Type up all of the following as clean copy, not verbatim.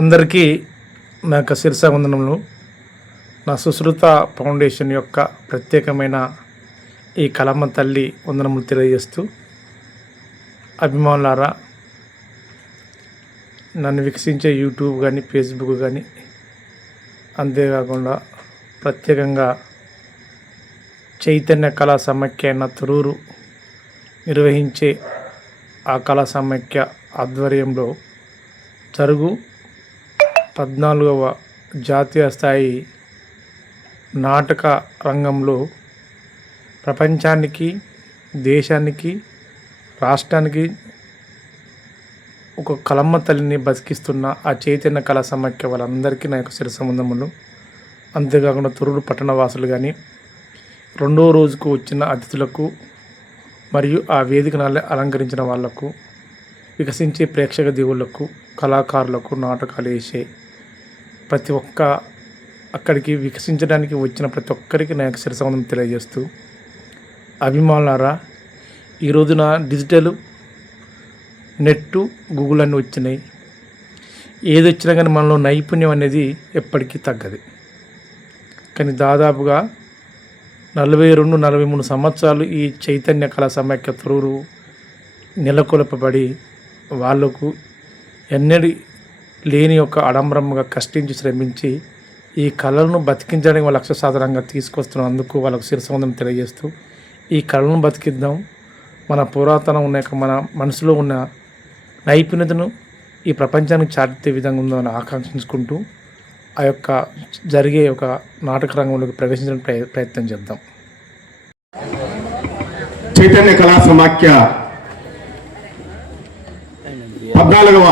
అందరికీ నా యొక్క శిరస వందనములు. నా సుశ్రుత ఫౌండేషన్ యొక్క ప్రత్యేకమైన ఈ కలమ్మ తల్లి వందనములు తెలియజేస్తూ, అభిమానులారా, నన్ను వీక్షించే యూట్యూబ్ కానీ ఫేస్బుక్ కానీ, అంతేకాకుండా ప్రత్యేకంగా చైతన్య కళా సమైక్య అయిన తొర్రూరు నిర్వహించే ఆ కళా సమైక్య ఆధ్వర్యంలో జరుగు 14వ జాతీయ స్థాయి నాటక రంగంలో ప్రపంచానికి, దేశానికి, రాష్ట్రానికి ఒక కలమ్మ తల్లిని బతికిస్తున్న ఆ చైతన్య కళా సమైక్య వాళ్ళందరికీ నా యొక్క శిరస వందనములు. అంతేకాకుండా తొర్రూరు పట్టణ వాసులు కానీ, రెండో రోజుకు వచ్చిన అతిథులకు మరియు ఆ వేదికను అలంకరించిన వాళ్లకు, వికసించే ప్రేక్షక దేవుళ్లకు, కళాకారులకు, నాటకాలు వేసే ప్రతి ఒక్క అక్కడికి వికసించడానికి వచ్చిన ప్రతి ఒక్కరికి నా యొక్క శిరస వందనం తెలియజేస్తూ, అభిమానులారా, ఈ రోజున డిజిటల్ నెట్టు, గూగుల్ అన్నీ వచ్చినాయి. ఏది వచ్చినా కానీ మనలో నైపుణ్యం అనేది ఎప్పటికీ తగ్గదు. కానీ దాదాపుగా 42-43 సంవత్సరాలు ఈ చైతన్య కళా సమైక్య తొర్రూరు నెలకొల్పబడి వాళ్లకు ఎన్నడి లేని ఒక ఆడంబరంగా కష్టించి శ్రమించి ఈ కళలను బతికించడానికి వాళ్ళ లక్ష్య సాధనంగా తీసుకొస్తున్నందుకు వాళ్ళకు శిరస వందనం తెలియజేస్తూ, ఈ కళలను బతికిద్దాం, మన పురాతనం ఉన్న మన మనసులో ఉన్న నైపుణ్యతను ఈ ప్రపంచానికి చాటితే విధంగా ఉందో అని ఆకాంక్షించుకుంటూ ఆ యొక్క జరిగే ఒక నాటక రంగంలోకి ప్రవేశించడానికి ప్రయత్నం చేద్దాం. చైతన్య కళా సమాఖ్య 14వ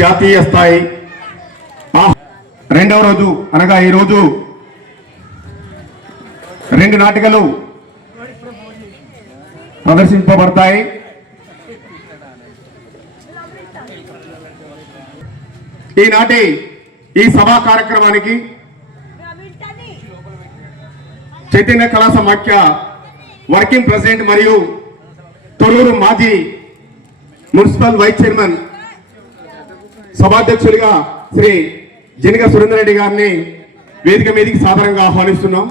జాతీయ స్థాయి రెండవ రోజు అనగా ఈరోజు 2 నాటికలు ప్రదర్శింపబడతాయి. ఈనాటి ఈ సభా కార్యక్రమానికి చైతన్య కళా సమాఖ్య వర్కింగ్ ప్రెసిడెంట్ మరియు తొర్రూరు మాజీ మున్సిపల్ వైస్ చైర్మన్, సభాధ్యక్షులుగా శ్రీ జనిగ సురేందర్ రెడ్డి గారిని వేదిక మీదకి సాధారణంగా ఆహ్వానిస్తున్నాం.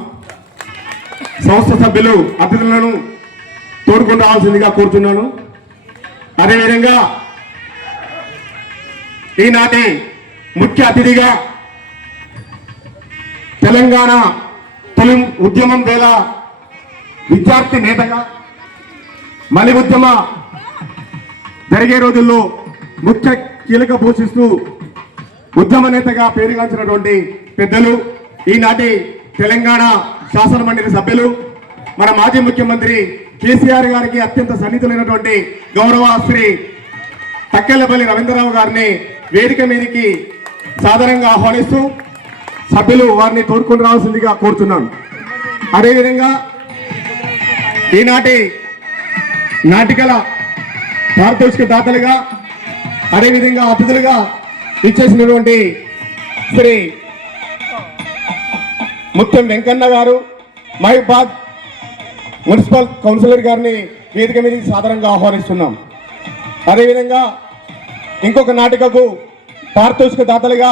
సంస్థ సభ్యులు అతిథులను తోడుకొని రావాల్సిందిగా కోరుతున్నాను. అదేవిధంగా ఈనాటి ముఖ్య అతిథిగా తెలంగాణ తొలి ఉద్యమం వేళ విద్యార్థి నేతగా, మలి ఉద్యమ జరిగే రోజుల్లో ముఖ్య కీలక పోషిస్తూ ఉద్యమ నేతగా పేరుగాంచినటువంటి పెద్దలు, ఈనాటి తెలంగాణ శాసన మండలి సభ్యులు, మన మాజీ ముఖ్యమంత్రి కేసీఆర్ గారికి అత్యంత సన్నిహితులైనటువంటి గౌరవ శ్రీ తక్కెళ్లపల్లి రవీంద్రరావు గారిని వేదిక మీదకి సాధారణంగా ఆహ్వానిస్తూ సభ్యులు వారిని తోడుకొని రావాల్సిందిగా కోరుతున్నాను. అదేవిధంగా ఈనాటి నాటికల పారితోషిక దాతలుగా, అదేవిధంగా అతిథులుగా ఇచ్చేసినటువంటి శ్రీ ముత్యం వెంకన్న గారు, మహిబాద్ మున్సిపల్ కౌన్సిలర్ గారిని వేదిక మీదకి సాధారణంగా ఆహ్వానిస్తున్నాం. అదేవిధంగా ఇంకొక నాటికకు పారితోషిక దాతలుగా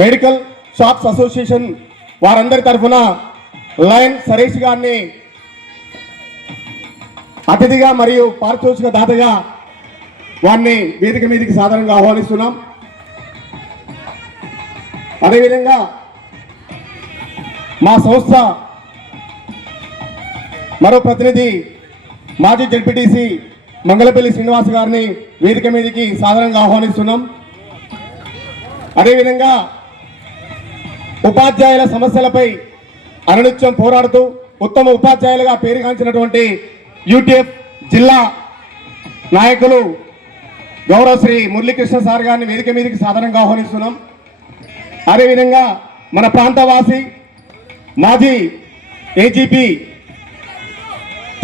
మెడికల్ షాప్స్ అసోసియేషన్ వారందరి తరఫున లయన్ సరేష్ గారిని అతిథిగా మరియు పారితోషిక దాతగా వారిని వేదిక మీదకి సాధారణంగా ఆహ్వానిస్తున్నాం. అదేవిధంగా మా సంస్థ మరో ప్రతినిధి మాజీ జెడ్పీటీసీ మంగళపల్లి శ్రీనివాస్ గారిని వేదిక మీదకి సాధారణంగా ఆహ్వానిస్తున్నాం. అదేవిధంగా ఉపాధ్యాయుల సమస్యలపై అనునిత్యం పోరాడుతూ ఉత్తమ ఉపాధ్యాయులుగా పేరుగాంచినటువంటి యూటీఎఫ్ జిల్లా నాయకులు గౌరవ శ్రీ మురళీకృష్ణ సార్ గారిని వేదిక మీదకి సాధారణంగా ఆహ్వానిస్తున్నాం. అదేవిధంగా మన ప్రాంతవాసి మాజీ ఏజీపీ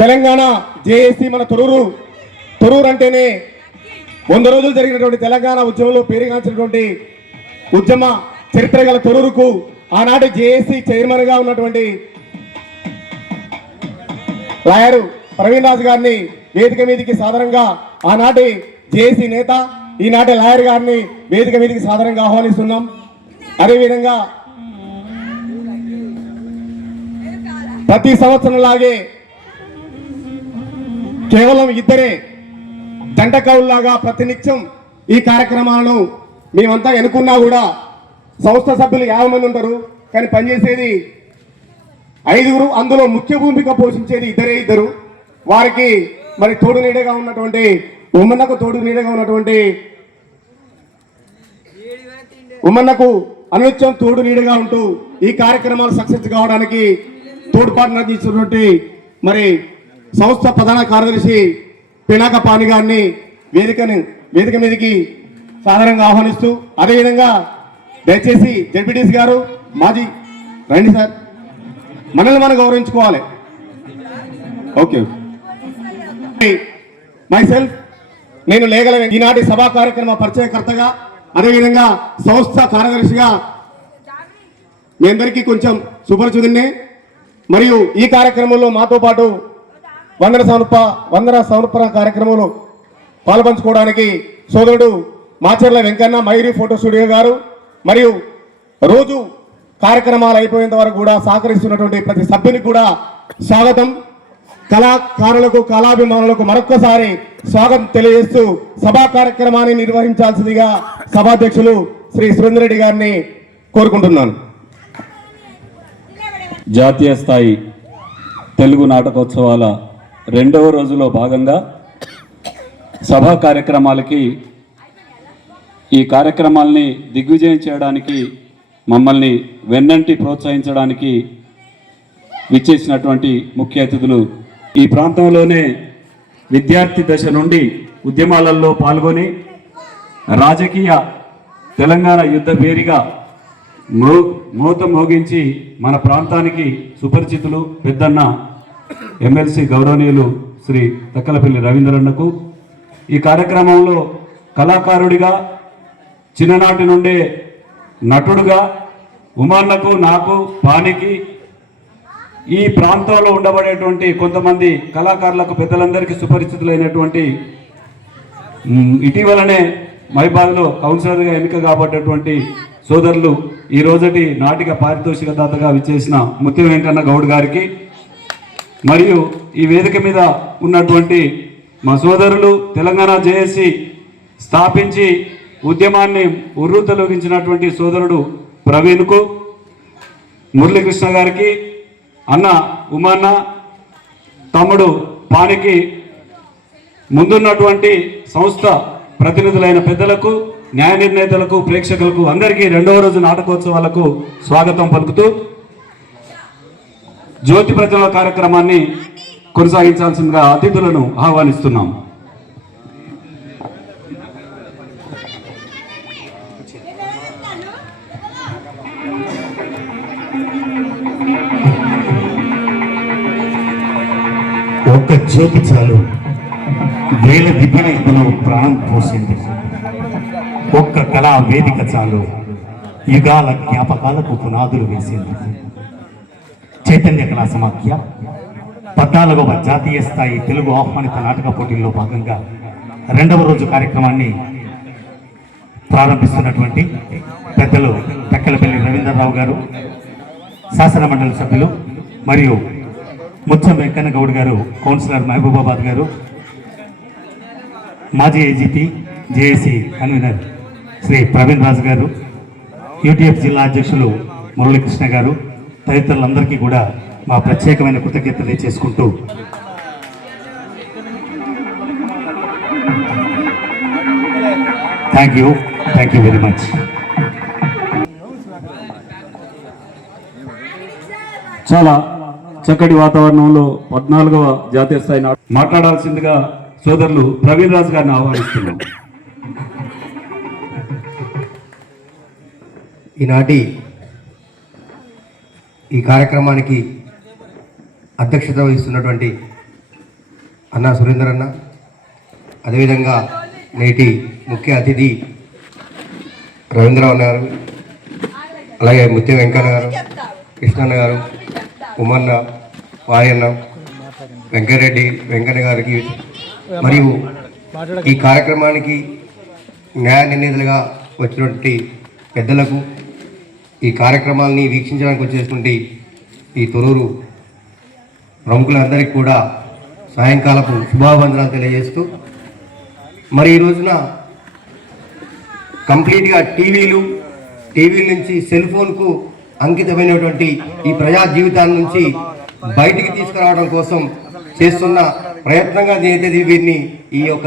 తెలంగాణ జేఏసీ మన తొర్రూరు అంటేనే 100 రోజులు జరిగినటువంటి తెలంగాణ ఉద్యమంలో పేరుగాంచినటువంటి ఉద్యమ చరిత్ర గల తొర్రూరుకు ఆనాటి జేఏసీ చైర్మన్గా ఉన్నటువంటి లాయరు ప్రవీణ్ రాజ్ గారిని వేదిక మీదకి సాధారణంగా ఆనాటి జేఏసీ నేత ఈనాటి లాయర్ గారిని వేదిక మీదకి సాధారణంగా ఆహ్వానిస్తున్నాం. అదేవిధంగా ప్రతి సంవత్సరం లాగే కేవలం ఇద్దరే జంట కవుల్లాగా ప్రతినిత్యం ఈ కార్యక్రమాలను మేమంతా ఎన్నుకున్నా కూడా సంస్థ సభ్యులు 50 మంది ఉంటారు, కానీ పనిచేసేది 5. అందులో ముఖ్య భూమిక పోషించేది ఇద్దరు. వారికి మరి తోడు నీడగా ఉన్నటువంటి ఉమ్మన్నకు ఉమ్మన్నకు అనునిత్యం తోడు నీడగా ఉంటూ ఈ కార్యక్రమాలు సక్సెస్ కావడానికి తోడ్పాటును అందిస్తున్నటువంటి మరి సంస్థ ప్రధాన కార్యదర్శి పినాక పాని గారిని వేదిక మీదకి సాధారణంగా ఆహ్వానిస్తూ, అదేవిధంగా దయచేసి జెడ్పీటీసీ గారు మాజీ రండి సార్, మనల్ని మనం గౌరవించుకోవాలి. ఓకే మైసెల్ఫ్ నేను లేగల ఈనాటి సభా కార్యక్రమ పరిచయకర్తగా అదేవిధంగా సంస్థ కార్యదర్శిగా మీ అందరికీ కొంచెం సుపరిచితున్నే. మరియు ఈ కార్యక్రమంలో మాతో పాటు వందన సమర్పణ కార్యక్రమంలో పాల్పంచుకోవడానికి సోదరుడు మాచర్ల వెంకన్న మైరీ ఫోటో స్టూడియో గారు మరియు రోజు కార్యక్రమాలు అయిపోయేంత వరకు కూడా సహకరిస్తున్నటువంటి ప్రతి సభ్యునికి కూడా స్వాగతం. కళాకారులకు కళాభిమానులకు మరొక్కసారి స్వాగతం తెలియజేస్తూ సభా కార్యక్రమాన్ని నిర్వహించాల్సిందిగా సభాధ్యక్షులు శ్రీ సురేందర్ రెడ్డి గారిని కోరుకుంటున్నాను. జాతీయ స్థాయి తెలుగు నాటకోత్సవాల 2వ రోజులో భాగంగా సభా కార్యక్రమాలకి ఈ కార్యక్రమాల్ని దిగ్విజయం చేయడానికి మమ్మల్ని వెన్నంటి ప్రోత్సహించడానికి విచ్చేసినటువంటి ముఖ్య అతిథులు, ఈ ప్రాంతంలోనే విద్యార్థి దశ నుండి ఉద్యమాలలో పాల్గొని రాజకీయ తెలంగాణ యుద్ధ పేరిగా మోత మోగించి మన ప్రాంతానికి సుపరిచితులు పెద్దన్న ఎమ్మెల్సీ గౌరవనీయులు శ్రీ తక్కలపల్లి రవీంద్రన్నకు, ఈ కార్యక్రమంలో కళాకారుడిగా చిన్ననాటి నుండే నటుడుగా ఉమాన్నకు నాకు పానికి ఈ ప్రాంతంలో ఉండబడేటువంటి కొంతమంది కళాకారులకు పెద్దలందరికీ సుపరిచితులైనటువంటి ఇటీవలనే మైబాద్లో కౌన్సిలర్గా ఎన్నిక కాబట్టేటువంటి సోదరులు ఈ రోజటి నాటిక పారితోషిక దాతగా విచ్చేసిన ముత్యం వెంకన్న గౌడ్ గారికి, మరియు ఈ వేదిక మీద ఉన్నటువంటి మా సోదరులు తెలంగాణ జేఏసీ స్థాపించి ఉద్యమాన్ని ఉర్రూతలొగించినటువంటి సోదరుడు ప్రవీణ్కు, మురళీకృష్ణ గారికి, అన్న ఉమాన్న, తమ్ముడు పానికి, ముందున్నటువంటి సంస్థ ప్రతినిధులైన పెద్దలకు, న్యాయ నిర్ణేతలకు, ప్రేక్షకులకు అందరికీ 2వ రోజు నాటకోత్సవాలకు స్వాగతం పలుకుతూ జ్యోతి ప్రజల కార్యక్రమాన్ని కొనసాగించాల్సిందిగా అతిథులను ఆహ్వానిస్తున్నాం. ఒక్క జ్యోతి చాలు వేల దివ్యనైపులో ప్రాణం పోసింది. ఒక్క కళా వేదిక చాలు యుగాల జ్ఞాపకాలకు పునాదులు వేసింది. చైతన్య కళా సమాఖ్య 14వ జాతీయ స్థాయి తెలుగు ఆహ్వానిత నాటక పోటీల్లో భాగంగా 2వ రోజు కార్యక్రమాన్ని ప్రారంభిస్తున్నటువంటి పెద్దలు తక్కలపల్లి రవీంద్రరావు గారు, శాసన మండలి సభ్యులు మరియు ముత్యం వెంకన్న గౌడ్ గారు, కౌన్సిలర్ మహబూబాబాద్ గారు, మాజీ AGP JAC convener Shri Praveen Raju గారు, యూటీఎఫ్ జిల్లా అధ్యక్షులు మురళీకృష్ణ గారు తదితరులందరికీ కూడా మా ప్రత్యేకమైన కృతజ్ఞతలు తెలియజేసుకుంటూ థ్యాంక్ యూ వెరీ మచ్. చాలా చక్కటి వాతావరణంలో 14వ జాతీయ స్థాయి మాట్లాడాల్సిందిగా సోదరులు ప్రవీణ్ రాజు గారిని ఆహ్వానిస్తున్నాం. ఈనాటి ఈ కార్యక్రమానికి అధ్యక్షత వహిస్తున్నటువంటి అన్నా సురేందర్ అన్న, అదేవిధంగా నేటి ముఖ్య అతిథి రవీంద్రరావు గారు, అలాగే ముత్యం వెంకన్న గారు, కృష్ణన్న గారు, ఉమన్న, వాయన్న, వెంకరెడ్డి, వెంకన్న గారికి మరియు ఈ కార్యక్రమానికి న్యాయ నిర్ణేతలుగా వచ్చినటువంటి పెద్దలకు, ఈ కార్యక్రమాల్ని వీక్షించడానికి వచ్చేటువంటి ఈ తొరూరు ప్రముఖులందరికీ కూడా సాయంకాలపు శుభావందనాలు తెలియజేస్తూ, మరి ఈ రోజున కంప్లీట్గా టీవీల నుంచి సెల్ ఫోన్కు అంకితమైనటువంటి ఈ ప్రజా జీవితాల నుంచి బయటికి తీసుకురావడం కోసం చేస్తున్న ప్రయత్నంగా నేనైతే వీరిని ఈ యొక్క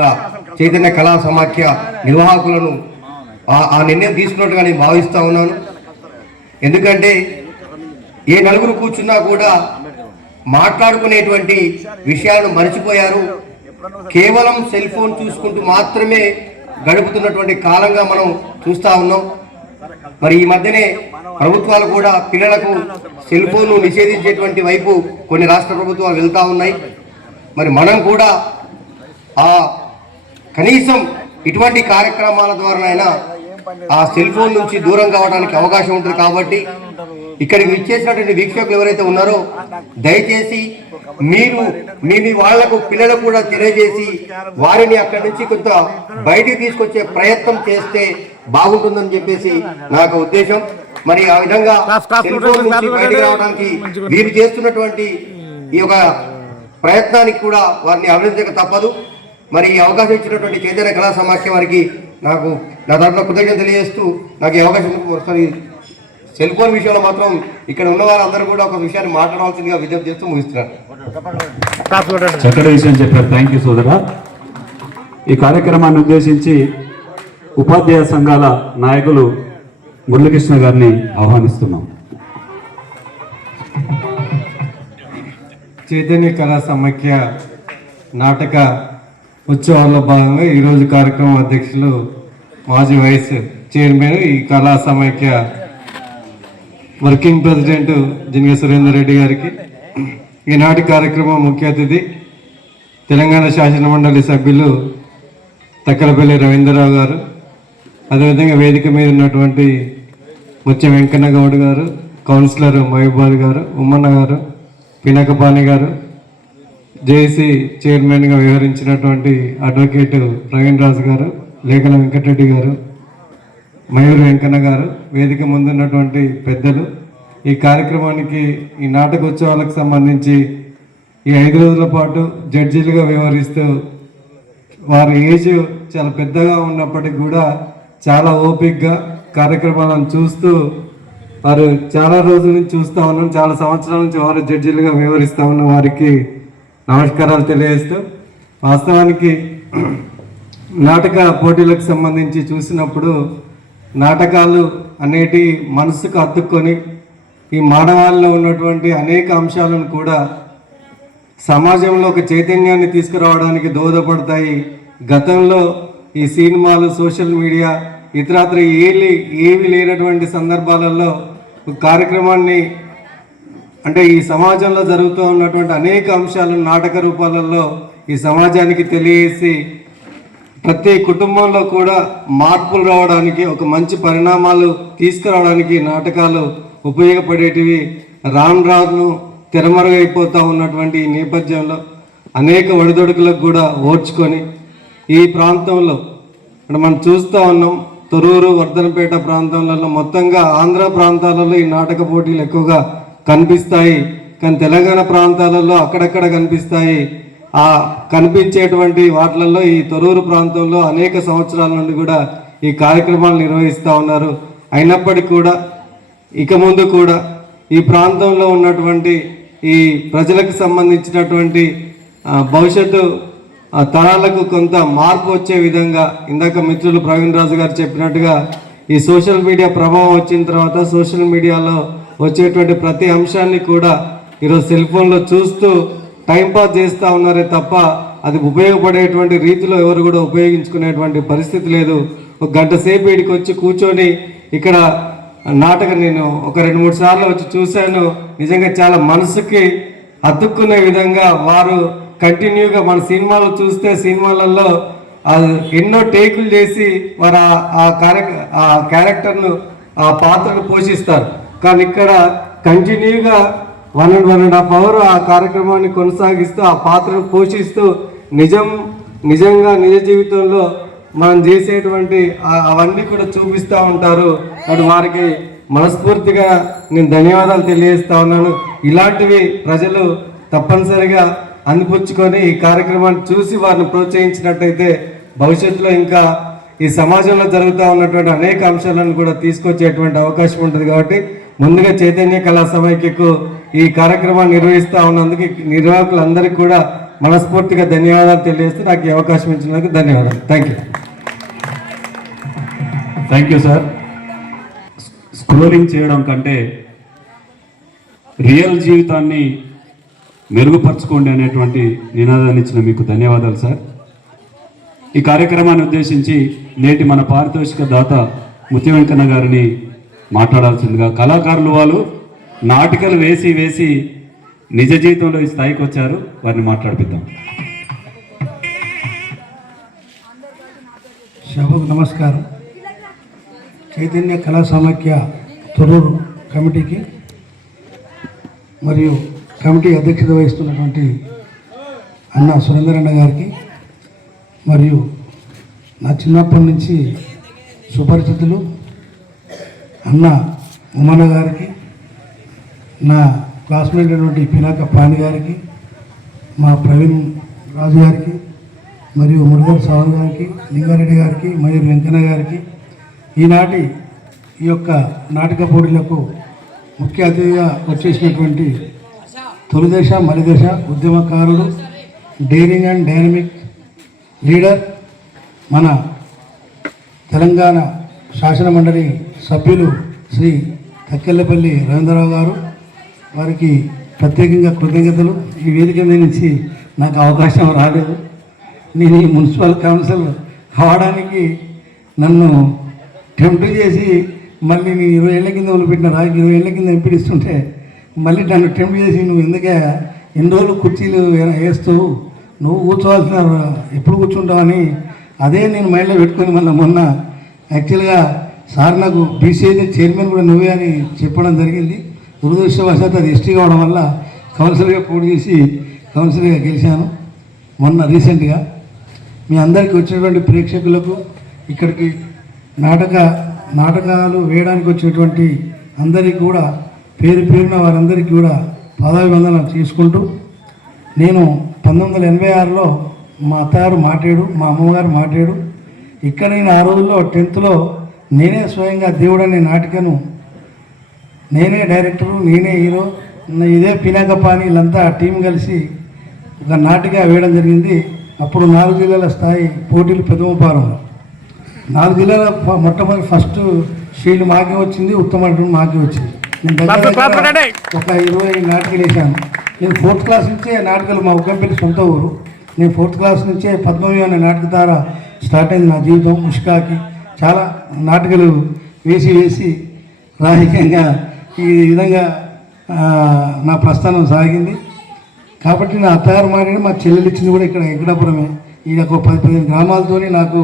చైతన్య కళా సమాఖ్య నిర్వాహకులను ఆ నిర్ణయం తీసుకున్నట్టుగా నేను భావిస్తూ ఉన్నాను. ఎందుకంటే ఏ నలుగురు కూర్చున్నా కూడా మాట్లాడుకునేటువంటి విషయాలను మర్చిపోయారు. కేవలం సెల్ ఫోన్ చూసుకుంటూ మాత్రమే గడుపుతున్నటువంటి కాలంగా మనం చూస్తూ ఉన్నాం. మరి ఈ మధ్యనే ప్రభుత్వాలు కూడా పిల్లలకు సెల్ ఫోన్ను నిషేధించేటువంటి వైపు కొన్ని రాష్ట్ర ప్రభుత్వాలు వెళ్తూ ఉన్నాయి. మరి మనం కూడా కనీసం ఇటువంటి కార్యక్రమాల ద్వారానైనా ఆ సెల్ ఫోన్ నుంచి దూరం కావడానికి అవకాశం ఉంటుంది. కాబట్టి ఇక్కడికి విచ్చేసినటువంటి వీక్షకులు ఎవరైతే ఉన్నారో దయచేసి మీరు మీ వాళ్లకు పిల్లలకు కూడా తెలియజేసి వారిని అక్కడి నుంచి కొంత బయటికి తీసుకొచ్చే ప్రయత్నం చేస్తే బాగుంటుందని చెప్పేసి నాకు ఉద్దేశం. మరి ఆ విధంగా సెల్ ఫోన్ నుంచి బయటికి రావడానికి వీరు చేస్తున్నటువంటి ఈ యొక్క ప్రయత్నానికి కూడా వారిని అభినందించక తప్పదు. మరి ఈ అవకాశం ఇచ్చినటువంటి చైతన్య కళా సమాఖ్య వారికి నా తరఫున కృతజ్ఞత తెలియజేస్తూ నాకు ఈ అవకాశం ఒకసారి సెల్ ఫోన్ విషయంలో మాత్రం ఇక్కడ ఉన్న వారందరూ కూడా ఒక విషయాన్ని మాట్లాడాల్సిందిగా విజ్ఞప్తి చేస్తూ ముగిస్తున్నారు. చక్కటి విషయం చెప్పారు. థ్యాంక్ యూ సోదరా. ఈ కార్యక్రమాన్ని ఉద్దేశించి ఉపాధ్యాయ సంఘాల నాయకులు మురళీకృష్ణ గారిని ఆహ్వానిస్తున్నాం. చైతన్య కళా సమాఖ్య నాటక ఉత్సవాల్లో భాగంగా ఈరోజు కార్యక్రమం అధ్యక్షులు మాజీ వైస్ చైర్మన్ ఈ కళా సమాఖ్య వర్కింగ్ ప్రెసిడెంట్ జింగ సురేందర్ రెడ్డి గారికి, ఈనాటి కార్యక్రమం ముఖ్య అతిథి తెలంగాణ శాసనమండలి సభ్యులు తక్కలపల్లి రవీంద్రరావు గారు, అదేవిధంగా వేదిక మీద ఉన్నటువంటి ముత్యం వెంకన్న గౌడ్ గారు, కౌన్సిలర్ మహబూబాద్ గారు, ఉమ్మన్న గారు, పినకపాణి గారు, జేఏసీ చైర్మన్గా వ్యవహరించినటువంటి అడ్వకేట్ ప్రవీణ్ రాజు గారు, లేఖన వెంకటరెడ్డి గారు, మయూర్ వెంకన్న గారు, వేదిక ముందున్నటువంటి పెద్దలు, ఈ కార్యక్రమానికి ఈ నాటకోత్సవాలకు సంబంధించి ఈ 5 రోజుల పాటు జడ్జీలుగా వ్యవహరిస్తూ వారి ఏజ్ చాలా పెద్దగా ఉన్నప్పటికీ కూడా చాలా ఓపికగా కార్యక్రమాలను చూస్తూ వారు చాలా రోజుల నుంచి చూస్తూ ఉన్నాం, చాలా సంవత్సరాల నుంచి వారు జడ్జీలుగా వ్యవహరిస్తూ ఉన్న వారికి నమస్కారాలు తెలియజేస్తూ, వాస్తవానికి నాటక పోటీలకు సంబంధించి చూసినప్పుడు నాటకాలు అనేటి మనసుకు అతుక్కొని ఈ మానవాళిలో ఉన్నటువంటి అనేక అంశాలను కూడా సమాజంలో ఒక చైతన్యాన్ని తీసుకురావడానికి దోహదపడతాయి. గతంలో ఈ సినిమాలు, సోషల్ మీడియా, ఇతరత్ర ఏవి లేనటువంటి సందర్భాలలో కార్యక్రమాన్ని అంటే ఈ సమాజంలో జరుగుతూ ఉన్నటువంటి అనేక అంశాలను నాటక రూపాలలో ఈ సమాజానికి తెలియజేసి ప్రతి కుటుంబంలో కూడా మార్పులు రావడానికి, ఒక మంచి పరిణామాలు తీసుకురావడానికి నాటకాలు ఉపయోగపడేటివి. రాను రాను తెరమరుగైపోతూ ఉన్నటువంటి ఈ నేపథ్యంలో అనేక ఒడిదొడుకులకు కూడా ఓర్చుకొని ఈ ప్రాంతంలో అంటే మనం చూస్తూ ఉన్నాం, తొర్రూరు, వర్ధనపేట ప్రాంతాలలో మొత్తంగా ఆంధ్ర ప్రాంతాలలో ఈ నాటక పోటీలు ఎక్కువగా కనిపిస్తాయి. కానీ తెలంగాణ ప్రాంతాలలో అక్కడక్కడ కనిపిస్తాయి. ఆ కనిపించేటువంటి వాటిలలో ఈ తొర్రూరు ప్రాంతంలో అనేక సంవత్సరాల నుండి కూడా ఈ కార్యక్రమాలు నిర్వహిస్తూ ఉన్నారు. అయినప్పటికీ కూడా ఇక ముందు కూడా ఈ ప్రాంతంలో ఉన్నటువంటి ఈ ప్రజలకు సంబంధించినటువంటి భవిష్యత్తు తరాలకు కొంత మార్పు వచ్చే విధంగా ఇందాక మిత్రులు ప్రవీణ్ రాజు గారు చెప్పినట్టుగా ఈ సోషల్ మీడియా ప్రభావం వచ్చిన తర్వాత సోషల్ మీడియాలో వచ్చేటువంటి ప్రతి అంశాన్ని కూడా ఈరోజు సెల్ ఫోన్లో చూస్తూ టైంపాస్ చేస్తూ ఉన్నారే తప్ప అది ఉపయోగపడేటువంటి రీతిలో ఎవరు కూడా ఉపయోగించుకునేటువంటి పరిస్థితి లేదు. ఒక గంట సేపు వీడికి వచ్చి కూర్చొని ఇక్కడ నాటకం నేను ఒక 2-3 సార్లు వచ్చి చూశాను. నిజంగా చాలా మనసుకి అతుక్కునే విధంగా వారు కంటిన్యూగా మన సినిమాలు చూస్తే సినిమాలలో ఎన్నో టేకులు చేసి వారు ఆ క్యారెక్టర్ను, ఆ పాత్రను పోషిస్తారు. కానీ ఇక్కడ కంటిన్యూగా 1.5 అవర్ ఆ కార్యక్రమాన్ని కొనసాగిస్తూ ఆ పాత్రను పోషిస్తూ నిజంగా నిజ జీవితంలో మనం చేసేటువంటి అవన్నీ కూడా చూపిస్తూ ఉంటారు. అటు వారికి మనస్ఫూర్తిగా నేను ధన్యవాదాలు తెలియజేస్తా ఉన్నాను. ఇలాంటివి ప్రజలు తప్పనిసరిగా అందిపుచ్చుకొని ఈ కార్యక్రమాన్ని చూసి వారిని ప్రోత్సహించినట్టయితే భవిష్యత్తులో ఇంకా ఈ సమాజంలో జరుగుతూ ఉన్నటువంటి అనేక అంశాలను కూడా తీసుకొచ్చేటువంటి అవకాశం ఉంటుంది. కాబట్టి ముందుగా చైతన్య కళా సమైక్యకు ఈ కార్యక్రమాన్ని నిర్వహిస్తూ ఉన్నందుకు నిర్వాహకులందరికీ కూడా మనస్ఫూర్తిగా ధన్యవాదాలు తెలియజేస్తూ నాకు ఈ అవకాశం ఇచ్చినందుకు ధన్యవాదాలు. Thank you sir. స్క్రోలింగ్ చేయడం కంటే రియల్ జీవితాన్ని మెరుగుపరచుకోండి అనేటువంటి నినాదాన్ని ఇచ్చిన మీకు ధన్యవాదాలు సార్. ఈ కార్యక్రమాన్ని ఉద్దేశించి నేటి మన పారితోషిక దాత ముత్య వెంకన్న గారిని మాట్లాడాల్సిందిగా, కళాకారులు వాళ్ళు నాటికలు వేసి వేసి నిజ జీవితంలో ఈ స్థాయికి వచ్చారు, వారిని మాట్లాడిపిద్దాం. సభకు నమస్కారం. చైతన్య కళా సమాఖ్య తొర్రూరు కమిటీకి మరియు కమిటీ అధ్యక్షత వహిస్తున్నటువంటి అన్న సురేందరన్న గారికి మరియు నా చిన్నప్పటి నుంచి సుపరిచితులు అన్న ఉమన్న గారికి, నా క్లాస్మేట్ అయినటువంటి పినాక పాణి గారికి, మా ప్రవీణ్ రాజు గారికి మరియు మురుగన్ సావన్ గారికి, లింగారెడ్డి గారికి, మయూర్ వెంకన్న గారికి, ఈనాటి ఈ యొక్క నాటక పోటీలకు ముఖ్య అతిథిగా వచ్చేసినటువంటి తొలిదశ మలిదశ ఉద్యమకారుడు, డేరింగ్ అండ్ డైనమిక్ లీడర్, మన తెలంగాణ శాసన మండలి సభ్యులు శ్రీ తక్కెళ్ళపల్లి రవీంద్రరావు గారు, వారికి ప్రత్యేకంగా కృతజ్ఞతలు. ఈ వేదిక మీద నుంచి నాకు అవకాశం రాలేదు. నేను ఈ మున్సిపల్ కౌన్సిల్ కావడానికి నన్ను టెంప్ట్ చేసి మళ్ళీ నేను 20 ఏళ్ళ కింద వదిలిపెట్టిన 20 ఏళ్ళ కింద ఎంపిడిస్తుంటే మళ్ళీ నన్ను టెంప్ట్ చేసి నువ్వు ఎందుకే ఎన్ని రోజులు కుర్చీలు వేస్తూ నువ్వు కూర్చోవాల్సిన ఎప్పుడు కూర్చుంటావని అదే నేను మైండ్లో పెట్టుకొని మళ్ళీ మొన్న యాక్చువల్గా సార్ నాకు బీసీఐ చైర్మన్ కూడా నువ్వే అని చెప్పడం జరిగింది. దురదృష్టవశాత్తు అది ఎస్టీ కావడం వల్ల కౌన్సిలర్గా పోటీ చేసి కౌన్సిలర్గా గెలిచాను మొన్న రీసెంట్గా. మీ అందరికీ వచ్చినటువంటి ప్రేక్షకులకు, ఇక్కడికి నాటకాలు వేయడానికి వచ్చినటువంటి అందరికీ కూడా పేరు పేరున వారందరికీ కూడా పాదాభివందనాలు చేసుకుంటూ, నేను 1986లో మా అత్తగారు మాట్లాడు, మా అమ్మగారు మాట్లాడు, ఇక్కడ నేను ఆ రోజుల్లో 10th నేనే స్వయంగా దేవుడు అనే నాటికను నేనే డైరెక్టరు, నేనే హీరో, ఇదే పినాకపాని వీళ్ళంతా టీం కలిసి ఒక నాటిక వేయడం జరిగింది. అప్పుడు 4 జిల్లాల స్థాయి పోటీలు పెదమపారంలో 4 జిల్లాల మొట్టమొదటి ఫస్ట్ షీల్డ్ మాకే వచ్చింది, ఉత్తమ నటుడు మాకే వచ్చింది. నేను దగ్గర ఒక 20 నాటకాలు వేసాను. నేను 4th క్లాస్ నుంచే నాటకాలు, మా ఉక్కంపల్లి సొంత ఊరు, నేను 4th క్లాస్ నుంచే పద్మవ్యూహం అనే నాటక ద్వారా స్టార్ట్ అయింది నా జీవితం. ఉష్కాకి చాలా నాటకాలు వేసి రాజకీయంగా ఈ విధంగా నా ప్రస్థానం సాగింది. కాబట్టి నా అత్తగారు మాట్లాడి మా చెల్లెలు ఇచ్చింది కూడా ఇక్కడ వెంకటాపురమే. ఈడ ఒక 10-15 గ్రామాలతోని నాకు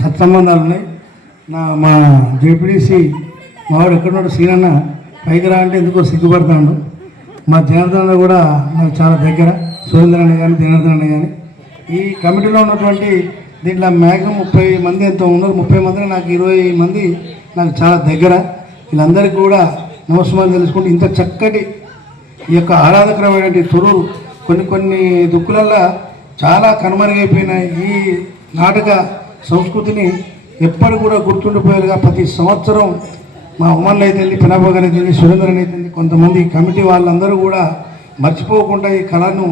సత్సంబంధాలు ఉన్నాయి. మా జేపీడీసీ మావాడు ఎక్కడున్నాడు సీనన్న, పైకి రా అంటే ఎందుకో సిగ్గుపడతాడు. మా జనార్దన కూడా నాకు చాలా దగ్గర, సురేంద్ర అన్న కానీ జనార్దన అన్న కానీ. ఈ కమిటీలో ఉన్నటువంటి దీంట్లో మ్యాక్సిమం 30 మంది ఎంతో ఉన్నారు. 30 మందిలో నాకు 20 మంది నాకు చాలా దగ్గర. వీళ్ళందరికీ కూడా నమస్కారం తెలుసుకుంటూ, ఇంత చక్కటి ఈ యొక్క ఆహ్లాదకరమైనటువంటి తొర్రూరు కొన్ని దుక్కులల్లో చాలా కనుమరుగైపోయిన ఈ నాటక సంస్కృతిని ఎప్పటి కూడా గుర్తుండిపోయేలాగా ప్రతి సంవత్సరం మా ఉమ్మన్లు అయితే పినాబాగారు అయితే సురేంద్రన్ అయితే కొంతమంది కమిటీ వాళ్ళందరూ కూడా మర్చిపోకుండా ఈ కళను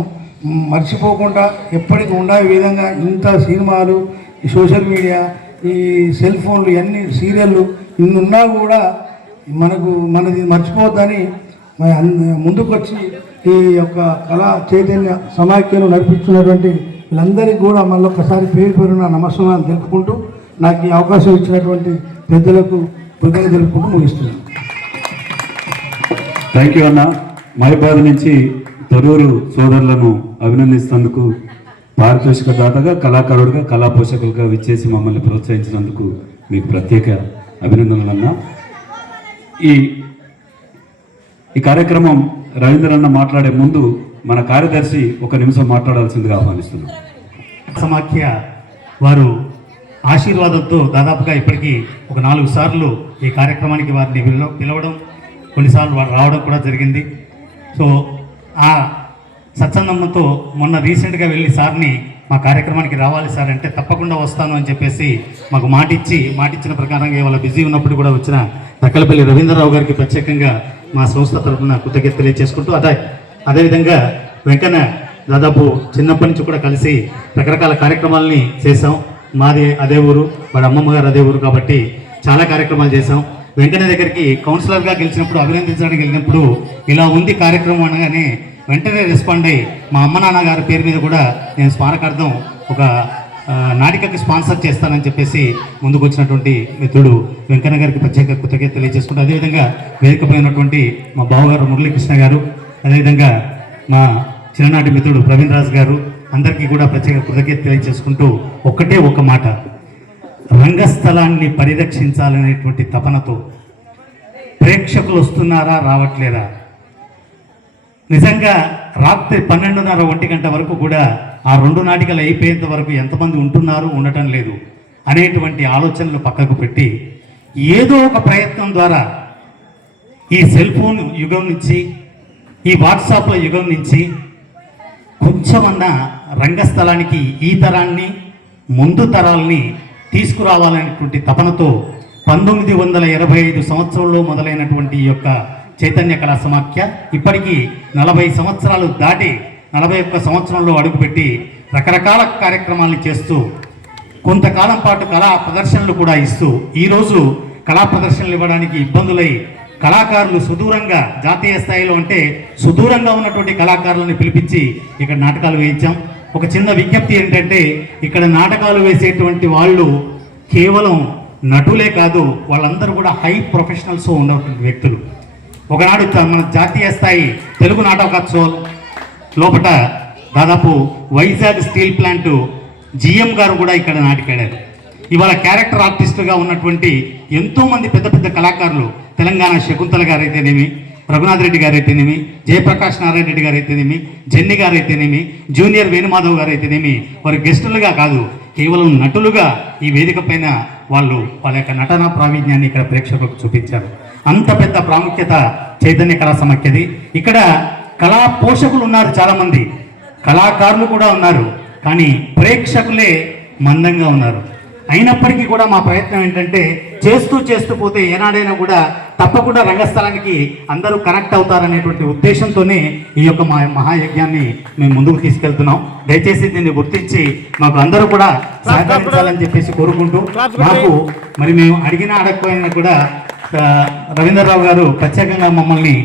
మర్చిపోకుండా ఎప్పటికీ ఉండే విధంగా ఇంత సినిమాలు, ఈ సోషల్ మీడియా, ఈ సెల్ ఫోన్లు, ఇవన్నీ సీరియళ్ళు ఇన్నున్నా కూడా మనది మర్చిపోవద్దని ముందుకు వచ్చి ఈ యొక్క కళా చైతన్య సమాఖ్యను నడిపిస్తున్నటువంటి వీళ్ళందరికీ కూడా మళ్ళీ ఒకసారి పేరున నమస్కారాలు తెలుపుకుంటూ, నాకు ఈ అవకాశం ఇచ్చినటువంటి పెద్దలకు కృతజ్ఞతలు తెలుపుకుంటూ ముగిస్తున్నాను. థ్యాంక్ యూ అన్న. మహిబాద్ నుంచి తొర్రూరు సోదరులను అభినందిస్తున్నందుకు, పారితోషిక దాతగా, కళాకారుడిగా, కళా పోషకులుగా విచ్చేసి మమ్మల్ని ప్రోత్సహించినందుకు మీకు ప్రత్యేక అభినందనలు అన్న. ఈ కార్యక్రమం రవీంద్రన్న మాట్లాడే ముందు మన కార్యదర్శి 1 నిమిషం మాట్లాడాల్సిందిగా ఆహ్వానిస్తున్నాం. సమాఖ్య వారు ఆశీర్వాదంతో దాదాపుగా ఇప్పటికీ ఒక 4 సార్లు ఈ కార్యక్రమానికి వారిని పిలవడం, కొన్నిసార్లు వారు రావడం కూడా జరిగింది. సో ఆ సత్సంగంతో మొన్న రీసెంట్గా వెళ్ళి సార్ని మా కార్యక్రమానికి రావాలి సార్ అంటే తప్పకుండా వస్తాను అని చెప్పేసి మాకు మాటిచ్చిన ప్రకారంగా ఇవాళ బిజీ ఉన్నప్పుడు కూడా వచ్చిన తక్కలపల్లి రవీంద్రరావు గారికి ప్రత్యేకంగా మా సంస్థ తరఫున కృతజ్ఞత తెలియజేసుకుంటూ అదేవిధంగా వెంకన్న దాదాపు చిన్నప్పటి నుంచి కూడా కలిసి రకరకాల కార్యక్రమాలని చేసాం. మాది అదే ఊరు, వాడి అమ్మమ్మ గారు అదే ఊరు కాబట్టి చాలా కార్యక్రమాలు చేసాం. వెంకన్న దగ్గరికి కౌన్సిలర్గా గెలిచినప్పుడు అభినందించడానికి వెళ్ళినప్పుడు ఇలా ఉంది కార్యక్రమం అనగానే వెంటనే రెస్పాండ్ అయ్యి మా అమ్మ నాన్న గారి పేరు మీద కూడా నేను స్మారకార్థం ఒక నాటికకి స్పాన్సర్ చేస్తానని చెప్పేసి ముందుకు వచ్చినటువంటి మిత్రుడు వెంకన్న గారికి ప్రత్యేక కృతజ్ఞత తెలియజేసుకుంటూ అదేవిధంగా వేదికపై ఉన్నటువంటి మా బావగారు మురళీకృష్ణ గారు, అదేవిధంగా మా చిన్ననాటి మిత్రుడు ప్రవీణ్ రాజ్ గారు అందరికీ కూడా ప్రత్యేక కృతజ్ఞత తెలియజేసుకుంటూ ఒక్కటే ఒక మాట, రంగస్థలాన్ని పరిరక్షించాలనేటువంటి తపనతో ప్రేక్షకులు వస్తున్నారా రావట్లేదా, నిజంగా రాత్రి 12:30 1 గంట వరకు కూడా ఆ 2 నాటికలు అయిపోయేంత వరకు ఎంతమంది ఉంటున్నారు ఉండటం లేదు అనేటువంటి ఆలోచనలు పక్కకు పెట్టి ఏదో ఒక ప్రయత్నం ద్వారా ఈ సెల్ ఫోన్ యుగం నుంచి, ఈ వాట్సాప్ల యుగం నుంచి కొంచెమన్నా రంగస్థలానికి ఈ తరాన్ని ముందు తరాల్ని తీసుకురావాలనేటువంటి తపనతో 1925 సంవత్సరంలో మొదలైనటువంటి ఈ యొక్క చైతన్య కళా సమాఖ్య ఇప్పటికీ 40 సంవత్సరాలు దాటి 41 సంవత్సరంలో అడుగుపెట్టి రకరకాల కార్యక్రమాలను చేస్తూ కొంతకాలం పాటు కళా ప్రదర్శనలు కూడా ఇస్తూ ఈరోజు కళా ప్రదర్శనలు ఇవ్వడానికి ఇబ్బందులై కళాకారులు సుదూరంగా, జాతీయ స్థాయిలో అంటే సుదూరంగా ఉన్నటువంటి కళాకారులను పిలిపించి ఇక్కడ నాటకాలు వేయించాం. ఒక చిన్న విజ్ఞప్తి ఏంటంటే ఇక్కడ నాటకాలు వేసేటువంటి వాళ్ళు కేవలం నటులే కాదు, వాళ్ళందరూ కూడా హై ప్రొఫెషనల్స్ ఉన్నటువంటి వ్యక్తులు. ఒకనాడు మన జాతీయ స్థాయి తెలుగు నాటకోత్సవం లోపల దాదాపు వైజాగ్ స్టీల్ ప్లాంట్ జిఎం గారు కూడా ఇక్కడ నాటికాడారు. ఇవాళ క్యారెక్టర్ ఆర్టిస్టుగా ఉన్నటువంటి ఎంతోమంది పెద్ద పెద్ద కళాకారులు, తెలంగాణ శకుంతల గారు అయితేనేమి, రఘునాథ్ రెడ్డి గారు అయితేనేమి, జయప్రకాష్ నారాయణ రెడ్డి గారు అయితేనేమి, జెన్ని గారు అయితేనేమి, జూనియర్ వేణుమాధవ్ గారు అయితేనేమి, వారు గెస్టులుగా కాదు కేవలం నటులుగా ఈ వేదిక పైన వాళ్ళ యొక్క నటనా ప్రావీణ్యాన్ని ఇక్కడ ప్రేక్షకులకు చూపించారు. అంత పెద్ద ప్రాముఖ్యత చైతన్య కళా సమాఖ్యది. ఇక్కడ కళా పోషకులు ఉన్నారు, చాలామంది కళాకారులు కూడా ఉన్నారు, కానీ ప్రేక్షకులే మందంగా ఉన్నారు. అయినప్పటికీ కూడా మా ప్రయత్నం ఏంటంటే చేస్తూ పోతే ఏనాడైనా కూడా తప్పకుండా రంగస్థలానికి అందరూ కనెక్ట్ అవుతారనేటువంటి ఉద్దేశంతోనే ఈ యొక్క మహాయజ్ఞాన్ని మేము ముందుకు తీసుకెళ్తున్నాం. దయచేసి దీన్ని గుర్తించి మాకు అందరూ కూడా సహకరించాలని చెప్పేసి కోరుకుంటూ, మాకు మరి మేము అడిగినా అడగకపోయినా కూడా రవీంద్రరావు గారు ప్రత్యేకంగా మమ్మల్ని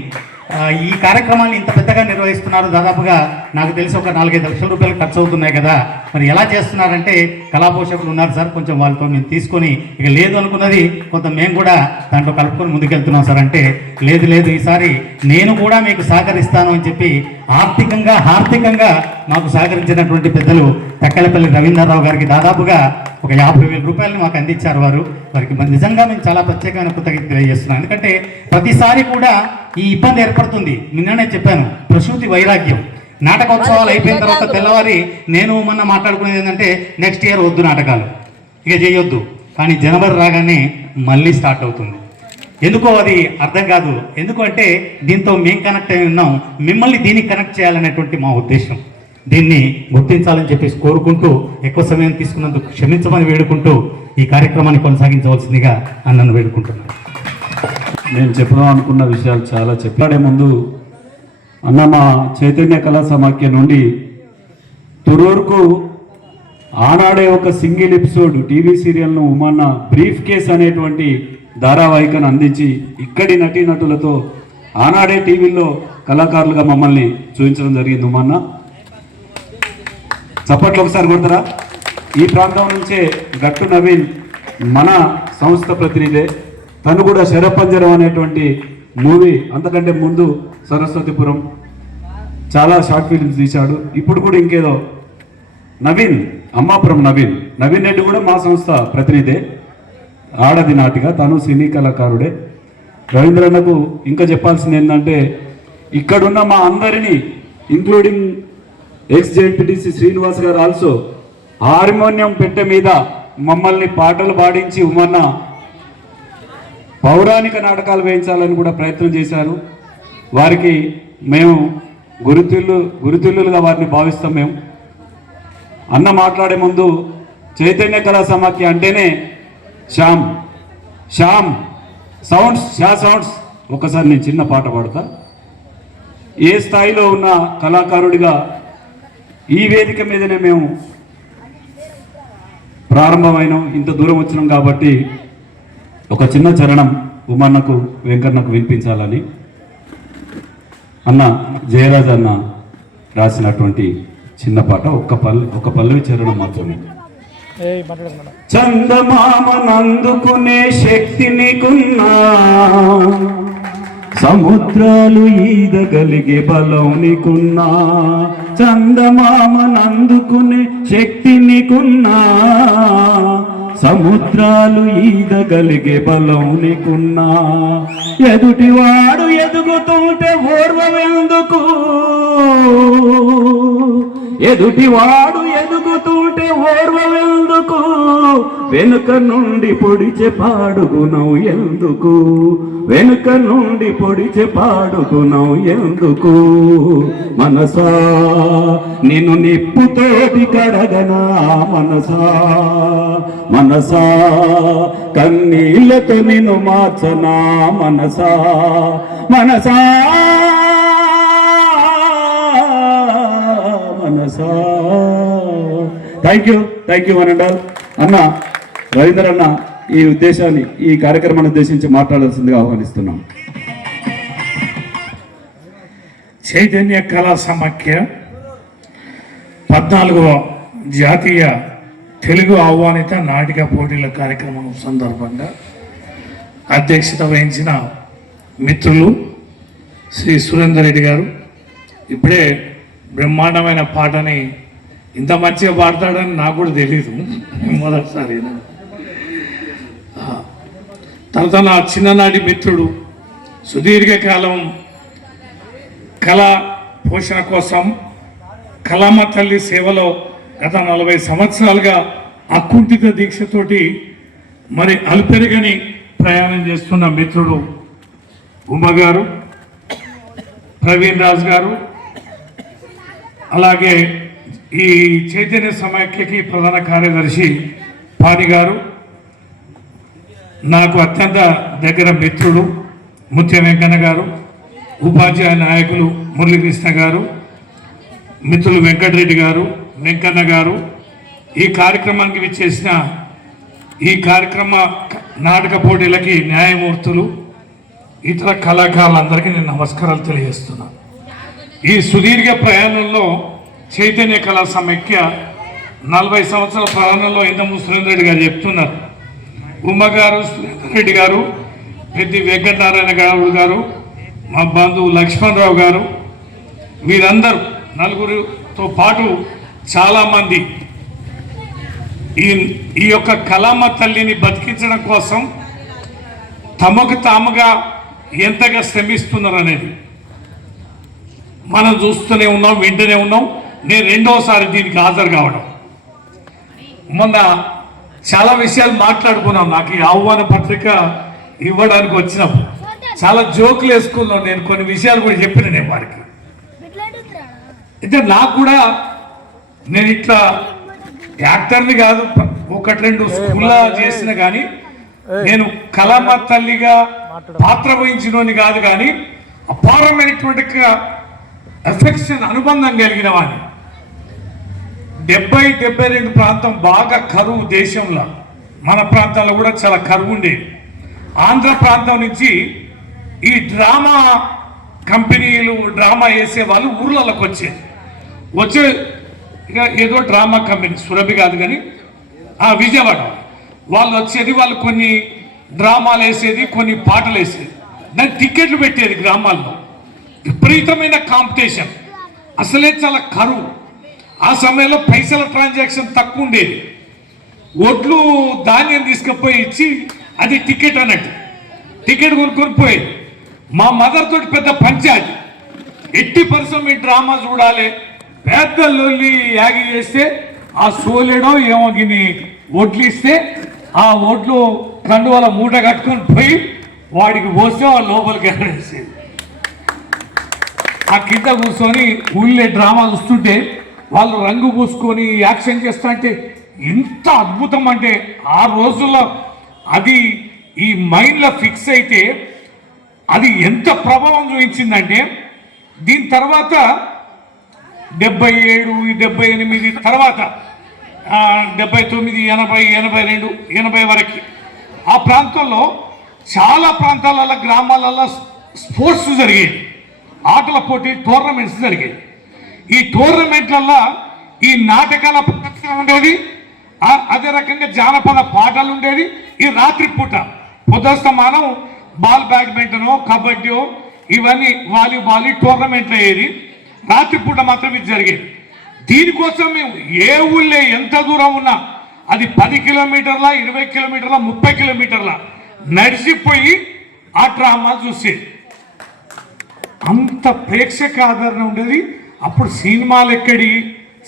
ఈ కార్యక్రమాన్ని ఇంత పెద్దగా నిర్వహిస్తున్నారు. దాదాపుగా నాకు తెలిసి ఒక 4-5 లక్షల రూపాయలు ఖర్చు అవుతున్నాయి కదా, మరి ఎలా చేస్తున్నారంటే కళా పోషకులు ఉన్నారు సార్, కొంచెం వాళ్ళతో మేము తీసుకొని ఇక లేదు అనుకున్నది కొంత మేము కూడా దాంట్లో కలుపుకొని ముందుకెళ్తున్నాం సార్ అంటే, లేదు ఈసారి నేను కూడా మీకు సహకరిస్తాను అని చెప్పి ఆర్థికంగా మాకు సహకరించినటువంటి పెద్దలు తక్కలపల్లి రవీంద్రరావు గారికి దాదాపుగా ఒక 50,000 రూపాయలు మాకు అందించారు వారికి నిజంగా మేము చాలా ప్రత్యేకమైన కృతజ్ఞత తెలియజేస్తున్నాం. ఎందుకంటే ప్రతిసారి కూడా ఈ ఇబ్బంది ఏర్పడుతుంది. నిన్ననే చెప్పాను, ప్రసూతి వైరాగ్యం. నాటకోత్సవాలు అయిపోయిన తర్వాత తెల్లవారి నేను మొన్న మాట్లాడుకునేది ఏంటంటే నెక్స్ట్ ఇయర్ వద్దు నాటకాలు, ఇక చేయొద్దు, కానీ జనవరి రాగానే మళ్ళీ స్టార్ట్ అవుతుంది. ఎందుకో అది అర్థం కాదు. ఎందుకంటే దీంతో మేము కనెక్ట్ అయి ఉన్నాం, మిమ్మల్ని దీనికి కనెక్ట్ చేయాలనేటువంటి మా ఉద్దేశం. దీన్ని గుర్తించాలని చెప్పేసి కోరుకుంటూ, ఎక్కువ సమయం తీసుకున్నందుకు క్షమించమని వేడుకుంటూ ఈ కార్యక్రమాన్ని కొనసాగించవలసిందిగా నన్ను వేడుకుంటున్నాను. నేను చెప్పడం అనుకున్న విషయాలు చాలా చెప్పాడే ముందు అన్న, మా చైతన్య కళా సమాఖ్య నుండి తురూరుకు ఆనాడే ఒక సింగిల్ ఎపిసోడ్ టీవీ సీరియల్ను ఉమన్న బ్రీఫ్ కేస్ అనేటువంటి ధారావాహికను అందించి ఇక్కడి నటీనటులతో ఆనాడే టీవీలో కళాకారులుగా మమ్మల్ని చూపించడం జరిగింది. ఉమన్న చప్పట్లు ఒకసారి కొడతారా? ఈ ప్రాంతం నుంచే గట్టు నవీన్ మన సంస్థ ప్రతినిధే. తను కూడా శరపంజరం అనేటువంటి మూవీ, అంతకంటే ముందు సరస్వతిపురం చాలా షార్ట్ ఫిల్మ్స్ తీశాడు. ఇప్పుడు కూడా ఇంకేదో నవీన్, అమ్మాపురం నవీన్ రెడ్డి కూడా మా సంస్థ ప్రతినిధే. ఆడది నాటిక, తను సినీ కళాకారుడే. రవీంద్రన్నకు ఇంకా చెప్పాల్సింది ఏంటంటే, ఇక్కడున్న మా అందరినీ ఇంక్లూడింగ్ ఎక్స్ జెడ్పీటీసీ శ్రీనివాస్ గారు ఆల్సో హార్మోనియం పెట్టె మీద మమ్మల్ని పాటలు పాడించి ఉమన్న పౌరాణిక నాటకాలు వేయించాలని కూడా ప్రయత్నం చేశారు. వారికి మేము గురుతుల్యులుగా వారిని భావిస్తాం. మేము అన్న మాట్లాడే ముందు చైతన్య కళా సమాఖ్య అంటేనే శ్యామ్ సౌండ్స్ ఒకసారి నేను చిన్న పాట పాడతా. ఏ స్థాయిలో ఉన్న కళాకారుడిగా ఈ వేదిక మీదనే మేము ప్రారంభమైనాం, ఇంత దూరం వచ్చినాం కాబట్టి ఒక చిన్న చరణం ఉమన్నకు వెంకన్నకు వినిపించాలని అన్న జయరాజ్ అన్న రాసినటువంటి చిన్న పాట ఒక పల్లవి చరణం మాత్రమే. చందమామనందుకునే శక్తి నీకున్నా, సముద్రాలు ఈదగలిగే బలం నీకున్నా. చందమామనందుకునే శక్తి నీకున్నా, సముద్రాలు ఈదగలిగే బలం నీకున్నా. ఎదుటివాడు ఎదుగుతుంటే ఓర్వెందుకు, ఎదుటివాడు ఎదుగుతుంటే ఓర్వెందుకు, వెనుక నుండి పొడిచే పాడుగునవు ఎందుకు, వెనుక నుండి పొడిచే పాడుగునవు ఎందుకు. మనసా నిన్ను నిప్పుతోటి కడగనా, మనసా కన్నీళ్లతో నిన్ను మార్చనా, మనసా థ్యాంక్ యూ అనండాల్ అన్న. రవీందర్ అన్న ఈ ఉద్దేశాన్ని, ఈ కార్యక్రమాన్ని ఉద్దేశించి మాట్లాడాల్సిందిగా ఆహ్వానిస్తున్నాం. చైతన్య కళా సమాఖ్య 14వ జాతీయ తెలుగు ఆహ్వానిత నాటిక పోటీల కార్యక్రమం సందర్భంగా అధ్యక్షత వహించిన మిత్రులు శ్రీ సురేందర్ రెడ్డి గారు ఇప్పుడే బ్రహ్మాండమైన పాటని ఇంత మంచిగా పాడతాడని నాకు కూడా తెలీదు, మొదటిసారి. తర్వాత నా చిన్ననాటి మిత్రుడు సుదీర్ఘకాలం కళా పోషణ కోసం కళామ తల్లి సేవలో గత 40 సంవత్సరాలుగా అకుంఠిత దీక్షతోటి మరి అల్పెరగని ప్రయాణం చేస్తున్న మిత్రుడు ఉమ గారు, ప్రవీణ్ రాజ్ గారు, అలాగే ఈ చైతన్య సమాఖ్యకి ప్రధాన కార్యదర్శి పాని గారు, నాకు అత్యంత దగ్గర మిత్రుడు ముత్య వెంకన్న గారు, ఉపాధ్యాయ నాయకులు మురళీకృష్ణ గారు, మిత్రులు వెంకటరెడ్డి గారు, వెంకన్న గారు, ఈ కార్యక్రమానికి విచ్చేసిన ఈ కార్యక్రమ నాటక పోటీలకి న్యాయమూర్తులు, ఇతర కళాకారులందరికీ నేను నమస్కారాలు తెలియజేస్తున్నాను. ఈ సుదీర్ఘ ప్రయాణంలో చైతన్య కళా సమైక్య 40 సంవత్సరాల ప్రయాణంలో ఇంతకుముందు సురేందర్ రెడ్డి గారు చెప్తున్నారు. ఉమ్మ గారు, సురేందర్ రెడ్డి గారు, పెద్ది వెంకటనారాయణ గారు, మా బంధువు లక్ష్మణరావు గారు, వీరందరూ నలుగురితో పాటు చాలామంది ఈ యొక్క కళామ తల్లిని బతికించడం కోసం తమకు తాముగా ఎంతగా శ్రమిస్తున్నారు అనేది మనం చూస్తూనే ఉన్నాం, వింటూనే ఉన్నాం. నేను రెండోసారి దీనికి హాజరు కావడం, మొన్న చాలా విషయాలు మాట్లాడుకున్నాం. నాకు ఈ ఆహ్వాన పత్రిక ఇవ్వడానికి వచ్చినప్పుడు చాలా జోకులు వేసుకున్నాం. నేను కొన్ని విషయాలు కూడా చెప్పిన నేను వారికి. అయితే నాకు కూడా నేను ఇట్లా యాక్టర్ని కాదు, 1-2 స్కూల్లో చేసిన కానీ నేను కళామ తల్లిగా పాత్ర వహించినోని కాదు, కానీ అపారమైనటువంటి ఎఫెక్షన్ అనుబంధం కలిగిన వాడిని. 70-72 ప్రాంతం బాగా కరువు దేశంలో, మన ప్రాంతాల్లో కూడా చాలా కరువు ఉండేది. ఆంధ్ర ప్రాంతం నుంచి ఈ డ్రామా కంపెనీలు డ్రామా వేసే వాళ్ళు ఊర్లలోకి వచ్చే ఇక ఏదో డ్రామా కంపెనీ సురభి కాదు కానీ విజయవాడ వాళ్ళు వచ్చేది, వాళ్ళు కొన్ని డ్రామాలు వేసేది, కొన్ని పాటలు వేసేది, దానికి టికెట్లు పెట్టేది. గ్రామాల్లో విపరీతమైన కాంపిటీషన్, అసలే చాలా కరువు. ఆ సమయంలో పైసల ట్రాన్సాక్షన్ తక్కువ ఉండేది. ఒడ్లు ధాన్యం తీసుకుపోయి ఇచ్చి అది టికెట్ అన్నట్టు, టికెట్ కొనుక్కొని పోయేది. మా మదర్ తోటి పెద్ద పంచాయతీ, 80% మీ డ్రామా చూడాలి, పెద్ద లొల్లి యాగి చేస్తే ఆ సోలేడో ఏమో గిని ఓట్లు ఇస్తే ఆ ఓట్లు కండువల మూట కట్టుకొని పోయి వాడికి పోస్తే వాళ్ళు లోపలికి వెళ్ళేసేది. ఆ కింద కూర్చొని ఊళ్ళే డ్రామా చూస్తుంటే వాళ్ళు రంగు పూసుకొని యాక్షన్ చేస్తా అంటే ఎంత అద్భుతం అంటే ఆ రోజుల్లో అది ఈ మైండ్లో ఫిక్స్ అయితే అది ఎంత ప్రభావం చూపించిందంటే దీని తర్వాత 77, 78 తర్వాత 79, 80, 82, 80 వరకు ఆ ప్రాంతంలో చాలా ప్రాంతాలలో గ్రామాలలో స్పోర్ట్స్ జరిగేది, ఆటల పోటీ టోర్నమెంట్స్ జరిగేది. ఈ టోర్నమెంట్లలో ఈ నాటకాల ప్రదర్శన ఉండేది, అదే రకంగా జానపద పాటలు ఉండేది. ఈ రాత్రిపూట పొద్దుస్తమానం బ్యాడ్మింటనో కబడ్డీ ఇవన్నీ వాలీబాల్ టోర్నమెంట్లు అయ్యేది. రాత్రిపూట మాత్రం ఇది జరిగేది. దీనికోసం మేము ఏ ఊళ్ళో ఎంత దూరం ఉన్నా అది 10 కిలోమీటర్ల, 20 కిలోమీటర్ల, 30 కిలోమీటర్ల నడిచిపోయి ఆ డ్రామా చూసేది. అంత ప్రేక్షక ఆదరణ ఉండేది. అప్పుడు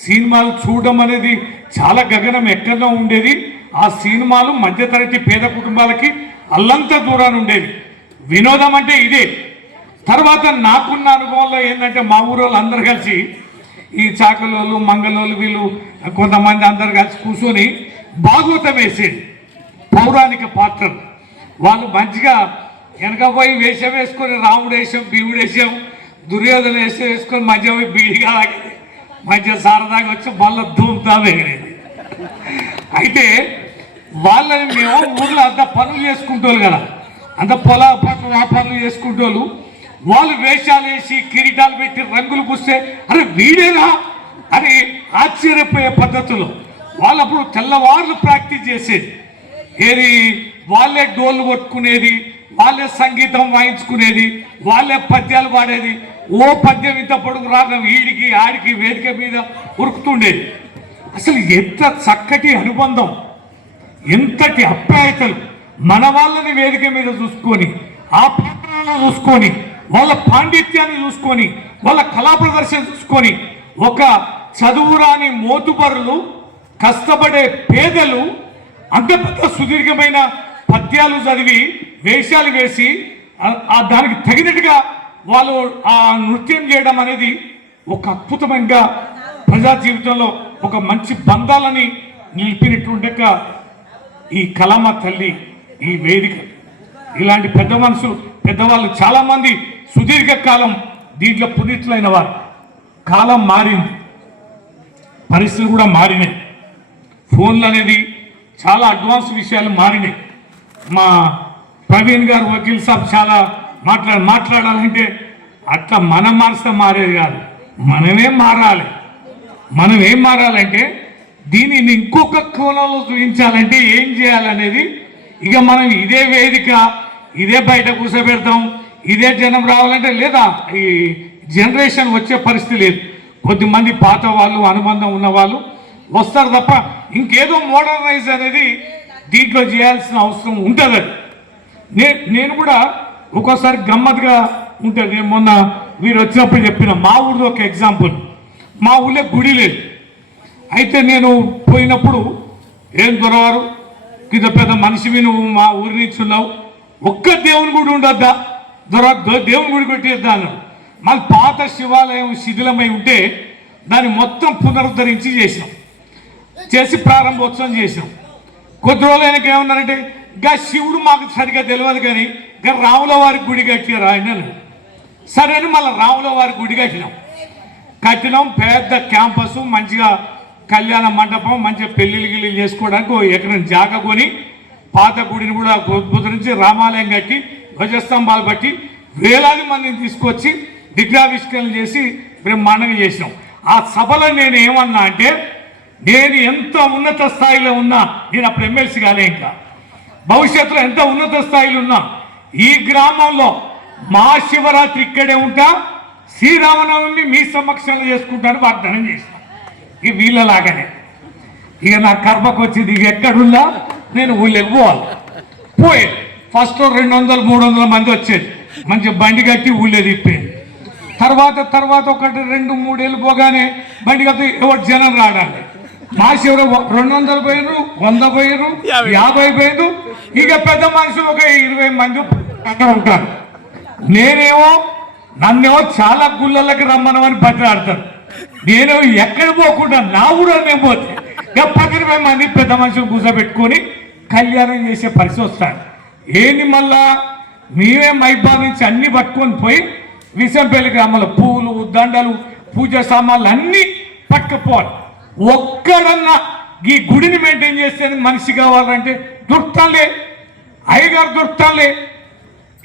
సినిమాలు చూడడం అనేది చాలా గగనం ఎక్కడో ఉండేది. ఆ సినిమాలు మధ్యతరగతి పేద కుటుంబాలకి అల్లంత దూరాన్ని ఉండేవి. వినోదం అంటే ఇదే. తర్వాత నాకున్న అనుభవంలో ఏంటంటే మా ఊరోళ్ళు అందరు కలిసి ఈ చాకలోళ్ళు మంగళోళ్ళు వీళ్ళు కొంతమంది అందరు కలిసి కూర్చొని భాగవతం వేసేది, పౌరాణిక పాత్రలు. వాళ్ళు మంచిగా వెనకపోయి వేషం వేసుకొని రాముడు వేషం, భీముడు వేషం, దుర్యోధన వేషం వేసుకొని మధ్య పోయి బీడిగా ఆగేది, మధ్య సారదాగా వచ్చి మళ్ళీ ధూమ్తా వేగలేదు. అయితే వాళ్ళని మేము ఊళ్ళో అంత పనులు చేసుకుంటోళ్ళు కదా, అంత పొలా పనులు ఆ పనులు చేసుకుంటోళ్ళు. వాళ్ళు వేషాలు వేసి కిరీటాలు పెట్టి రంగులు పూస్తే అరే వీడేనా అని ఆశ్చర్యపోయే పద్ధతులు వాళ్ళు అప్పుడు తెల్లవార్లు ప్రాక్టీస్ చేసేది. ఏది వాళ్ళే డోళ్ళు కొట్టుకునేది, వాళ్ళే సంగీతం వాయించుకునేది, వాళ్ళే పద్యాలు పాడేది. ఓ పద్యం ఇంత పొడుగు రాగం వీడికి ఆడికి వేదిక మీద ఉరుకుతుండేది. అసలు ఎంత చక్కటి అనుబంధం, ఎంతటి అప్యాయతలు. మన వాళ్ళని వేదిక మీద చూసుకొని ఆ పాత్రలను చూసుకొని వాళ్ళ పాండిత్యాన్ని చూసుకొని వాళ్ళ కళా ప్రదర్శన చూసుకొని ఒక చదువురాని మోతుబరులు, కష్టపడే పేదలు అంత పెద్ద సుదీర్ఘమైన పద్యాలు చదివి వేషాలు వేసి దానికి తగినట్టుగా వాళ్ళు ఆ నృత్యం చేయడం అనేది ఒక అద్భుతమైన ప్రజా జీవితంలో ఒక మంచి బంధాలని నిలిపినటువంటి ఈ కళమ్మ తల్లి, ఈ వేదిక, ఇలాంటి పెద్ద మనుషులు పెద్దవాళ్ళు చాలామంది సుదీర్ఘ కాలం దీంట్లో పునీతులైన వారు. కాలం మారింది, పరిస్థితులు కూడా మారినాయి, ఫోన్లు అనేది చాలా అడ్వాన్స్ విషయాలు మారినాయి. మా ప్రవీణ్ గారు వకీల్ సాబ్ చాలా మాట్లాడాలంటే అట్లా మనం మారిస్తే మారేది కాదు, మనం ఏం మారాలంటే దీనిని ఇంకొక కోణంలో చూపించాలంటే ఏం చేయాలనేది ఇక మనం ఇదే వేదిక ఇదే బయట కూర్చోబెడతాం, ఇదే జనం రావాలంటే లేదా ఈ జనరేషన్ వచ్చే పరిస్థితి లేదు. కొద్దిమంది పాత వాళ్ళు అనుబంధం ఉన్న వాళ్ళు వస్తారు తప్ప ఇంకేదో మోడర్నైజ్ అనేది దీంట్లో చేయాల్సిన అవసరం ఉంటుంది. నేను కూడా ఒక్కోసారి గమ్మత్తుగా ఉంటుంది. మొన్న మీరు వచ్చినప్పుడు చెప్పిన మా ఊరిలో ఒక ఎగ్జాంపుల్, మా ఊళ్ళో గుడి లేదు. అయితే నేను పోయినప్పుడు ఏం దొరవారు కింద పెద్ద మనిషివి నువ్వు మా ఊరి నుంచి ఉన్నావు, ఒక్క దేవుని గుడి ఉండొద్దా, దేవుని గుడి పెట్టేద్దా అన్నాడు. మాకు పాత శివాలయం శిథిలమై ఉంటే దాన్ని మొత్తం పునరుద్ధరించి చేసి ప్రారంభోత్సవం చేసినాం. కొద్ది రోజులు ఆయనకి ఏమన్నారంటే ఇంకా శివుడు మాకు సరిగ్గా తెలియదు కానీ ఇంకా రాముల వారి గుడి కట్టారు ఆయన. సరే అని మళ్ళీ రాముల వారి గుడి కట్టినాం. పెద్ద క్యాంపస్, మంచిగా కళ్యాణ మండపం, మంచిగా పెళ్లిళ్ళు చేసుకోవడానికి ఓ ఎకరం జాగా కొని పాత గుడిని కూడా పునరుద్ధరించి రామాలయం కట్టి ధ్వజస్తంభాలు బట్టి వేలాది మందిని తీసుకొచ్చి విగ్రహావిష్కరణ చేసి బ్రహ్మాండంగా చేసినాం. ఆ సభలో నేను ఏమన్నా అంటే నేను ఎంత ఉన్నత స్థాయిలో ఉన్నా, నేను అప్పుడు ఎమ్మెల్సీ కాలే, ఇంకా భవిష్యత్తులో ఎంత ఉన్నత స్థాయిలో ఉన్నా ఈ గ్రామంలో మహాశివరాత్రి ఇక్కడే ఉంటా, శ్రీరామనవమిని మీ సమక్షంలో చేసుకుంటాను వాగ్దానం చేసిన. ఈ వీళ్ళలాగానే ఇక నా కర్మకు వచ్చింది. ఇక ఎక్కడున్నా నేను ఊళ్ళకి పోయే ఫస్ట్ 200-300 మంది వచ్చేది, మంచి బండి కట్టి ఊళ్ళో తిప్పేది. తర్వాత 1-2-3 ఏళ్ళు పోగానే బండి కట్టి ఎవరు జనం రావడానికి మా శివరు 200 పోయినరు, 100 పోయినరు, 50 పోయినరు. ఇక పెద్ద మనుషులు ఒక 20 మంది అక్కడ ఉంటారు. నన్నేమో చాలా గుళ్ళకి రమ్మనమని బతిలాడతారు. నేను ఎక్కడ పోకుండా నా ఊరు నేను పోతే 20 మంది పెద్ద మనుషులు కూర్చోబెట్టుకొని కళ్యాణం చేసే పరిస్థితి వస్తాడు. ఏంది మళ్ళా మేమే మైబాద్ నుంచి అన్ని పట్టుకొని పోయి విషంపల్లి గ్రామంలో పూలు, దండలు, పూజ సామాన్లు అన్ని పట్టుకుపోవాలి. ఒక్కడన్నా ఈ గుడిని మెయింటైన్ చేస్తే మనిషి కావాలంటే దొరుకుతాలే, అయ్యగారు దొరుకుతాలే.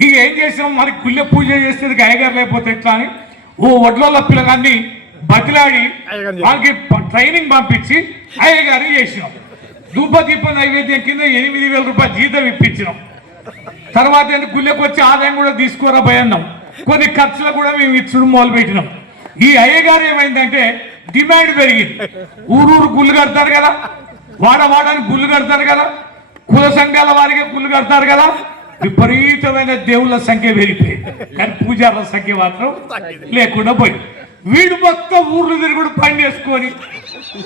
ఇక ఏం చేసాం, మరి గుళ్ళె పూజ చేసేది అయ్యగారు లేకపోతే ఎట్లా అని ఓ వడ్ల పిల్లగాన్ని బతిలాడి వాళ్ళకి ట్రైనింగ్ పంపించి అయ్యగారు చేసినాం. ధూపదీప నైవేద్యం కింద 8,000 రూపాయలు జీతం ఇప్పించినాం. తర్వాత గుళ్ళకి వచ్చి ఆదాయం కూడా తీసుకోరా భయన్నాం. కొన్ని ఖర్చులు కూడా మేము ఇచ్చుడు మొదలు పెట్టినాం. ఈ అయ్యగారు ఏమైందంటే డిమాండ్ పెరిగింది. ఊరూరు గుళ్ళు కడతారు కదా, వాడవాడానికి గుళ్ళు కడతారు కదా, కుల సంఘాల వారికి గుళ్ళు కడతారు కదా, విపరీతమైన దేవుళ్ళ సంఖ్య పెరిగిపోయింది. కానీ పూజారుల సంఖ్య మాత్రం లేకుండా పోయింది. వీడు మొత్తం ఊర్లు తిరుగుడు పని చేసుకొని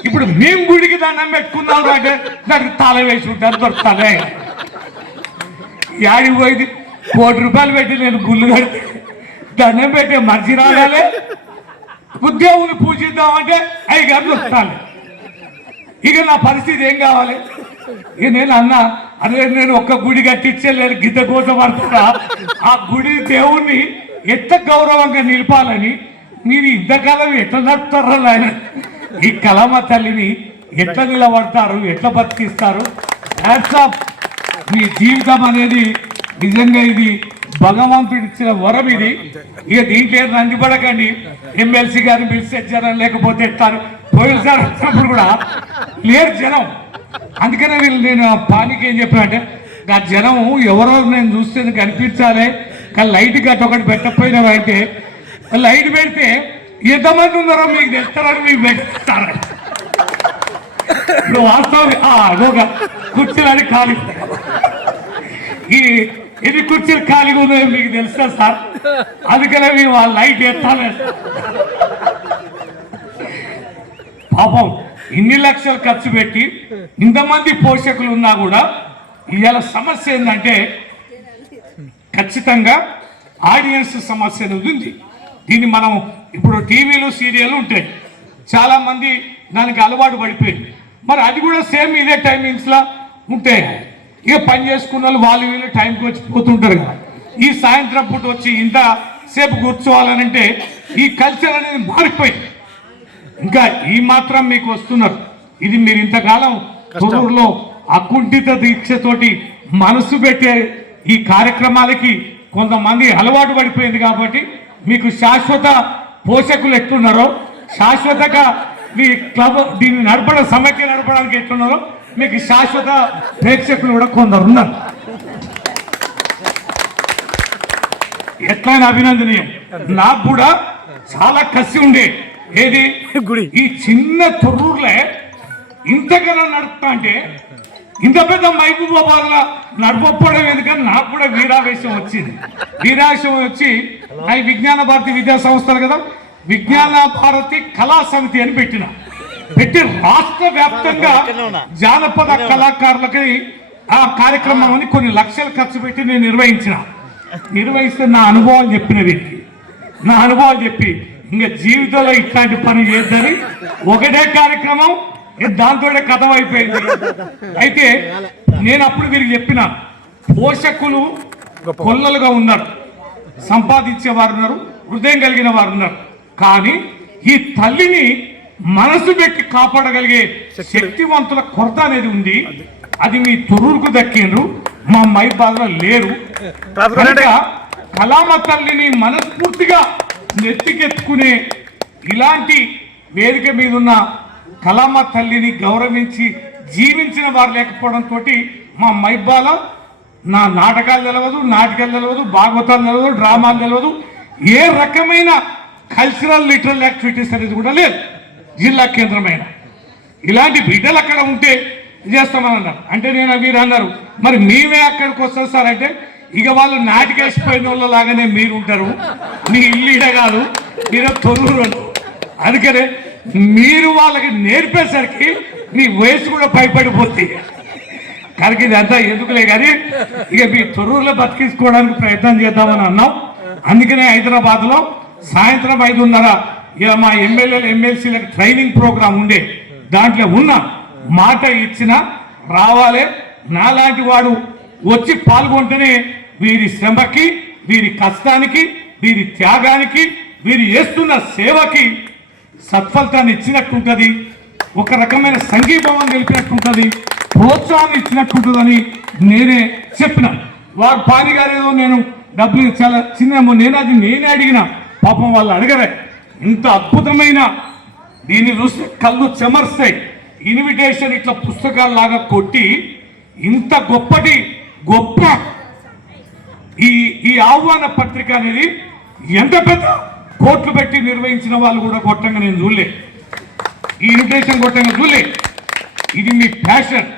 ఇప్పుడు మేము గుడికి దండం పెట్టుకున్నాం అంటే దానికి తాళ వేసి ఉంటారు, దొరుకుతానే. యాడికి పోయింది, 1 కోటి రూపాయలు పెట్టి నేను గుళ్ళు కడితే దండం పెట్టే మనిషి రాగాలే, ఉద్యోగులు పూజిద్దామంటే అయ్యగారు దొరుకుతాను. ఇక నా పరిస్థితి ఏం కావాలి? ఇక నేను అన్నా, అదే నేను ఒక్క గుడి కట్టించే లేదు గిద్ద కోసం పడుతున్నా. ఆ గుడి దేవుణ్ణి ఎంత గౌరవంగా నిలపాలని మీరు ఇంతకాలం ఎట్లా నడుపుతారా ఆయన? ఈ కళామ తల్లిని ఎట్లా నిలబడతారు, ఎట్లా బతికిస్తారు? మీ జీవితం అనేది నిజంగా ఇది భగవంతుడు ఇచ్చిన వరం ఇది. ఇక దీంట్లో రందిపడకండి. ఎమ్మెల్సీ గారిని పిలిచే జనం లేకపోతే ఎత్తారు. పోయినసారి వచ్చినప్పుడు కూడా లేరు జనం. అందుకనే వీళ్ళు నేను పానికి ఏం చెప్పానంటే, ఆ జనం ఎవరో నేను చూస్తే కనిపించాలి, కానీ లైట్ గట్ట ఒకటి పెట్టకపోయినావు అంటే లైట్ పెడితే ఎంతమంది ఉన్నారో మీకు తెస్తారని మీకు పెట్టారు. ఇప్పుడు వాస్తవం అదొక కుర్చీలని ఖాళీ, ఈ ఎన్ని కుర్చీలు ఖాళీగా ఉన్నాయో మీకు తెలుసా సార్? అందుకనే మేము ఆ లైట్ ఎత్తాలి. పాపం ఇన్ని లక్షలు ఖర్చు పెట్టి ఇంతమంది పోషకులు ఉన్నా కూడా ఇవాళ సమస్య ఏంటంటే ఖచ్చితంగా ఆడియన్స్ సమస్య అనేది ఉంది. దీన్ని మనం ఇప్పుడు టీవీలు, సీరియల్ ఉంటాయి, చాలా మంది దానికి అలవాటు పడిపోయింది. మరి అది కూడా సేమ్ ఇదే టైమింగ్స్లో ఉంటాయి. ఇక పని చేసుకున్న వాళ్ళు వీళ్ళు టైంకి వచ్చి పోతుంటారు కదా. ఈ సాయంత్రం పూట వచ్చి ఇంత సేపు కూర్చోవాలనంటే ఈ కల్చర్ అనేది మారిపోయింది. ఇంకా ఈ మాత్రం మీకు వస్తున్నారు. ఇది మీరు ఇంతకాలం తొర్రూరులో అకుంఠిత దీక్షతోటి మనసు పెట్టే ఈ కార్యక్రమాలకి కొంతమంది అలవాటు పడిపోయింది కాబట్టి మీకు శాశ్వత పోషకులు ఎట్లున్నారో, శాశ్వతంగా మీ క్లబ్ దీన్ని నడపడం, సమైక్య నడపడానికి ఎట్లున్నారో మీకు శాశ్వత ప్రేక్షకులు కూడా కొందరు ఉన్నారు. ఎట్లయినా అభినందనీయం. నాకు కూడా చాలా కసి ఉండే ఏది ఈ చిన్న తొర్రూరులే ఇంతకన్నా నడుపుతా అంటే ఇంత పెద్ద మహబూబాబాద్ లో నడపడం ఎందుకని నాకు కూడా వీరావేశం వచ్చింది. వీరావేశం వచ్చి నాకు విజ్ఞాన భారతి విద్యా సంస్థలు కదా, విజ్ఞాన భారతి కళా సమితి అని పెట్టి రాష్ట్ర వ్యాప్తంగా జానపద కళాకారులకి ఆ కార్యక్రమం అని కొన్ని లక్షలు ఖర్చు పెట్టి నేను నిర్వహిస్తే నా అనుభవాలు చెప్పిన వీరికి, నా అనుభవాలు చెప్పి ఇంకా జీవితంలో ఇట్లాంటి పని చేద్దని ఒకటే కార్యక్రమం దాంతో కథం అయిపోయింది. అయితే నేను అప్పుడు వీరికి చెప్పిన, పోషకులు కొల్లలుగా ఉన్నారు, సంపాదించే వారు ఉన్నారు, హృదయం కలిగిన వారు ఉన్నారు, కానీ ఈ తల్లిని మనసు పెట్టి కాపాడగలిగే శక్తివంతుల కొరత అనేది ఉంది. అది మీ తొర్రూరుకు దక్కిండ్రు, మా మైబాద్లో లేరు. కళామ తల్లిని మనస్ఫూర్తిగా నెత్తికెత్తుకునే ఇలాంటి వేదిక మీద ఉన్న కళామ తల్లిని గౌరవించి జీవించిన వారు లేకపోవడంతో మా మైబాలో నా నాటకాలు తెలియదు, భాగవతాలు తెలియదు, డ్రామాలు తెలియదు, ఏ రకమైన కల్చరల్ లిటరల్ యాక్టివిటీస్ అనేది కూడా లేదు. జిల్లా కేంద్రమైన ఇలాంటి బిడ్డలు అక్కడ ఉంటే చేస్తామని అన్నారు. అంటే నేను మీరు అన్నారు మరి మేమే అక్కడికి వస్తాం సార్ అంటే, ఇక వాళ్ళు నాటికేసిపోయిన వాళ్ళ లాగానే మీరు ఉంటారు, మీ ఇల్లు ఇడ కాదు, మీరు తొర్రూరు. అందుకనే మీరు వాళ్ళకి నేర్పేసరికి నీ వయసు కూడా భయపడిపోతుంది. కనుక ఇదంతా ఎందుకులే కానీ ఇక మీ తొర్రూరులో బతికించుకోవడానికి ప్రయత్నం చేద్దామని అన్నాం. అందుకనే హైదరాబాద్లో సాయంత్రం 5:30 ఇక మా ఎమ్మెల్యేలు ఎమ్మెల్సీలకు ట్రైనింగ్ ప్రోగ్రాం ఉండే, దాంట్లో ఉన్న మాట ఇచ్చిన రావాలి. నాలాంటి వాడు వచ్చి పాల్గొంటేనే వీరి శ్రమకి, వీరి కష్టానికి, వీరి త్యాగానికి, వీరు చేస్తున్న సేవకి సత్ఫలితాన్ని ఇచ్చినట్టుంటది, ఒక రకమైన సంఘీభావం తెలిపినట్టుంటది, ప్రోత్సాహాన్ని ఇచ్చినట్టుంటుందని నేనే చెప్పిన. వారు పాని గారు ఏదో నేను డబ్బులు చాలా చిన్న నేనే అడిగిన, పాపం వాళ్ళు అడగరే. ఇంత అద్భుతమైన దీన్ని చూస్తే కళ్ళు చెమర్స్తాయి. ఇన్విటేషన్ ఇట్లా పుస్తకాల్లాగా కొట్టి ఇంత గొప్ప ఈ ఆహ్వాన పత్రిక అనేది ఎంత పెద్ద కోట్లు పెట్టి నిర్వహించిన వాళ్ళు కూడా కొట్టంగా నేను చూడలే. ఈ ఇన్విటేషన్ కొట్టంగా చూడలే. ఇది మీ ప్యాషన్,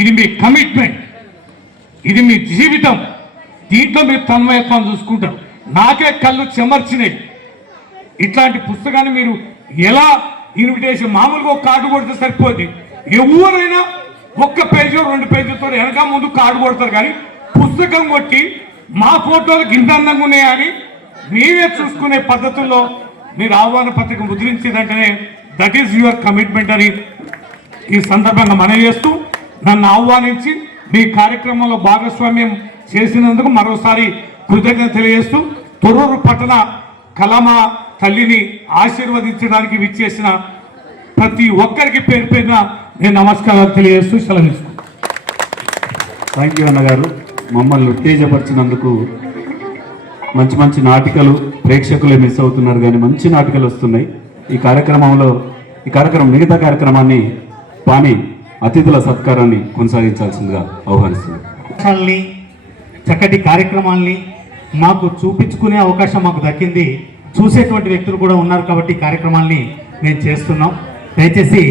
ఇది మీ కమిట్మెంట్, ఇది మీ జీవితం. దీంట్లో మీరు తన్మయత్వం చూసుకుంటారు. నాకే కళ్ళు చెమర్చినాయి. ఇట్లాంటి పుస్తకాన్ని మీరు ఎలా ఇన్విటేషన్ మామూలుగా ఒక కార్డు కొడితే సరిపోద్ది. ఎవరైనా ఒక్క పేజీ 2 పేజీలతో వెనక ముందు కార్డు కొడతారు, కానీ పుస్తకం కొట్టి మా ఫోటోలకు ఇంత అందంగా ఉన్నాయని మీరే చూసుకునే పద్ధతుల్లో మీరు ఆహ్వాన పత్రిక ముద్రించిందంటేనే దట్ ఈస్ యువర్ కమిట్మెంట్ అని ఈ సందర్భంగా మనం చేస్తూ నన్ను ఆహ్వానించి మీ కార్యక్రమంలో భాగస్వామ్యం చేసినందుకు మరోసారి కృతజ్ఞత తెలియజేస్తూ తొర్రూరు పట్టణ కళమ తల్లిని ఆశీర్వదించడానికి విచ్చేసిన ప్రతి ఒక్కరికి పేరు పేరున నేను నమస్కారాలు తెలియజేస్తూ సెలవు తీసుకుంటాను. థ్యాంక్ యూ అన్నగారు. మమ్మల్ని ఉత్తేజపరిచినందుకు. మంచి నాటికలు ప్రేక్షకులే మిస్ అవుతున్నారు, కానీ మంచి నాటికలు వస్తున్నాయి. ఈ కార్యక్రమం మిగతా కార్యక్రమాన్ని పాని అతిథుల సత్కారాన్ని కొనసాగించాల్సిందిగా ఆహ్వానిస్తుంది. చక్కటి కార్యక్రమాల్ని మాకు చూపించుకునే అవకాశం మాకు దక్కింది. చూసేటువంటి వ్యక్తులు కూడా ఉన్నారు కాబట్టి ఈ కార్యక్రమాల్ని మేము చేస్తున్నాం. దయచేసి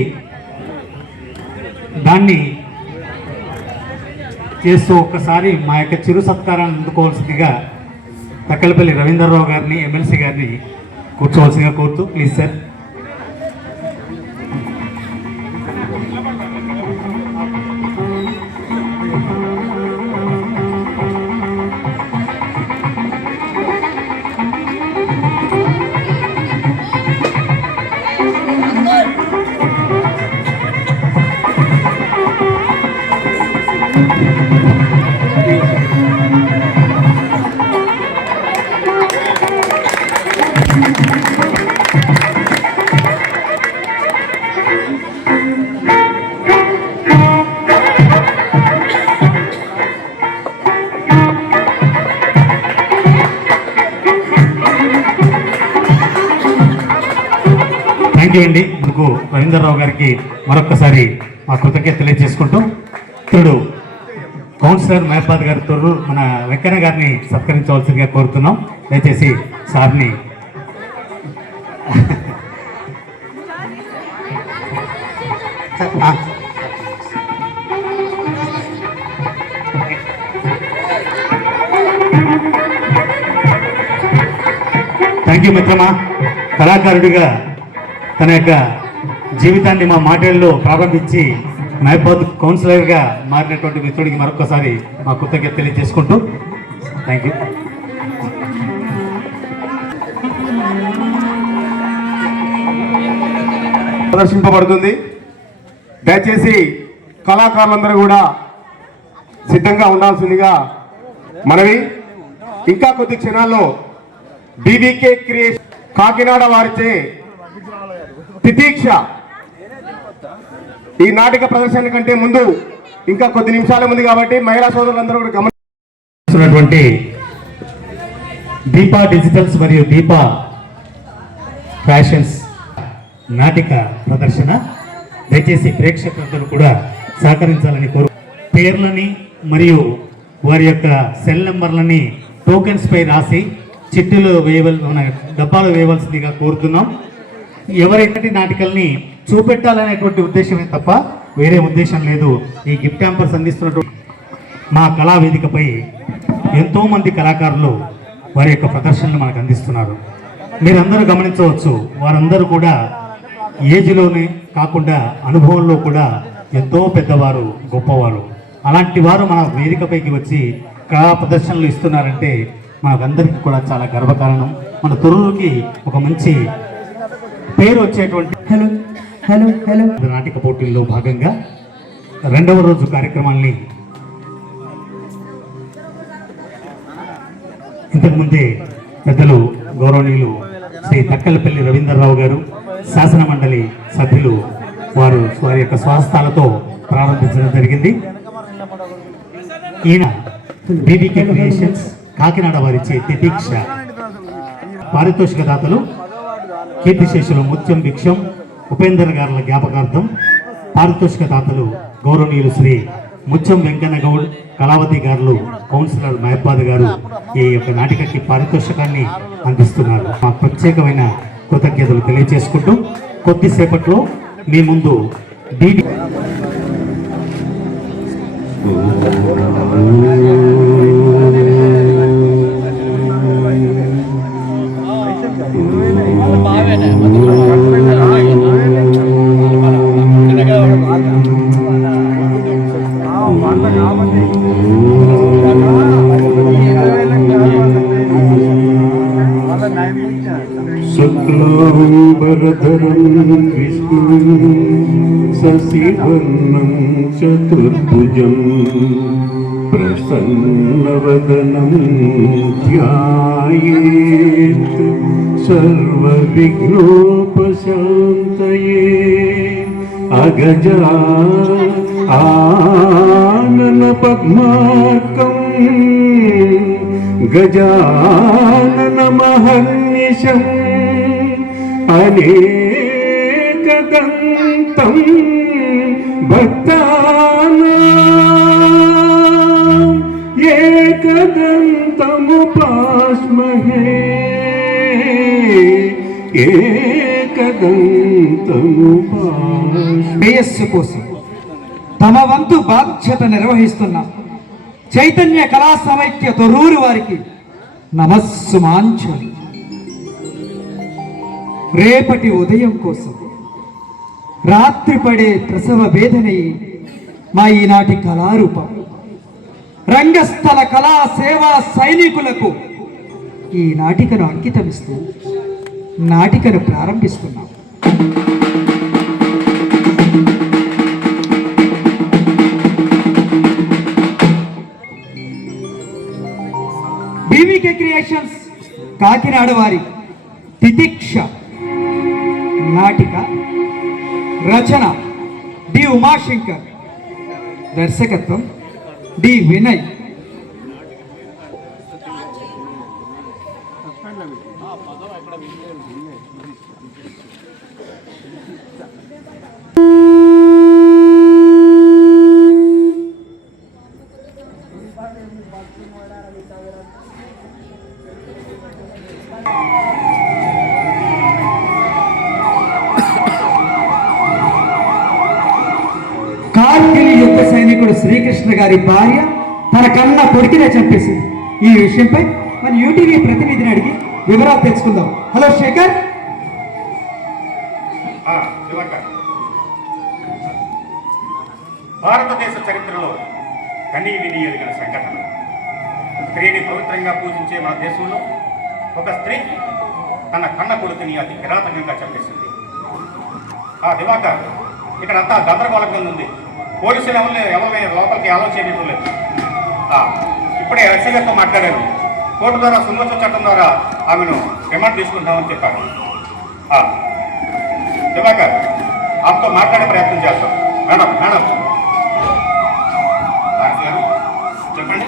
దాన్ని చేస్తూ ఒక్కసారి మా యొక్క చిరు సత్కారాన్ని అందుకోవాల్సిందిగా తక్కలపల్లి రవీంద్రరావు గారిని, ఎమ్మెల్సీ గారిని కూర్చోవలసిందిగా కోరుతూ ప్లీజ్ సార్. థ్యాంక్ యూ అండి. మీకు రవీంద్రరావు గారికి మరొక్కసారి మా కృతజ్ఞత తెలియజేసుకుంటూ ఇప్పుడు కౌన్సిలర్ మహబాద్ గారి తొర్రు మన వెంకన్న గారిని సత్కరించవలసిందిగా కోరుతున్నాం. దయచేసి సార్ని థ్యాంక్ యూ మిత్రమా. కళాకారుడిగా తన యొక్క జీవితాన్ని మా మాటల్లో ప్రారంభించి మహబాద్ కౌన్సిలర్గా మారినటువంటి మిత్రుడికి మరొకసారి మా కృతజ్ఞత తెలియజేసుకుంటూ థ్యాంక్ యూ. ప్రదర్శింపబడుతుంది. దయచేసి కళాకారులందరూ కూడా సిద్ధంగా ఉండాల్సిందిగా మనవి. ఇంకా కొద్ది క్షణాల్లో బీబీకే క్రియేషన్ కాకినాడ వారిచే తితీక్ష ఈ నాటిక ప్రదర్శన కంటే ముందు ఇంకా కొద్ది నిమిషాల ముందు కాబట్టి మహిళా సోదరులందరూ కూడా గమనిస్తున్నటువంటి దీపా డిజిటల్స్ మరియు దీపా ఫ్యాషన్స్ నాటిక ప్రదర్శన దయచేసి ప్రేక్షకులందరూ కూడా సహకరించాలని కోరు. పేర్లని మరియు వారి యొక్క సెల్ నెంబర్లని టోకెన్స్ పై రాసి చిట్టులో మన డబ్బాలో వేయవలసిందిగా కోరుతున్నాం. ఎవరైతే నాటికల్ని చూపెట్టాలనేటువంటి ఉద్దేశమే తప్ప వేరే ఉద్దేశం లేదు. ఈ గిఫ్ట్ హ్యాంపర్స్ అందిస్తున్నటువంటి మా కళా వేదికపై ఎంతోమంది కళాకారులు వారి యొక్క ప్రదర్శనలు మనకు అందిస్తున్నారు. మీరందరూ గమనించవచ్చు, వారందరూ కూడా ఏజ్లోనే కాకుండా అనుభవంలో కూడా ఎంతో పెద్దవారు, గొప్పవారు. అలాంటి వారు మన వేదికపైకి వచ్చి కళా ప్రదర్శనలు ఇస్తున్నారంటే మనకందరికీ కూడా చాలా గర్వకారణం. మన తొర్రూరుకి ఒక మంచి పేరు వచ్చేటువంటి నాటిక పోటీల్లో భాగంగా 2వ రోజు కార్యక్రమాల్ని ఇంతకుముందే పెద్దలు గౌరవనీయులు శ్రీ తక్కలపల్లి రవీంద్రరావు గారు, శాసన మండలి సభ్యులు వారి యొక్క స్వహస్తాలతో ప్రారంభించడం జరిగింది. ఈయన బీబీకే క్రియేషన్స్ కాకినాడ వారిచ్చే తితీక్ష పారితోషిక దాతలు కీర్తిశేషులు ముత్యం భిక్షం ఉపేందర్ గారుల జ్ఞాపకార్థం పారితోషిక దాతలు గౌరవనీయులు శ్రీ ముత్యం వెంకన్న గౌడ్, కళావతి గారు, కౌన్సిలర్ మహపాద్ గారు ఈ యొక్క నాటికకి పారితోషికాన్ని అందిస్తున్నారు. మా ప్రత్యేకమైన కృతజ్ఞతలు తెలియజేసుకుంటూ కొద్దిసేపట్లో మీ ముందు బీబీ శుక్లాంబరధరం విష్ణుం శశివర్ణం చతుర్భుజం ప్రసన్నవదనం ధ్యాయేత్ సర్వవిఘ్నోపశాంతయే అగజా ఆనన పద్మార్కం గజానన మహర్నిశం అనేకదంతం భక్తానాం ఏకదంతముపాస్మహే శ్రేయస్సు కోసం తమ వంతు బాధ్యత నిర్వహిస్తున్న చైతన్య కళా సమైక్య తొర్రూరు వారికి నమస్సుమాంఛలు. రేపటి ఉదయం కోసం రాత్రి పడే ప్రసవ వేదనయే మా ఈనాటి కళారూపం. రంగస్థల కళా సేవా సైనికులకు ఈ నాటికను అంకితమిస్తూ నాటికను ప్రారంభిస్తున్నాం. బీవీకే క్రియేషన్స్ కాకినాడ వారి తితిక్ష నాటిక రచన డి ఉమాశంకర్, దర్శకత్వం డి వినయ్. కార్గిల్ యుద్ధ సైనికుడు శ్రీకృష్ణ గారి భార్య తన కన్న కొడుకునే చంపేసింది. ఈ విషయంపై మన యూటీవీ ప్రతినిధిని అడిగి వివరాలు తెలుసుకుందాం. హలో శేఖర్. భారతదేశ చరిత్రలో కనీ విని ఎరిగిన సంఘటన. స్త్రీని పవిత్రంగా పూజించే మన దేశంలో ఒక స్త్రీ తన కన్న కొడుకుని అతి కిరాతకంగా చంపేసింది. ఆ దివాకర్ ఇక్కడ అంతా గందరగోళంగా ఉంది. పోలీసులు ఎవరైనా లోపలికి అలౌ చేయడం లేదు. ఇప్పుడే ఎస్ఐ గారితో మాట్లాడారు. కోర్టు ద్వారా సుమోచ చట్టం ద్వారా ఆమెను రిమాండ్ తీసుకుంటామని చెప్పారు. దివాకర్ ఆమెతో మాట్లాడే ప్రయత్నం చేస్తాం. మేడం చెప్పండి.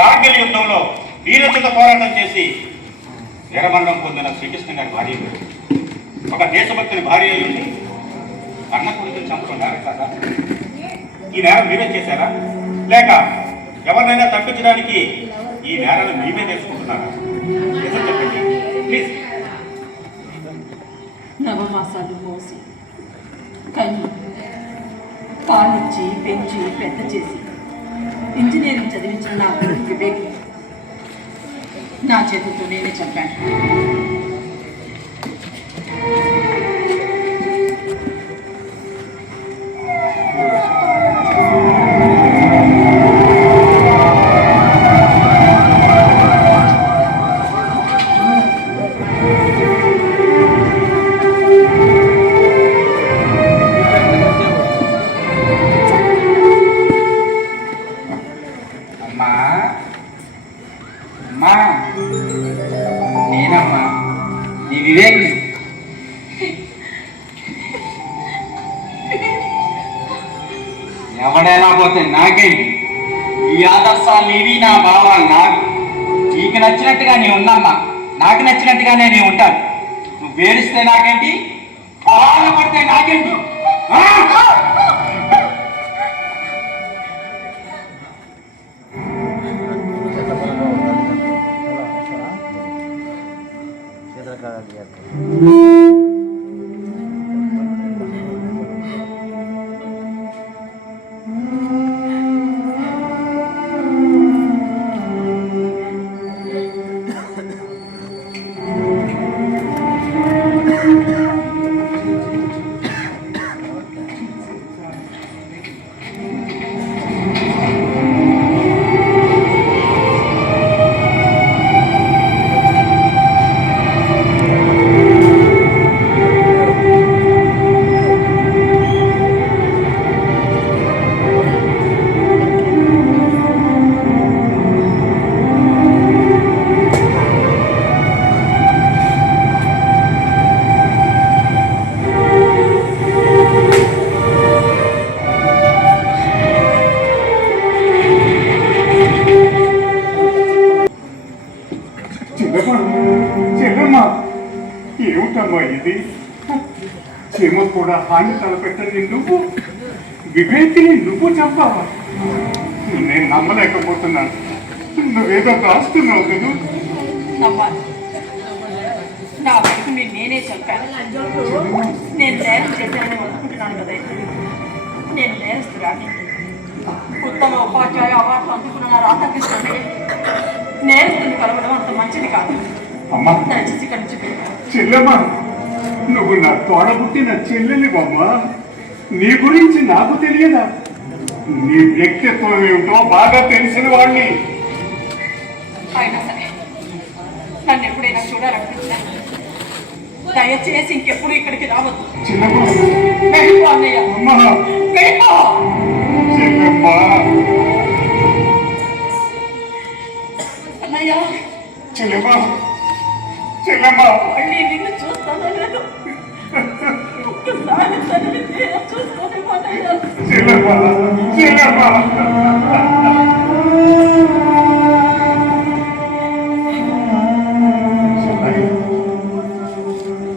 కార్గిల్ యుద్ధంలో వీరోచిత పోరాటం చేసి వీరమరణం పొందిన శ్రీకృష్ణ గారి భార్య, ఒక దేశభక్తుని భార్య అయ్యింది అన్న కొడుకుని చంపుకున్నారు కదా. ఈ నేరం మీరే చేశారా, లేక ఎవరినైనా తప్పించడానికి ఈ నేరాలు మేమే తెలుసుకుంటున్నారా? చెప్పండి ప్లీజ్. నవమాసాలు మోసి కని పాలిచ్చి పెంచి పెద్ద చేసి ఇంజనీరింగ్ చదివించిన నా కొడుకు వివేక్ నా చేతులతో నేనే చెప్పాను. అమ్మా నేనమ్మా నీ వివేకి. ఎవడైనా పోతే నాకేంటి? ఈ ఆదర్శాలు నీవి, నా భావాలు నావి. నీకు నచ్చినట్టుగా నీ ఉన్నమ్మా, నాకు నచ్చినట్టుగానే నీ ఉంటాను. నువ్వు వేడిస్తే నాకేంటి, బాధపడితే నాకేంటి? చెల్లమ్మా, ఏమిటమ్మా ఇది? చెమ కూడా హాని తలపెట్టని నువ్వు, వివేకిని నువ్వు చంపావా? నేను నమ్మలేకపోతున్నాను. నువ్వేదో రాస్తున్నావు కదా. నమ్మాలి. నా కొడుకుని నేనే చెప్పాను. నేను నేరం చేశానని అనుకుంటున్నాను కదా. నేను నేరస్తురాని. ఉత్తమ ఉపాధ్యాయ అవార్డు అందుకున్న నా రాధాకృష్ణుడే నేరస్తుని కలవడం అంత మంచిది కాదు. అమ్మా, దయచేసి ఇక్కడి నుంచి వెళ్ళిపో. చెల్లెమ్మా, నువ్వు నా తోడబుట్టిన చెల్లెలివమ్మా. నీ గురించి నాకు తెలియదా? నీ వ్యక్తిత్వం ఏమిటో బాగా తెలిసిన వాడిని. అయినా సరే నన్ను ఎప్పుడైనా చూడాలనిపించినా దయచేసి ఇంకెప్పుడు ఇక్కడికి రావద్దు. చెల్లెమ్మా, వెళ్ళిపో అన్నయ్య, అమ్మా, వెళ్ళిపో. చెల్లెమ్మా, అన్నయ్య, చెల్లెమ్మా, చెల్లెమ్మా, మళ్ళీ నిన్ను చూస్తానో లేదు. ఒక్కసారి చదివితే చూస్తాను అన్నయ్య. చెల్లెమ్మా, చెల్లెమ్మా.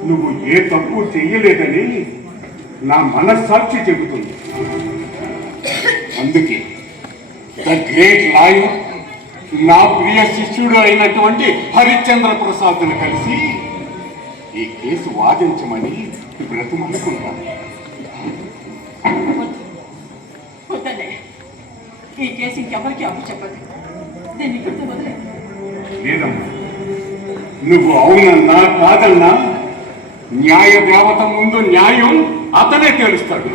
నువ్వు ఏ తప్పు చెయ్యలేదని నా మనస్సాక్షి చెబుతుంది. అందుకే ద గ్రేట్ లాయర్, నా ప్రియ శిష్యుడు అయినటువంటి హరిశ్చంద్ర ప్రసాద్ను కలిసి ఈ కేసు వాదించమని బ్రతిమనుకున్నాను. వద్దన్నయ్య, ఈ కేసు ఇంకెవరికి అప్పు చెప్పదు. దీన్ని ఇక్కడితో వదిలే. లేదమ్మా, నువ్వు అవునన్నా కాదన్నా న్యాయ దేవత ముందు న్యాయం అతనే తెలుస్తాడు.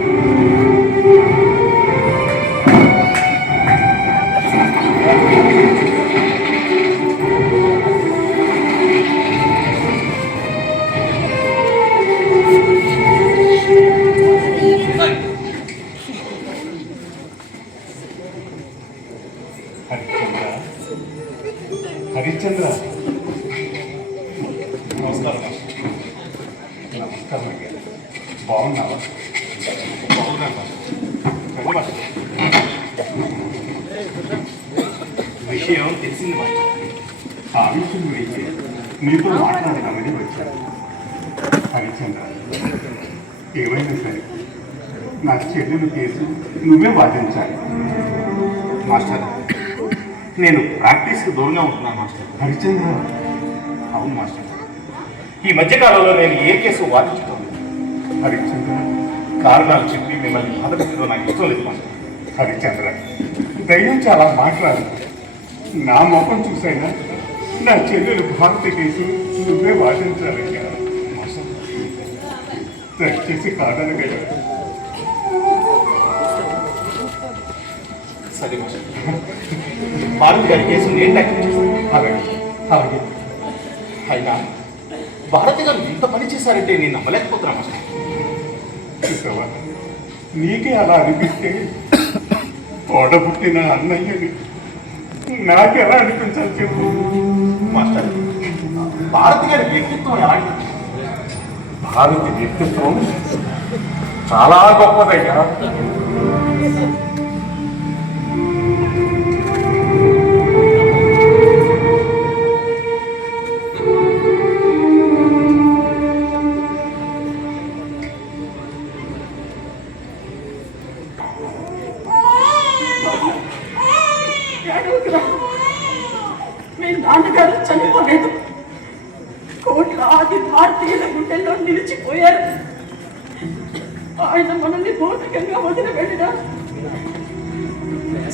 హరిశ్చంద్ర, నమస్కారం. నమస్కారం అయ్యా. బాగున్నావా? విషయం తెలిసింది మాస్టర్. ఆ విషయం గురించి నీతో మాట్లాడదామని వచ్చాను. హరిశ్చంద్ర, ఏమైనా సరే నా చెల్లెలు కేసు నువ్వే వాదించాలి. మాస్టర్, నేను ప్రాక్టీస్కి దూరంగా ఉంటున్నాను మాస్టర్. హరిశ్చంద్ర, అవును మాస్టర్, ఈ మధ్యకాలంలో నేను ఏ కేసు వాదించడం లేదు. హరిశ్చంద్ర, కారణాలు చెప్పి మిమ్మల్ని బాధ పెట్టడం నాకు ఇష్టం లేదు మాస్టర్. హరిశ్చంద్ర, దయించి అలా మాట్లాడు. నా ముఖం చూసైనా నా చెల్లెలు భారతి కేసు నువ్వే వాదించాలయ్యా. దయచేసి కాదనగలరు. సరే మాస్టర్, భారతి గారి కేసు నేను ట్యాకిల్ చేస్తాను. అలాగే అలాగే. అయినా భారతి గారు ఇంత పని చేశారంటే నేను నమ్మలేకపోతున్నా మాస్టర్. చూసావా, నీకే అలా అనిపిస్తే తోడబుట్టిన అన్నయ్యని నాకు ఎలా అనిపించాలి చెప్పు మాస్టర్. భారతి గారి వ్యక్తిత్వం ఎలాంటి? భారతి వ్యక్తిత్వం చాలా గొప్పదయ్యా. మీ నాన్నగారు చనిపోలేదు, కోట్లాది భారతీయుల గుండెల్లో నిలిచిపోయారు. ఆయన మనల్ని భౌతికంగా వదిలి వెళ్ళినారు,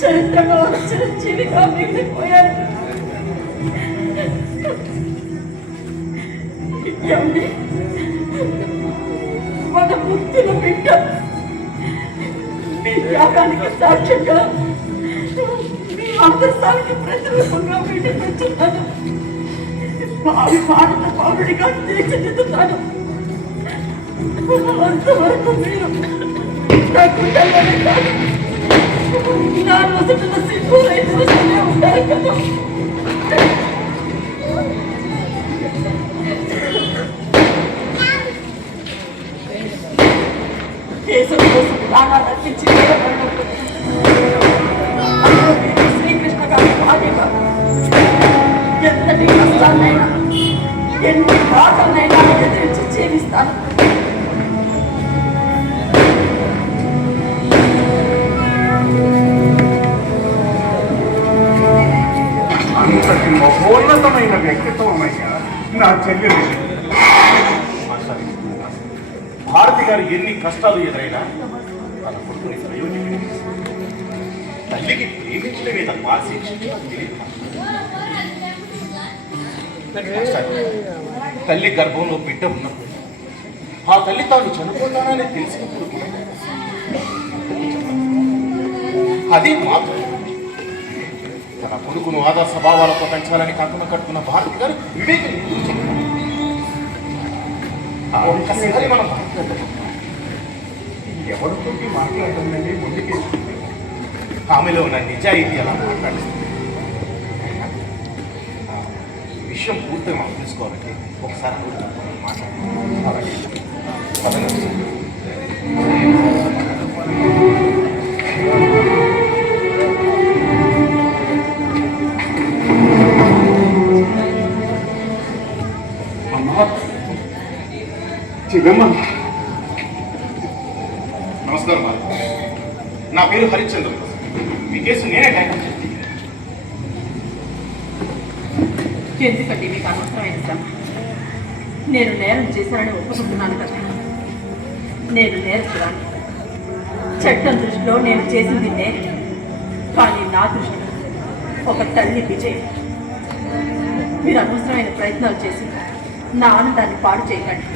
చరిత్రలో చిరంజీవిగా మిగిలిపోయారు. ఏమండి, మన ముక్తుల బిడ్డ మీ త్యాగానికి సాక్ష్యంగా, మీ ఆదర్శానికి ప్రతిరూపంగా వీటిని పెంచుతాను. భావి భారత పౌరుడిగా తీర్చిదిద్దుతాను. అంతవరకు మీరు నా గుండెల్లోనే కాదు, నా రోజుల సింధూరై చూస్తూనే ఉంటారు కదా. దేశం కోసం ప్రాణాలు అర్పించి శ్రీకృష్ణ గారి భార్యగా ఎంతటి కష్టాన్నైనా ఎన్ని బాధలైనా ఎదిరించి జీవిస్తాను. అంతటి మహోన్నతమైన వ్యక్తిత్వం అయ్యా నా చెల్లెలు. భారతి గారు ఎన్ని కష్టాలు ఎదురైనా తన కొడుకుని ప్రయోజనం తల్లికి ప్రేమించడమే తప్ప శిక్షించడం తెలియదు. తల్లి గర్భంలో బిడ్డ ఉన్నప్పుడు ఆ తల్లి తాను చనిపోతానని తెలిసినప్పుడు కూడా అది మాత్రం తన కొడుకును ఆదర్శ భావాలతో పెంచాలని కంకణం కట్టుకున్న భారతి గారు వివేకం ఎందుకు చెప్పారు? ఒక్కసారి మనం మాట్లాడటం ఎవరితో మాట్లాడటండి ముందుకే ఆమెలో ఉన్న నిజాయితీ అలా మాట్లాడుతుంది. విషయం పూర్తిగా మనం తెలుసుకోవాలంటే ఒకసారి మాట్లాడాలి. చిన్నమ్మ నమస్కారం. నా పేరు హరిశ్చంద్ర. మీ కేసు నేనే టైప్. ఎందుకంటే మీకు అనవసరమైన శ్రమ. నేను నేరం చేశానని ఒప్పుకుంటున్నాను కదా. నేను నేరస్తురాను. చట్టం దృష్టిలో నేను చేసింది నేరం, కానీ నా దృష్టిలో ఒక తల్లి విజయం. మీరు అనవసరమైన ప్రయత్నాలు చేసి నా ఆనందాన్ని పాడు చేయకండి.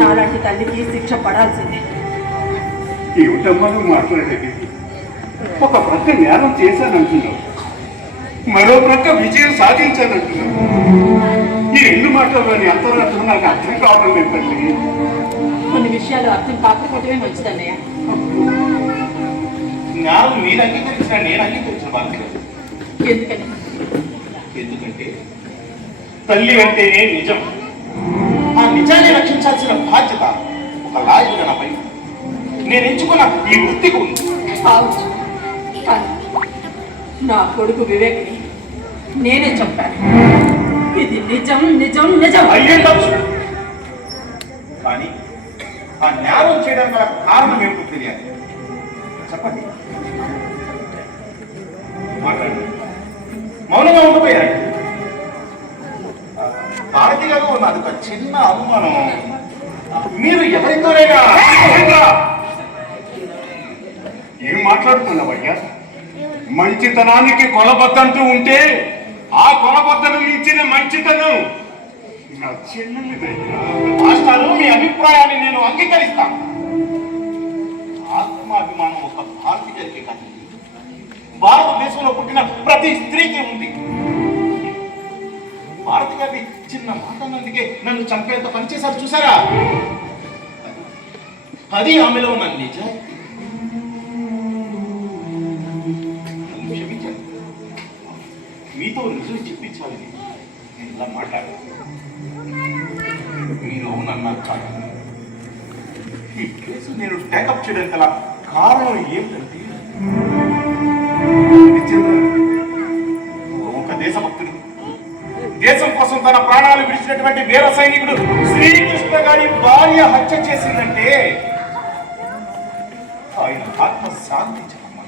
నాలాంటి తల్లికి శిక్ష పడాల్సిందే. ఏమిటమ్మా నువ్వు మాట్లాడేది? ఒక ప్రక్క నేరం చేశానంటున్నావు, మరో ప్రక్క విజయం సాధించానంటున్నావు. ఈ రెండు మాటల్లోని అంతరార్థం నాకు అర్థం కావడం లేదు తల్లి. కొన్ని విషయాలు అర్థం కాకపోవటమే మంచిదన్నయ్య. నేరం మీరు అంగీకరించిన నేను అంగీకరించిన బాధ్యత. ఎందుకని? ఎందుకంటే తల్లి అంటేనే నిజం. ఆ నిజాన్ని రక్షించాల్సిన బాధ్యత ఒక లాయర్గా నాపై నేను ఎంచుకున్న ఈ వృత్తికి ఉంది. కావచ్చు, కానీ నా కొడుకు వివేక్ని నేనే చెప్పాను. ఇది నిజం నిజం నిజం అయ్యేండొచ్చు, కానీ ఆ నేరం చేయడానికి గల కారణం ఏమిటో తెలియాలి. చెప్పండి, మాట్లాడండి. మౌనంగా ఉండిపోయారు. భారతి గారు నాది ఒక చిన్న అనుమానం. మీరు ఎవరితోనైనా ఏం మాట్లాడుతున్నావయ్యా? మంచితనానికి కొలబద్దంటూ ఉంటే ఆ కొలబద్దను మించిన మంచితనం నా చెల్లెలిదయ్యా. మాస్టారు, మీ అభిప్రాయాన్ని నేను అంగీకరిస్తాను. ఆత్మాభిమానం ఒక భారతీయుడికి కాదు, భారతదేశంలో పుట్టిన ప్రతి స్త్రీకి ఉంది. భారతి గారిని చిన్న మాట అన్నందుకే నన్ను చంపేంత పనిచేశారు చూసారా? అది ఆమెలో ఉన్న నిజాయితీ. క్షమించండి, మీతో నిజం చెప్పించాలని నేను ఇలా మాట్లాడాను. మీరు అవునన్నారు కాదు. ఈ కేసు నేను టేకప్ చేయడానికి గల కారణం ఏమిటంటే, ఒక దేశభక్తుడు, దేశం కోసం తన ప్రాణాలు విడిచినటువంటి వీర సైనికుడు శ్రీకృష్ణ గారి భార్య హత్య చేసిందంటే ఆయన ఆత్మ శాంతించమ్మా.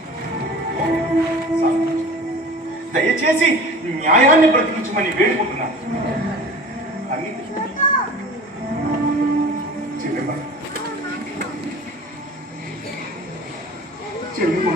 దయచేసి న్యాయాన్ని బ్రతికించమని వేడుకుంటున్నాను. అని చెల్లెమ్మ, చెల్లెమ్మ,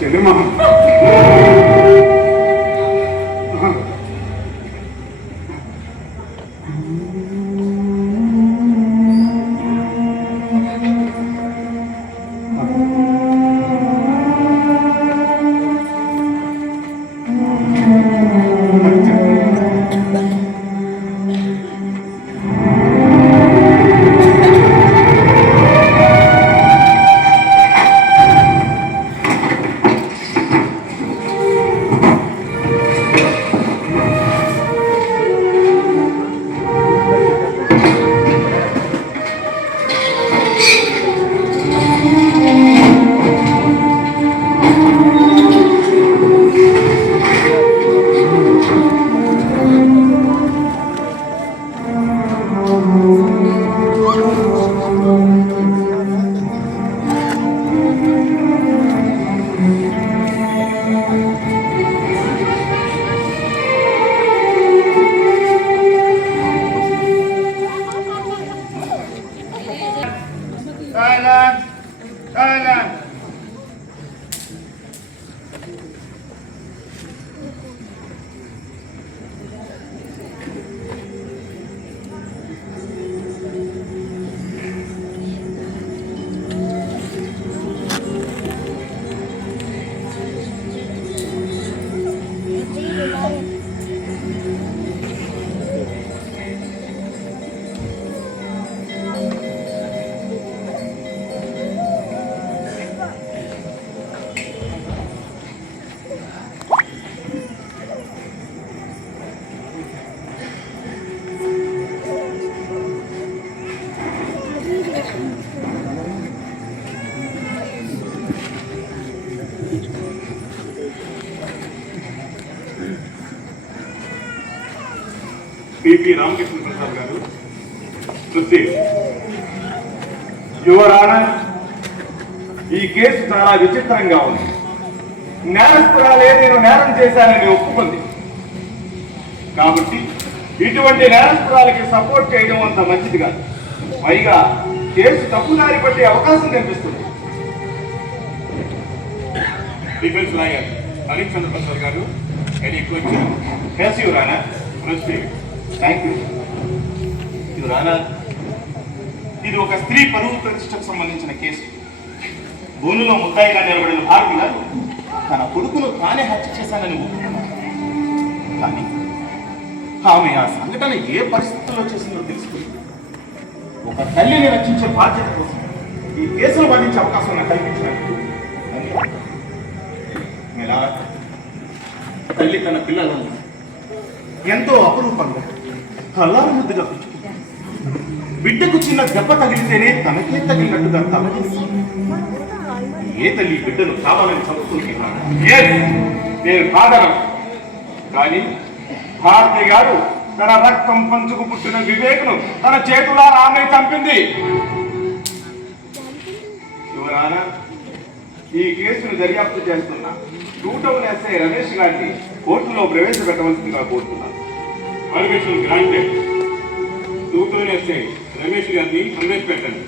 చెల్లెమ్మ, పిపి రామకృష్ణ ప్రసాద్ గారు, యువర్ ఆనర్, ఈ కేసు చాలా విచిత్రంగా ఉంది. నేరస్తురాలే నేను నేరం చేశానని ఒప్పుకుంది. కాబట్టి ఇటువంటి నేరస్తురాలకి సపోర్ట్ చేయడం అంత మంచిది కాదు. పైగా కేసు తప్పుదారి పట్టే అవకాశం కనిపిస్తుంది. డిఫెన్స్ లాయర్ హరిశ్చంద్ర ప్రసాద్ గారు, any question? Yes your honour. Thank you your honour. ఇది ఒక స్త్రీ పరువు ప్రతిష్టకు సంబంధించిన కేసు. భూమిలో ముద్దాయిగా నిలబడిన భారతీయ తన కొడుకును తానే హత్య చేశానని ఒప్పుకున్నాను. కానీ ఆమె ఆ సంఘటన ఏ పరిస్థితుల్లో చేసిందో తెలుసుకుంది. ఒక తల్లిని రక్షించే బాధ్యత కోసం ఈ కేసును వాదించే అవకాశం నాకు కల్పించినట్టు తల్లి తన పిల్లలను ఎంతో అపురూపంగా కల్లారు ముద్దుగా పెంచుకుంది. బిడ్డకు చిన్న దెబ్బ తగిలితేనే తనకే తగిలినట్టుగా తలగింది. ఏ తల్లి బిడ్డను కావాలని చదువుతుంది? నేను కాదను. కానీ భారతి గారు తన రక్తం పంచుకు పుట్టిన వివేకును తన చేతులా ఆమె చంపింది. యువరాన, ఈ కేసును దర్యాప్తు చేస్తున్నా 2 టౌన్ ఎస్ఐ రమేష్ గారిని కోర్టులో ప్రవేశపెట్టవలసిందిగా కోరుతున్నాను. Permission granted. 2 town SI Ramesh గారిని ప్రవేశపెట్టండి.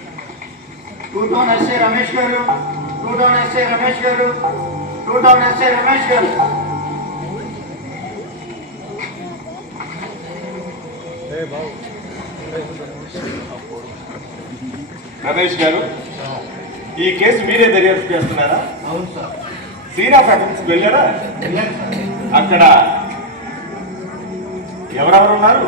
2 టౌన్ ఎస్ఐ రమేష్ గారు, 2 టౌన్ ఎస్ఐ రమేష్ గారు, 2 టౌన్ ఎస్ఐ రమేష్ గారు. రమేష్ గారు, ఈ కేసు మీరే దర్యాప్తు చేస్తున్నారా? అవును సార్. సీనా ఫ్యాక్టరీకి వెళ్ళారా? అక్కడ ఎవరెవరు ఉన్నారు?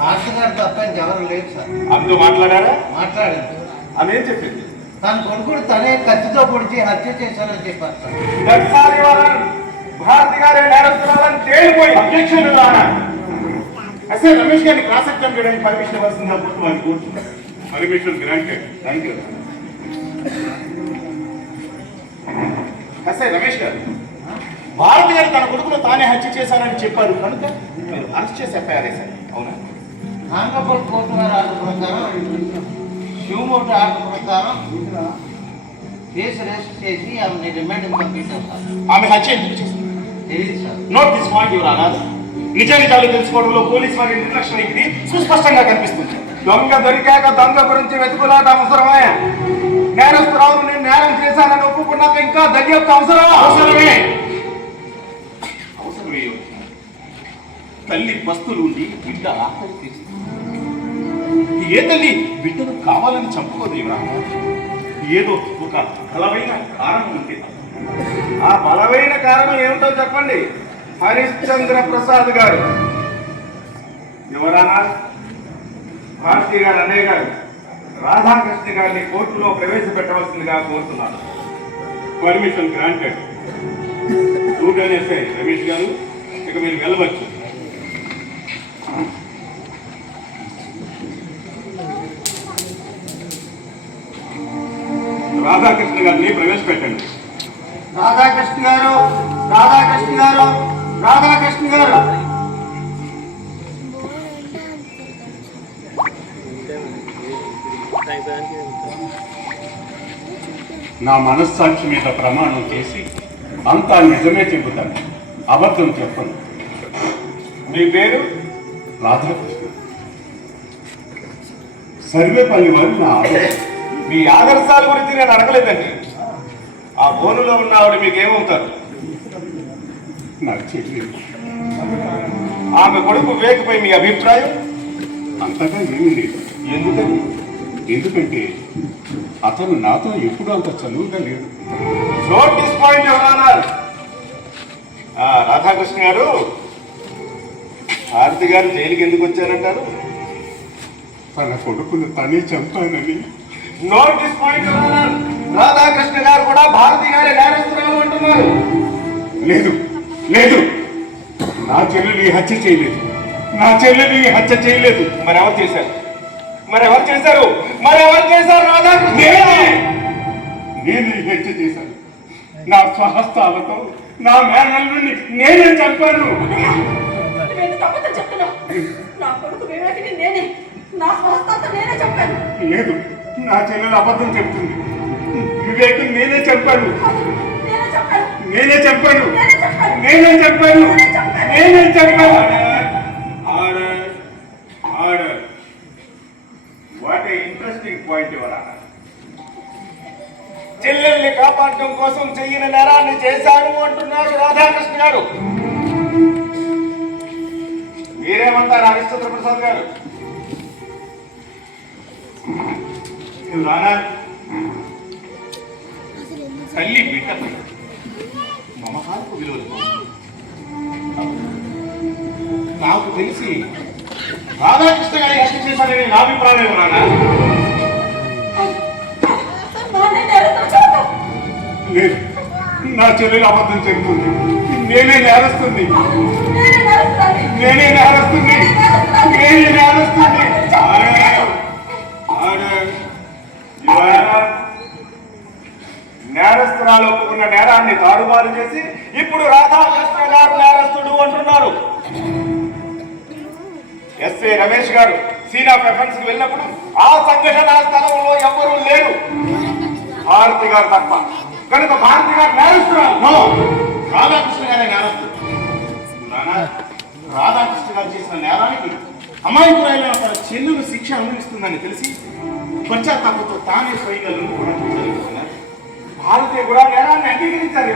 భారతి గారు తప్ప ఇంకెవరు లేరు సార్. అందులో మాట్లాడారా? మాట్లాడారు. ఆమె ఏం చెప్పింది? తన కొడుకుడు తనే కత్తితో పొడిచి హత్య చేశారని చెప్పారు సార్. దట్సారి భారతి గారే నేరస్తున్నారని తేలిపోయి అబ్జెక్షన్ అసలు రమేష్ గారిని క్లాస్ ఎగ్జామ్ చేయడానికి పర్మిషన్ ఇవ్వాల్సిందిగా వారిని కోరుతున్నారు. Permission granted. Thank you. అసలు రమేష్ గారు, భారతి గారు తన కొడుకును తానే హత్య చేశారని చెప్పారు కనుక మీరు అరెస్ట్ చేసి ఎఫ్ఐఆర్ వేశారు, అవునా? నాగపల్ కోర్టు వారి ఆర్డర్ ప్రకారం, శివమూర్తి ఆర్డర్ ప్రకారం కేసు రిజిస్టర్ చేసి ఆమె రిమాండ్ పంపించాం సార్. ఆమె హత్య ఎందుకు చేసింది? తెలియదు sir. Note this point your honour. నిజానిజాలు తెలుసుకోవడంలో పోలీస్ వారి నిర్లక్ష్యం ఇది సుస్పష్టంగా కనిపిస్తుంది. దొంగ దొరికాక దొంగ గురించి వెతుకులాట అవసరమే. నేరస్తురావు నేను నేరం చేశానని ఒప్పుకున్నాక ఇంకా దర్యాప్తు అవసరమే. తల్లి బస్తులు ఉండి బిడ్డ ఆకలి తీస్తుంది. ఏ తల్లి బిడ్డను కావాలని చంపుకోదేమరా? ఏదో ఒక బలమైన కారణం ఉంది. ఆ బలమైన కారణం ఏమిటో చెప్పండి. హరిశ్చంద్ర ప్రసాద్ గారు, ఎవరన్నా భారతి గారు అన్నయ్య గారు రాధాకృష్ణ గారిని కోర్టులో ప్రవేశపెట్టవలసిందిగా కోరుతున్నారు. Permission granted. రమేష్ గారు, ఇక మీరు వెళ్ళవచ్చు. రాధాకృష్ణ గారిని ప్రవేశపెట్టండి. రాధాకృష్ణ గారు, రాధాకృష్ణ గారు, రాధాకృష్ణ గారు. నా మనస్సాక్షి మీద ప్రమాణం చేసి అంతా నిజమే చెబుతాను, అబద్ధం చెప్పను. మీ పేరు? రాధాకృష్ణ. సర్వేపల్లి వారు నా ఆదర్శం. మీ ఆదర్శాల గురించి నేను అడగలేదండి. ఆ ఫోనులో ఉన్న ఆవిడ మీకేమవుతారు? నాకు చెల్లి. ఆమె కొడుకు వివేక్పై మీ అభిప్రాయం? అంతగా ఏమీ లేదు. ఎందుకని? ఎందుకంటే అతను నాతో ఎప్పుడు అంత చదువుగా లేడు. Note this point your honour. Radhakrishna గారు, భారతి గారు జైలుకి ఎందుకు వచ్చారంటారు? తన కొడుకును తనే చంపానని. Note this point your honour. Radhakrishna గారు కూడా భారతి గారి నేరస్తురాలు అంటున్నారు. లేదు లేదు, నా చెల్లెలు హత్య చేయలేదు. నా చెల్లెలు హత్య చేయలేదు. మరెవరు చేశారు? మరెవరు చేశారు? మరెవరు చేశారు? రాధాకృష్ణ నేను ఈ హత్య చేశాను. నా స్వహస్తాలతో నా మేనల్లుని నేనే చంపాను. లేదు, నా చెల్లెలు అబద్ధం చెప్తుంది. వివేక్ నేనే చెప్పాను. నేనే చెప్పాను. నేనే చెప్పాను. నేనే చెప్పాను. Order order. What a interesting point your honour. చెల్లెల్ని కాపాడటం కోసం చెయ్యని నేరాన్ని చేశాను అంటున్నారు రాధాకృష్ణ గారు. మీరేమంటారు హరిశ్చంద్ర ప్రసాద్ గారు? తల్లి బిడ్డ మమకాలకు విలువలు నాకు తెలిసి రాధాకృష్ణ గారి హత్య చేశారని నా అభిప్రాయం రానా? లేదు, నా చెల్లెలు అబద్ధం చెబుతుంది. నేనే నేరస్తుంది. నేనే నేరస్తుంది. నేనే నేరస్తుంది. నేరస్తురాలు ఒప్పుకున్న నేరాన్ని తారుమారు చేసి ఇప్పుడు రాధాకృష్ణ గారు నేరస్తుడు అంటున్నారు. ఎస్ఐ రమేష్ గారు సీన్ ఆఫ్ ఎఫెన్స్ కి వెళ్ళినప్పుడు ఆ సంఘటన స్థలంలో ఎవ్వరూ లేరు, భారతి గారు తప్ప. కనుక భారతి గారు నేరస్తున్నారు. రాధాకృష్ణ గారే నేరస్తుడు. రాధాకృష్ణ గారు చేసిన నేరానికి అమాయకులైన తన చెల్లెలు శిక్ష అనుభవిస్తుందని తెలిసి పశ్చాత్తాపంతో తానే స్వయంగా కూడా జరుగుతున్నారు. భారతీయ కూడా నేరాన్ని అంగీకరించారు.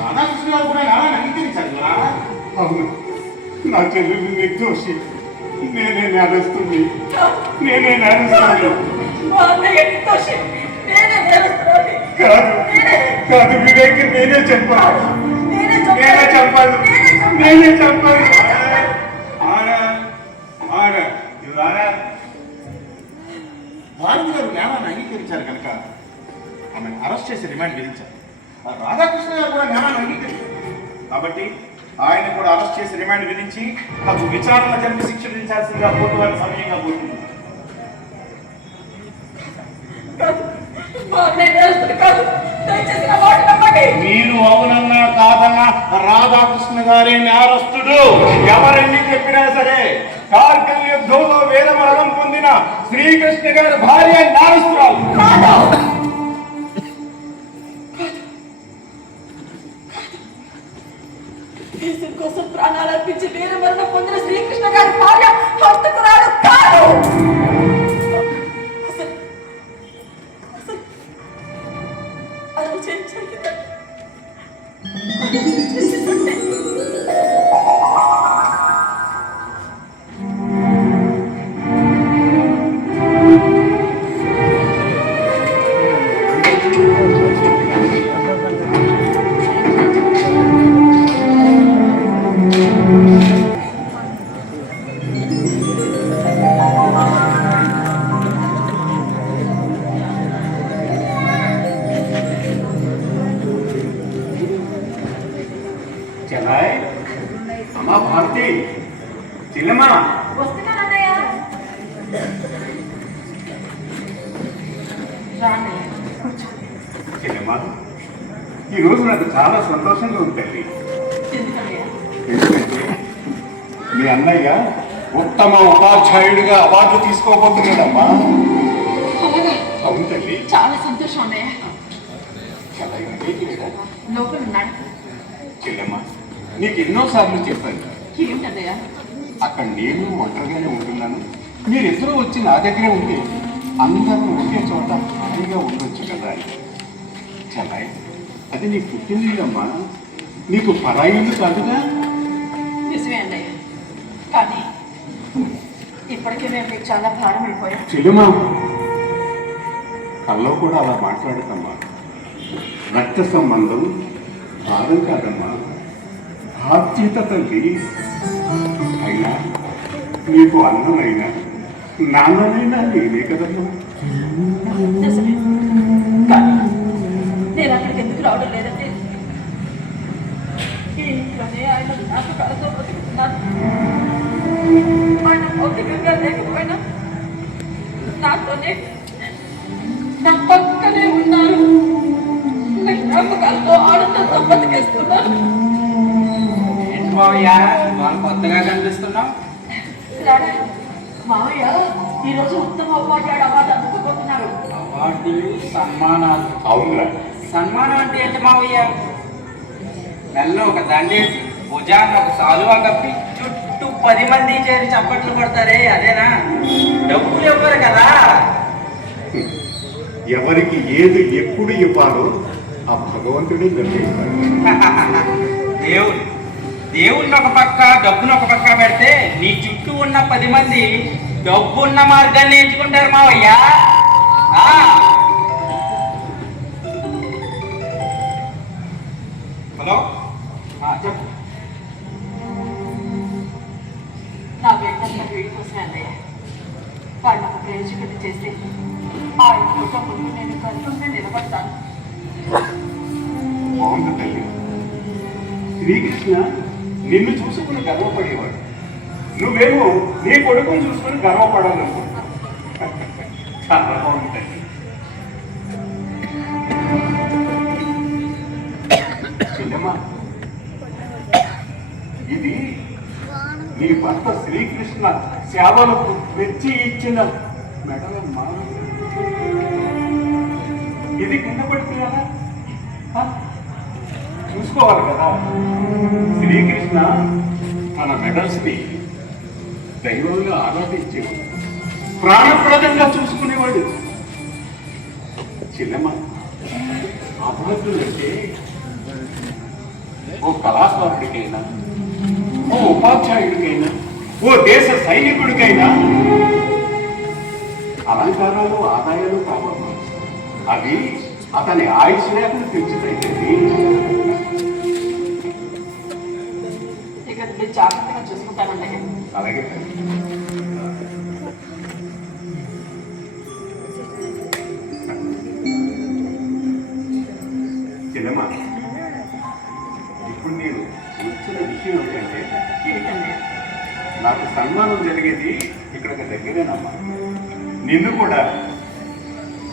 రాధాకృష్ణ గారు కూడా నేరాన్ని అంగీకరించారు. అవును, నా చెల్లెలు నిర్దోషి. నేనే నేరస్తుంది. నేనే నేరస్తాను. కాదు, కాదు వివేక్, నేనే చెప్పాలి. భారతి గారు నేరాన్ని అంగీకరించారు కనుక ఆమెను అరెస్ట్ చేసి రిమాండ్ విధించారు. రాధాకృష్ణ గారు కూడా నేరాన్ని అంగీకరించారు కాబట్టి ఆయన కూడా అరెస్ట్ చేసి రిమాండ్ విధించి నాకు విచారణ జరిపి శిక్ష విధించాల్సిందిగా కోర్టు వారి సమయంగా పోతుంది. మీరు అవునన్నా కాదన్నా రాధాకృష్ణ గారే నేరస్తుడు. ఎవరెన్ని చెప్పినా సరే కార్గిల్ యుద్ధంలో వీరమరణం పొందిన శ్రీకృష్ణ గారి భార్య నేరస్తురాలు. దేశం కోసం ప్రాణాలు అర్పించి వీరమరణం పొందిన శ్రీకృష్ణ గారి భార్య హస్తకురాలు కాదు. చెల్లాయ్, అమ్మా భారతి, చెల్లెమ్మా. చెల్లెమ్మా, ఈ రోజు నాకు చాలా సంతోషంగా ఉంది తల్లి. ఎందుకంటే మీ అన్నయ్య ఉత్తమ ఉపాధ్యాయుడిగా అవార్డు తీసుకోబోతున్నాడమ్మా. అవును తల్లి. చాలా సంతోషం అన్నయ్య. లోపల ఉన్నాడు. చెల్లెమ్మ, నీకు ఎన్నోసార్లు చెప్పాను ఏమిటన్నయ్య? అక్కడ నేను ఒంటరిగానే ఉంటున్నాను, మీరిద్దరూ వచ్చి నా దగ్గరే ఉంటే అందరూ ఒకే చోట హాయిగా ఉండొచ్చు కదా అని. చెల్లాయ్, అది నీ పుట్టిందిల్లమ్మా, నీకు పరాయిల్లు కాదుగా. నిజమే అన్నయ్య, కానీ ఇప్పటికే మేము మీకు చాలా భారం అయిపోయాం. చెల్లెమ్మా, కల్లో కూడా అలా మాట్లాడుతమ్మా. రక్త సంబంధం భారం కాదమ్మా, బాధ్యత తల్లి. అయినా నీకు అన్నమైనా నాన్ననైనా నేనే కదమ్మా. నిజమే, కానీ నేను అక్కడికి ఎందుకు రావడం లేదంటే ఈ ఇంట్లోనే ఆయన జ్ఞాపకాలతో బతుకుతున్నాను. ఆయన భౌతికంగా లేకపోయినా నాతోనే నా పక్కనే ఉన్నారు. నా జ్ఞాపకాలతో ఆనందంతో బతికేస్తున్నాను. కొత్తగా కనిపిస్తున్నావు. మావయ్య ఈరోజు ఉత్తమ ఉపాధ్యాయుడు అవార్డు అందుకోబోతున్నారు. అవార్డులు, సన్మానాలు. అవునురా. సన్మానం అంటే ఏంటి మావయ్య? మెల్లో ఒక దండేసి భుజాన్ని ఒక సాలువా కప్పి చుట్టూ 10 మంది చేరి చప్పట్లు కొడతారే, అదేనా? డబ్బులు ఇవ్వరు కదా. ఎవరికి ఏది ఎప్పుడు ఇవ్వాలో ఆ భగవంతుడే నిర్ణయిస్తాడు. దేవుణ్ణి ఒక పక్క డబ్బును ఒక పక్క పెడితే నీ చుట్టూ ఉన్న 10 మంది డబ్బున్న మార్గాన్ని ఎంచుకుంటారు మావయ్య. హలో, చెప్పు. నా బిడ్డ వీడి కోసమే అన్నయ్య. వాళ్ళు ఒక ప్రయోజకుడిని చేస్తే ఆయన ఫోటో ముందు నేను కలుపుంటే నిలబడతాను. బాగుంది తల్లి. శ్రీకృష్ణ నిన్ను చూసుకుని గర్వపడేవాడు, నువ్వేమో నీ కొడుకుని చూసుకుని గర్వపడాలనుకుంటున్నావు. చాలా బాగుంది తల్లి. చిన్నమ్మా, ఇది నీ భర్త శ్రీకృష్ణ సేవలకు మెచ్చి ఇచ్చిన మెడలమ్మా. ఇది కింద పడుతున్నారా? చూసుకోవాలి కదా. శ్రీకృష్ణ తన మెడల్స్ ని దైవంగా ఆరాధించేవాడు, ప్రాణప్రదంగా చూసుకునేవాడు. చిన్నమ్మ, అభివృద్ధులంటే ఓ కళాకారుడికైనా, ఓ ఉపాధ్యాయుడికైనా, ఓ దేశ సైనికుడికైనా అలంకారాలు, ఆదాయాలు కావాలి. అవి అతని ఆయుష్ రేఖను తెచ్చిపోయింది. ఇక నుండి జాగ్రత్తగా చూసుకుంటానన్నయ్య. అలాగే చిన్నమ్మా, ఇప్పుడు నేను వచ్చిన విషయం ఏంటంటే ఏమిటన్నయ్య? నాకు సన్మానం జరిగేది ఇక్కడికి దగ్గరేనమ్మా. నిన్ను కూడా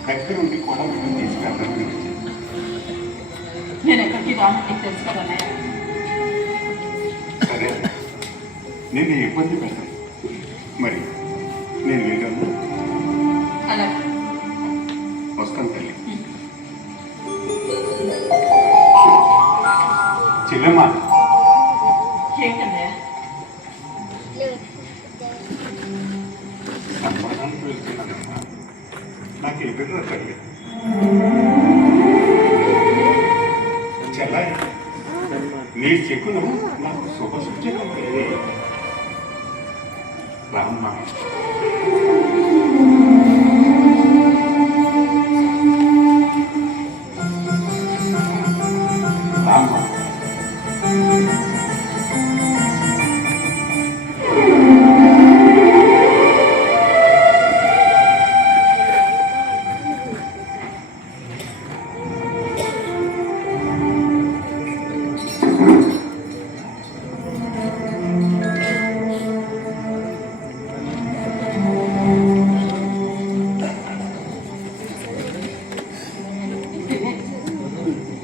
దగ్గరుండి కూడా నువ్వు తీసుకెళ్ళాలని వచ్చాను. నేను ఎక్కడికి రాను, నీకు తెలుసు కదన్నయ్య. సరే, నేను ఇబ్బంది పెట్టాను. మరి నేను వెళ్ళాను. అలాగే వస్తాను తల్లి. చెల్లెమ్మ, ఏంటన్నయ్య? సన్మానానికి వెళ్తున్నానమ్మా. నాకు ఎదురు తల్లి. చెల్లాయి, నీ చెక్కును నాకు శుభసూచకం లేదే. రామ్మా. రామ్మా.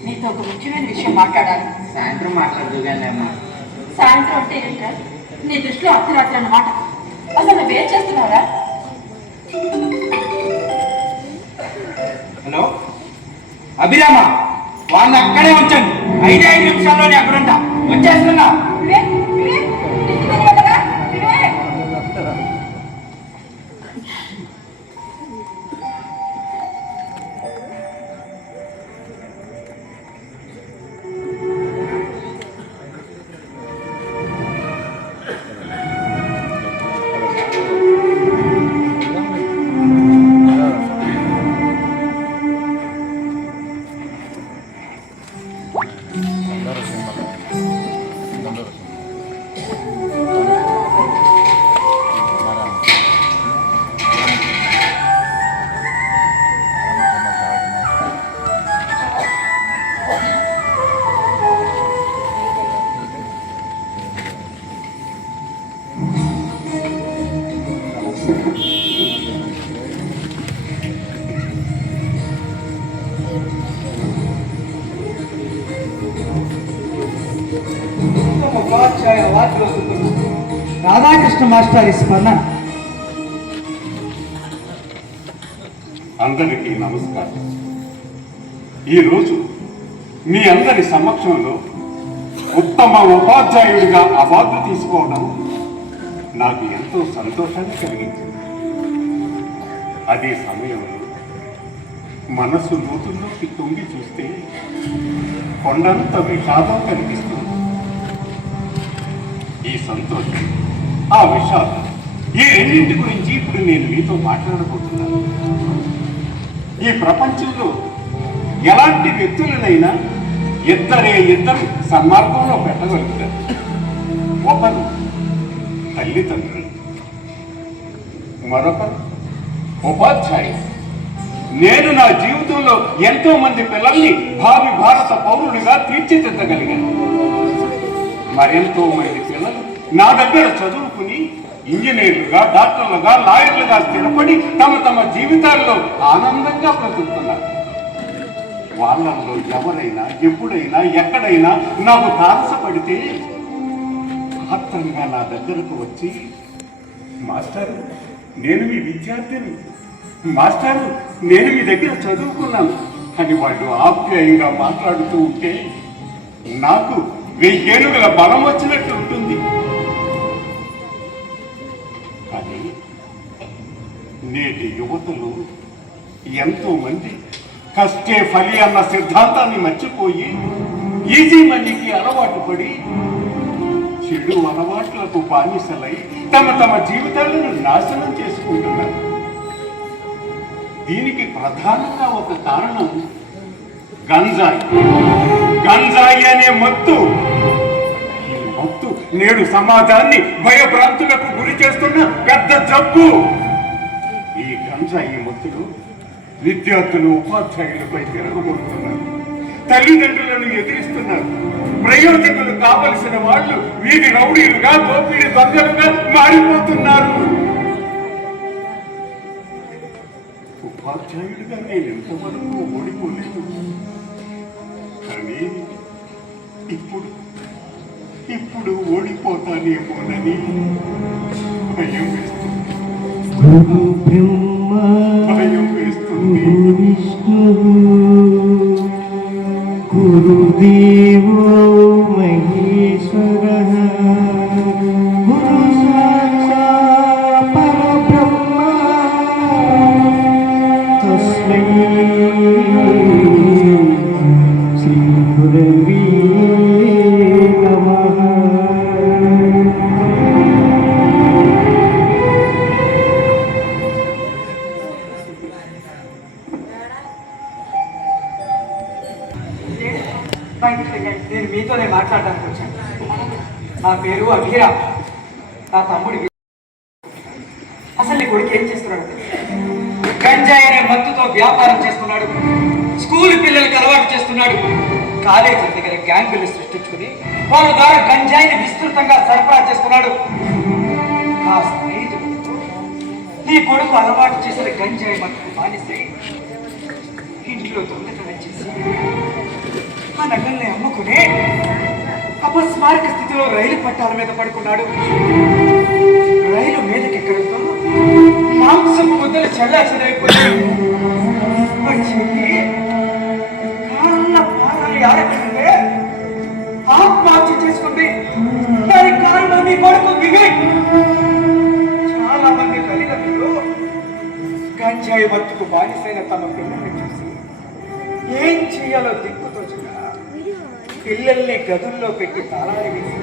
నీతో ఒక ముఖ్యమైన విషయం మాట్లాడాలి. సాయంత్రం మాట్లాడదు కానీ అమ్మా. సాయంత్రం అంటే ఏంటా? నీ దృష్టిలో అర్ధరాత్రి అన్నమాట. అసలు నువ్వేం చేస్తున్నావురా? హలో అభిరామ, వాళ్ళని అక్కడే ఉంచండి. 5 నిమిషాల్లోనే అక్కడ ఉంటా. వచ్చేస్తున్నా. నీకు తెలియదురా? ఉపాధ్యాయ అవార్డులు అందుకున్న రాధాకృష్ణ మాస్టర్ స్పందన. అందరికీ నమస్కారం. ఈరోజు మీ అందరి సమక్షంలో ఉత్తమ ఉపాధ్యాయుడిగా అవార్డు తీసుకోవడం నాకు ఎంతో సంతోషాన్ని కలిగించింది. అదే సమయంలో మనసు లోతుల్లోకి తొంగి చూస్తే కొండంత విషాదం కనిపిస్తుంది. ఈ సంతోషం, ఆ విషాదం, ఈ రెండింటి గురించి ఇప్పుడు నేను మీతో మాట్లాడబోతున్నాను. ఈ ప్రపంచంలో ఎలాంటి వ్యక్తులనైనా ఇద్దరు సన్మార్గంలో పెట్టగలుగుతారు. ఒకరు తల్లిదండ్రులు, మరొకరు ఉపాధ్యాయులు. నేను నా జీవితంలో ఎంతో మంది పిల్లల్ని భావి భారత పౌరుడిగా తీర్చిదిద్దగలిగాను. మరెంతో మంది పిల్లలు నా దగ్గర చదువుకుని ఇంజనీర్లుగా, డాక్టర్లుగా, లాయర్లుగా స్థిరపడి తమ జీవితాల్లో ఆనందంగా బ్రతుకుతున్నారు. వాళ్ళల్లో ఎవరైనా ఎప్పుడైనా ఎక్కడైనా నాకు తారసపడితే ఆత్రంగా నా దగ్గరకు వచ్చి, మాస్టారు నేను మీ విద్యార్థిని, మాస్టారు నేను మీ దగ్గర చదువుకున్నాను అని వాళ్ళు ఆప్యాయంగా మాట్లాడుతూ ఉంటే నాకు 1000 ఏనుగుల బలం వచ్చినట్టు ఉంటుంది. కానీ నేటి యువతలు ఎంతో మంది కష్టే ఫలి అన్న సిద్ధాంతాన్ని మర్చిపోయి ఈజీ మనీకి అలవాటు పడి చెడు అలవాట్లకు బానిసలై తమ జీవితాలను నాశనం చేసుకుంటున్నారు. దీనికి ప్రధానంగా ఒక కారణం గంజాయి. గంజాయి అనే మత్తు, ఈ మత్తు నేడు సమాజాన్ని భయభ్రాంతులకు గురి చేస్తున్న పెద్ద జబ్బు. ఈ గంజాయి మత్తులు విద్యార్థులు ఉపాధ్యాయులపై తిరగబడుతున్నారు, తల్లిదండ్రులను ఎదిరిస్తున్నారు. ప్రయోజకులు కావలసిన వాళ్ళు వీధి రౌడీలుగా, దోపిడీ దొంగలుగా మారిపోతున్నారు. ఉపాధ్యాయుడిగా నేను ఎంతవరకు ఓడిపోలేదు, కానీ ఇప్పుడు ఓడిపోతానేమోనని భయం వేస్తుంది. భయం వేస్తుంది. గురుదేవో మహేశ్వర గురు సాక్షాత్ పరబ్రహ్మ తస్మై శ్రీ గురవే నమః. నేను మీతోనే మాట్లాడడానికి వచ్చాను. నా పేరు అఖీరా, నా తమ్ముడి. అసలు నీ కొడుకు ఏం చేస్తున్నాడు? గంజాయి అనే మత్తుతో వ్యాపారం చేస్తున్నాడు, స్కూల్ పిల్లలకి అలవాటు చేస్తున్నాడు, కాలేజీల దగ్గర గ్యాంగులు సృష్టించుకుని వాళ్ళ ద్వారా గంజాయిని విస్తృతంగా సరఫరా చేస్తున్నాడు. నా స్నేహితుడు నీ కొడుకు అలవాటు చేసిన గంజాయి మత్తుకు బానిసై ఇంట్లో దొంగతనం చేసి ఆ నగల్ని అమ్ముకునే అపస్మారక స్థితిలో రైలు పట్టాల మీద పడుకున్నాడు. రైలు మీదకి ఎక్కడంతో మాంసపు ముద్దలు చెల్లా చెదరైపోయాడు. కాళ్ళ పారాలు ఆరకుంటే ఆత్మహత్య చేసుకుంది. దానికి కారణం నీ కొడుకు వివేక్. చాలా మంది తల్లిదండ్రులు గంజాయి మత్తుకు బానిసైన తమ పిల్లల్ని చూసి ఏం చేయాలో దిక్కుతోచక పిల్లల్ని గదుల్లో పెట్టి తాళాలు వేసి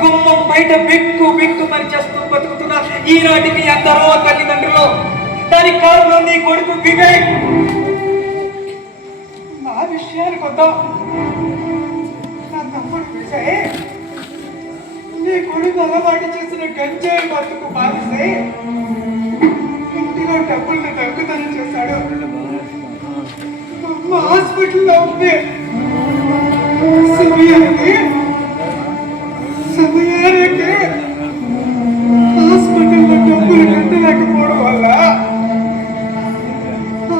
గుమ్మం బయట బిక్కు బిక్కు మరి చేస్తూ బతుకుతున్న ఈనాటికి ఎందరో తల్లిదండ్రులు. దానికి కారణం నీ కొడుకు వివేక్. నా విషయానికి వద్దాం. నా తమ్ముడు విజయ్ నీ కొడుకు అలవాటు చేసిన గంజాయి మత్తుకు బానిసై ఇంటిలో డబ్బుల్ని దొంగతనం చేశాడు. అమ్మ హాస్పిటల్లో ఉంది. సమయానికి హాస్పిటల్లో డబ్బులు కట్టలేకపోవడం వల్ల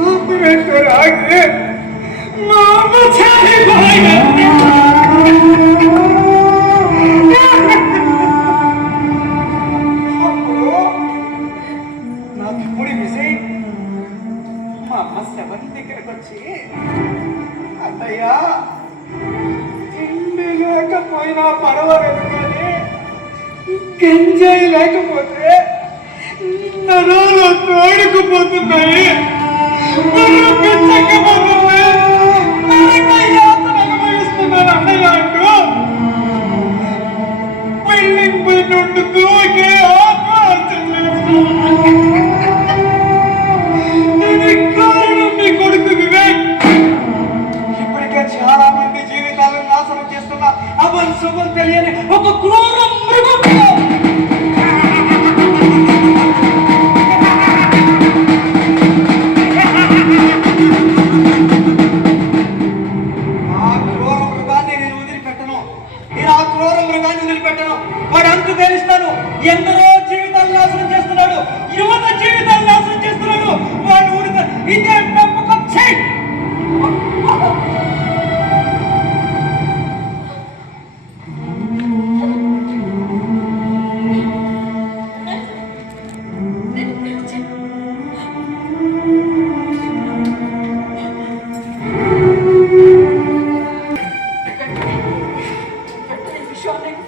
ఆపరేటర్ ఆగి మా అమ్మ చనిపోయింది. అప్పుడు నా తమ్ముడి విజయ్ మా అమ్మ శవన్ దగ్గరకు వచ్చి, అత్తయ్యా తిండి లేకపోయినా పర్వాలేదు కానీ గంజాయి లేకపోతే నరాలు తోడుకుపోతున్నాయి, అనుభవిస్తున్నాను అన్నయ్య అంటూ బిల్డింగ్ పై నుండి దూకే ఆత్మహత్య కారణం మీ కొడుకు వివేక్. ఇప్పటికే చాలా మంది జీవితాలను నాశనం చేస్తున్న అమన్ శుభం తెలియని ఒక క్రూర మృగం. ఆ క్రూర మృగాన్ని నేను వదిలిపెట్టను. నేను ఆ క్రూర మృగాన్ని వదిలిపెట్టను. వాడు అంత తెలుస్తాను. ఎందరో జీవితాలు నాశనం చేస్తున్నాడు, యువత జీవితాలు నాశనం చేస్తున్నాడు. వాడు ఇదే పెంపకం చేయి.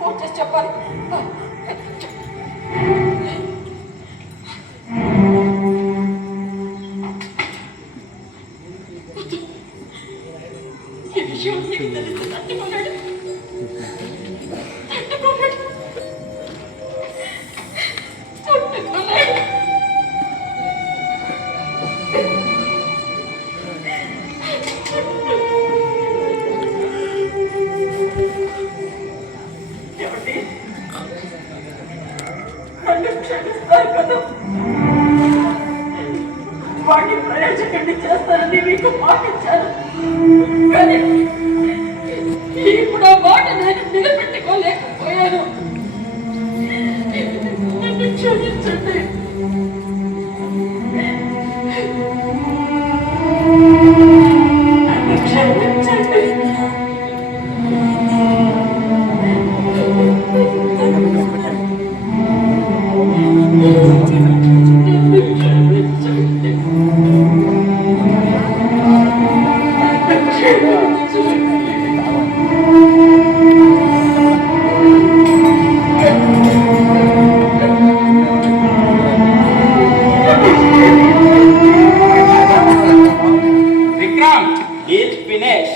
ఫోన్ చేసి చెప్పాలి. ఈ విషయం నీకు తెలిస్తే తట్టుకున్నాడు. తట్టుకున్నాడు. ప్రకటిస్తారు కదా, వాడిని ప్రయోజకుడిని చేస్తారని మీకు మాటిచ్చాను. కానీ ఇప్పుడు ఆ మాట నేను నిలబెట్టుకోలేకపోయాను. నన్ను క్షమించండి. నన్ను క్షమించండి. Vikram, is finish.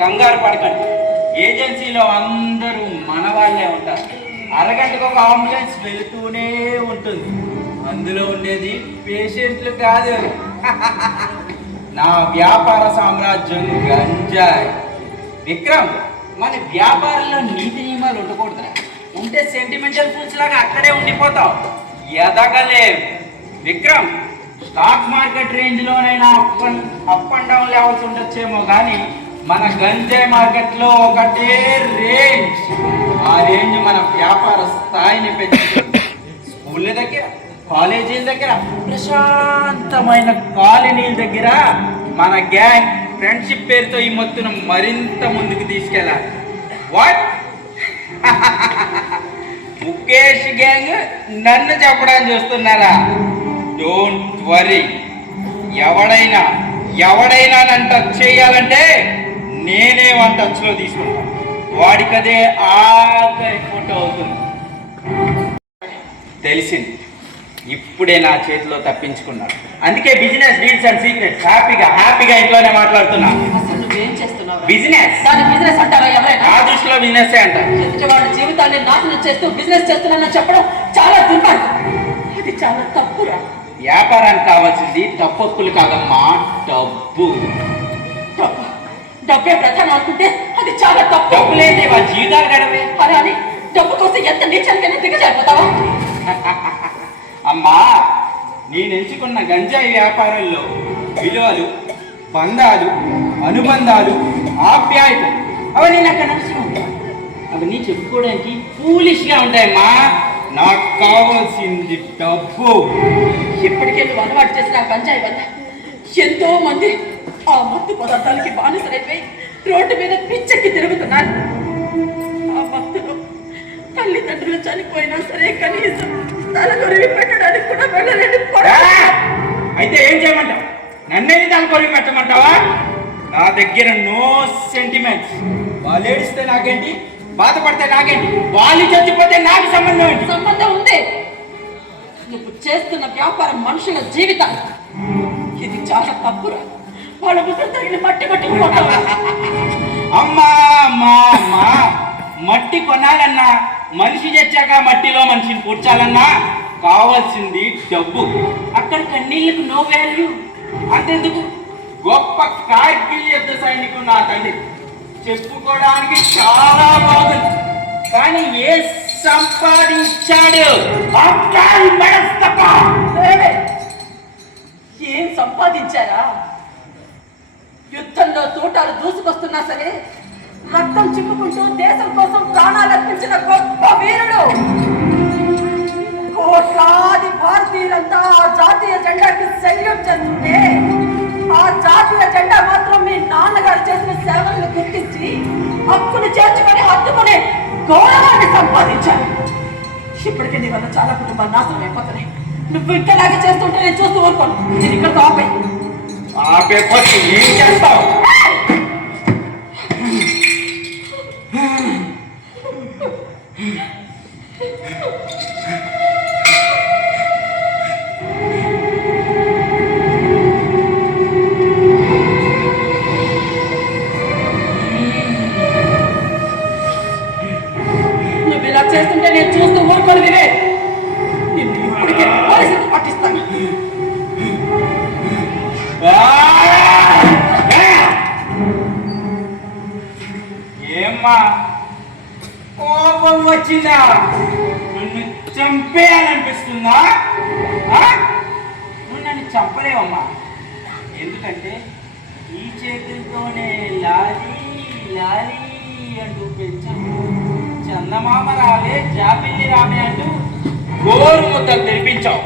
కంగారు పడకండి. ఏజెన్సీలో అందరూ మన వాళ్ళే ఉంటారు. అరగంటకు ఒక అంబులెన్స్ వెళుతూనే ఉంటుంది. అందులో ఉండేది పేషెంట్లు కాదు. నా వ్యాపార సామ్రాజ్యం గంజాయి. విక్రమ్, మన వ్యాపారంలో నీతి నియమాలు ఉండకూడదురా. ఉంటే సెంటిమెంటల్ ఫుల్స్ లాగా అక్కడే ఉండిపోతావు, ఎదగలేవు. విక్రమ్, స్టాక్ మార్కెట్ రేంజ్లోనైనా అప్ అండ్ డౌన్ లెవెల్స్ ఉండొచ్చేమో కానీ మన గంజాయి మార్కెట్లో ఒకటే రేంజ్. ఆ రేంజ్ మన వ్యాపార స్థాయిని పెంచుతుంది. స్కూళ్ళ దగ్గర, కాలేజీల దగ్గర, ప్రశాంతమైన కాలనీల దగ్గర మన గ్యాంగ్ ఫ్రెండ్షిప్ పేరుతో ఈ మొత్తును మరింత ముందుకు తీసుకెళ్ళాలి. వాట్? ముఖేష్ గ్యాంగ్ నన్ను చెప్పడానికి చూస్తున్నారా? Don't worry. ఎవడైనా నన్ను టచ్ చేయాలంటే నేనే వన్ టచ్లో తీసుకుంటాను. వాడికదే ఆఖరి ఫోటో అవుతుంది. తెలిసింది, ఇప్పుడే నా చేతిలో తప్పించుకున్నాడు. అందుకే బిజినెస్ డీల్స్ అండ్ సీక్రెట్స్ హ్యాపీగా ఇంట్లోనే మాట్లాడుతున్నా. అసలు నువ్వేం చేస్తున్నావు? బిజినెస్. దాని బిజినెస్ అంటారా ఎవరైనా? నా దృష్టిలో బిజినెస్ అంటారు. ఎదుటి వాళ్ళ జీవితాన్ని నాశనం చేస్తూ బిజినెస్ చేస్తున్నానని చెప్పడం చాలా దుర్మార్గం. అది చాలా తప్పురా. వ్యాపారానికి కావాల్సింది తప్పొప్పులు కాదమ్మా, డబ్బు. డబ్బే ప్రధానం అనుకుంటే అది చాలా తప్పు. డబ్బు లేదే వాళ్ళ జీవితాలు గడవే. అలా అని డబ్బు కోసం ఎంత నీచానికైనా దిగజారిపోతావా? అమ్మా, నేను ఎంచుకున్న గంజాయి వ్యాపారంలో విలువలు, బంధాలు, అనుబంధాలు, ఆప్యాయత అవన్నీ నాకు అనవసరం. అవన్నీ చెప్పుకోవడానికి ఫూలిష్గా ఉంటాయమ్మా. నాకు కావాల్సింది డబ్బు. ఇప్పటికే నువ్వు అలవాటు చేసిన ఆ గంజాయి వల్ల ఎంతో మంది ఆ మత్తు పదార్థాలకి బానిసలైపోయి రోడ్డు మీద పిచ్చెక్కి తిరుగుతున్నారు. ఆ మత్తులో తల్లిదండ్రులు చనిపోయినా సరే కనీసం తలకొరివి పెట్టడానికి కూడా వెళ్ళలేని. అయితే ఏం చేయమంటావు? నన్నేది తలకొరివి పెట్టమంటావా? నా దగ్గర నో సెంటిమెంట్స్. వాళ్ళు ఏడిస్తే నాకేంటి, బాధపడితే నాకేంటి, వాళ్ళు చచ్చిపోతే నాకు సంబంధం ఏంటి? సంబంధం ఉంది. నువ్వు చేస్తున్న వ్యాపారం మనుషుల జీవితాలు. ఇది చాలా తప్పురా. వాళ్ళ ముద్ర తగిన మట్టి కొట్టుకుపోతావు. అమ్మా అమ్మా అమ్మా, మట్టి కొనాలన్నా, మనిషి చచ్చాక మట్టిలో మనిషిని పూడ్చాలన్నా కావాల్సింది డబ్బు. అక్కడ కన్నీళ్లకు నో వాల్యూ. అంతెందుకు, గొప్ప కార్గిల్ యుద్ధ సైనికుడు నా తండ్రి, చెప్పుకోవడానికి చాలా బాగుంది. కానీ ఏ సంపాదించాడు? ఏం సంపాదించారా? యుద్ధంలో తూటాలు దూసుకొస్తున్నా సరే రక్తం చిమ్ముకుంటూ దేశం కోసం ప్రాణాలు అర్పించిన గొప్ప వీరుడు. కోట్లాది భారతీయులంతా ఆ జాతీయ జెండాకి సెల్యూట్ చేస్తుంటే ఆ జాతీయ జెండా మాత్రం మీ నాన్నగారు చేసిన సేవలను గుర్తించి హక్కును చేర్చుకొని హత్తుకునే గౌరవాన్ని సంపాదించారు. ఇప్పటికే నీ వల్ల చాలా కుటుంబాలు నాశనం అయిపోతున్నాయి. నువ్వు ఇంకలాగే చేస్తుంటే నేను చూస్తూ ఊరుకోను. నేను ఇక్కడ ఆపే పట్టు ఏం చేస్తావు? నువ్వు ఇలా చేస్తుంటే నేను చూస్తూ ఊరుకోను. వివే, నిన్ను ఇప్పటికే పోలీసులకు పట్టిస్తాను. ఏమ్మా, కోపం వచ్చిందా? నన్ను చంపేయాలనిపిస్తుందా? నువ్వు నన్ను చంపలేవమ్మా. ఎందుకంటే ఈ చేతులతోనే లాలి లాలి అంటూ పెంచావు. చందమామ రావే జాబిల్లి రావే అంటూ గోరు ముద్దలు తెరిపించావు.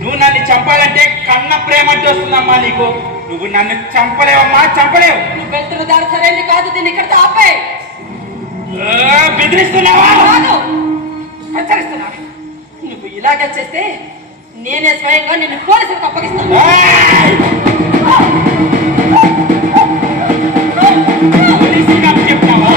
నువ్వు నన్ను చంపాలంటే కన్న ప్రేమ వస్తుందమ్మా నీకు. నువ్వు నన్ను చంపలేవమ్మా, చంపలేవు. నువ్వు వెళ్తున్న దారి సరైనది కాదు, దీన్ని ఇక్కడ ఆపే. బెదిరిస్తున్నావా? హెచ్చరిస్తున్నా. నువ్వు ఇలాగే చేస్తే నేనే స్వయంగా నిన్ను పోలీసులకు అప్పగిస్తాను. చెప్తావా?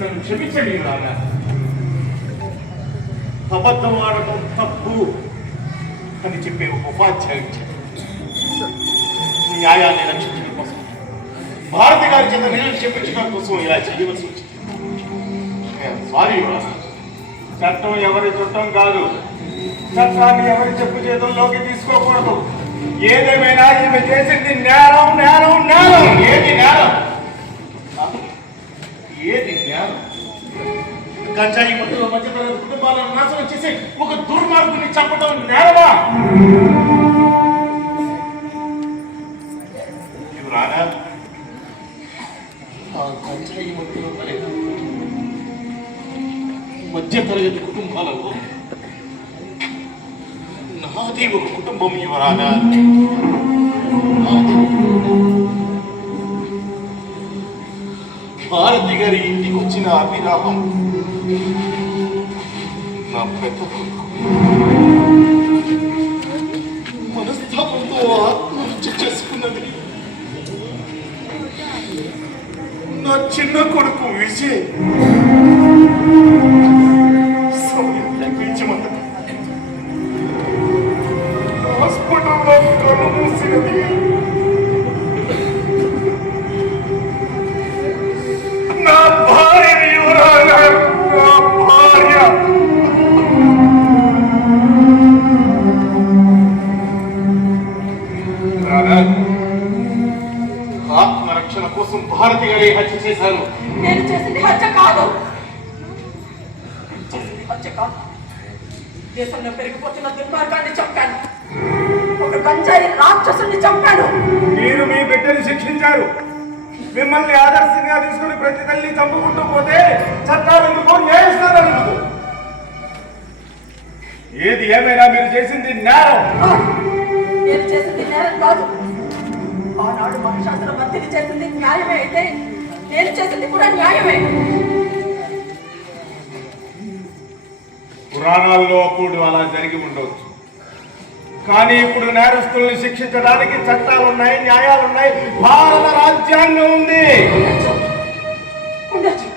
నన్ను క్షమించండి రాగా. అబద్ధం ఆడటం తప్పు అని చెప్పే ఒక ఉపాధ్యాయుడు న్యాయాన్ని రక్షించడం కోసం, భారతి గారి చేత నేను చెప్పించడం కోసం ఇలా చేయవలసి వచ్చింది. సారీ రాగా. చట్టం ఎవరి చుట్టం కాదు, చట్టాన్ని ఎవరి చెప్పు చేతుల్లోకి తీసుకోకూడదు. ఏదేమైనా ఈమె చేసింది నేరం, నేరం, నేరం. ఏది నేరం? ఏది నేరం? గంజాయి మధ్యలో మధ్యతరగతి కుటుంబాలను నాశనం చేసి ఒక దుర్మార్గుని చంపడం నేరమా? రానా, ఆ గంజాయి మధ్యలో మధ్యతరగతి కుటుంబాలలో నాది ఒక కుటుంబం యువరానా. భారతి గారి ఇంటికి వచ్చిన అభిరామం నా పెద్ద కొడుకు మనస్తాపంతో ఆత్మహత్య చేసుకున్నది నా చిన్న కొడుకు విజయ్. సమయం తగ్గించమన్నది హాస్పిటల్లో కళ్ళు మూసినది. నా భార్య యువరానా, నా భార్య. ఆత్మరక్షణ కోసం భారతి గారి హత్య చేశారు. నేను చేసింది హత్య కాదు. చేసింది హత్య కాదు. దేశంలో పెరిగిపోతున్న దుర్మార్గాన్ని చంపాను. ఒక గంజాయి రాక్షసుని చంపాను. మీరు మీ బిడ్డని శిక్షించారు. మిమ్మల్ని ఆదర్శంగా తీసుకుని ప్రతి తల్లి చంపుకుంటూ పోతే చట్టాలు ఎందుకు, న్యాయస్థానాలు ఎందుకు? ఏది ఏమైనా మీరు చేసింది నేరం. నేను చేసింది నేరం కాదు. ఆనాడు మహిషాసుర మంత్రి చేసింది న్యాయమే అయితే నేను చేసింది కూడా న్యాయమే. పురాణాల్లో అప్పుడు అలా జరిగి ఉండవచ్చు, కానీ ఇప్పుడు నేరస్తుల్ని శిక్షించడానికి చట్టాలున్నాయి, న్యాయాలున్నాయి, భారత రాజ్యాంగం ఉంది. ఉండొచ్చు.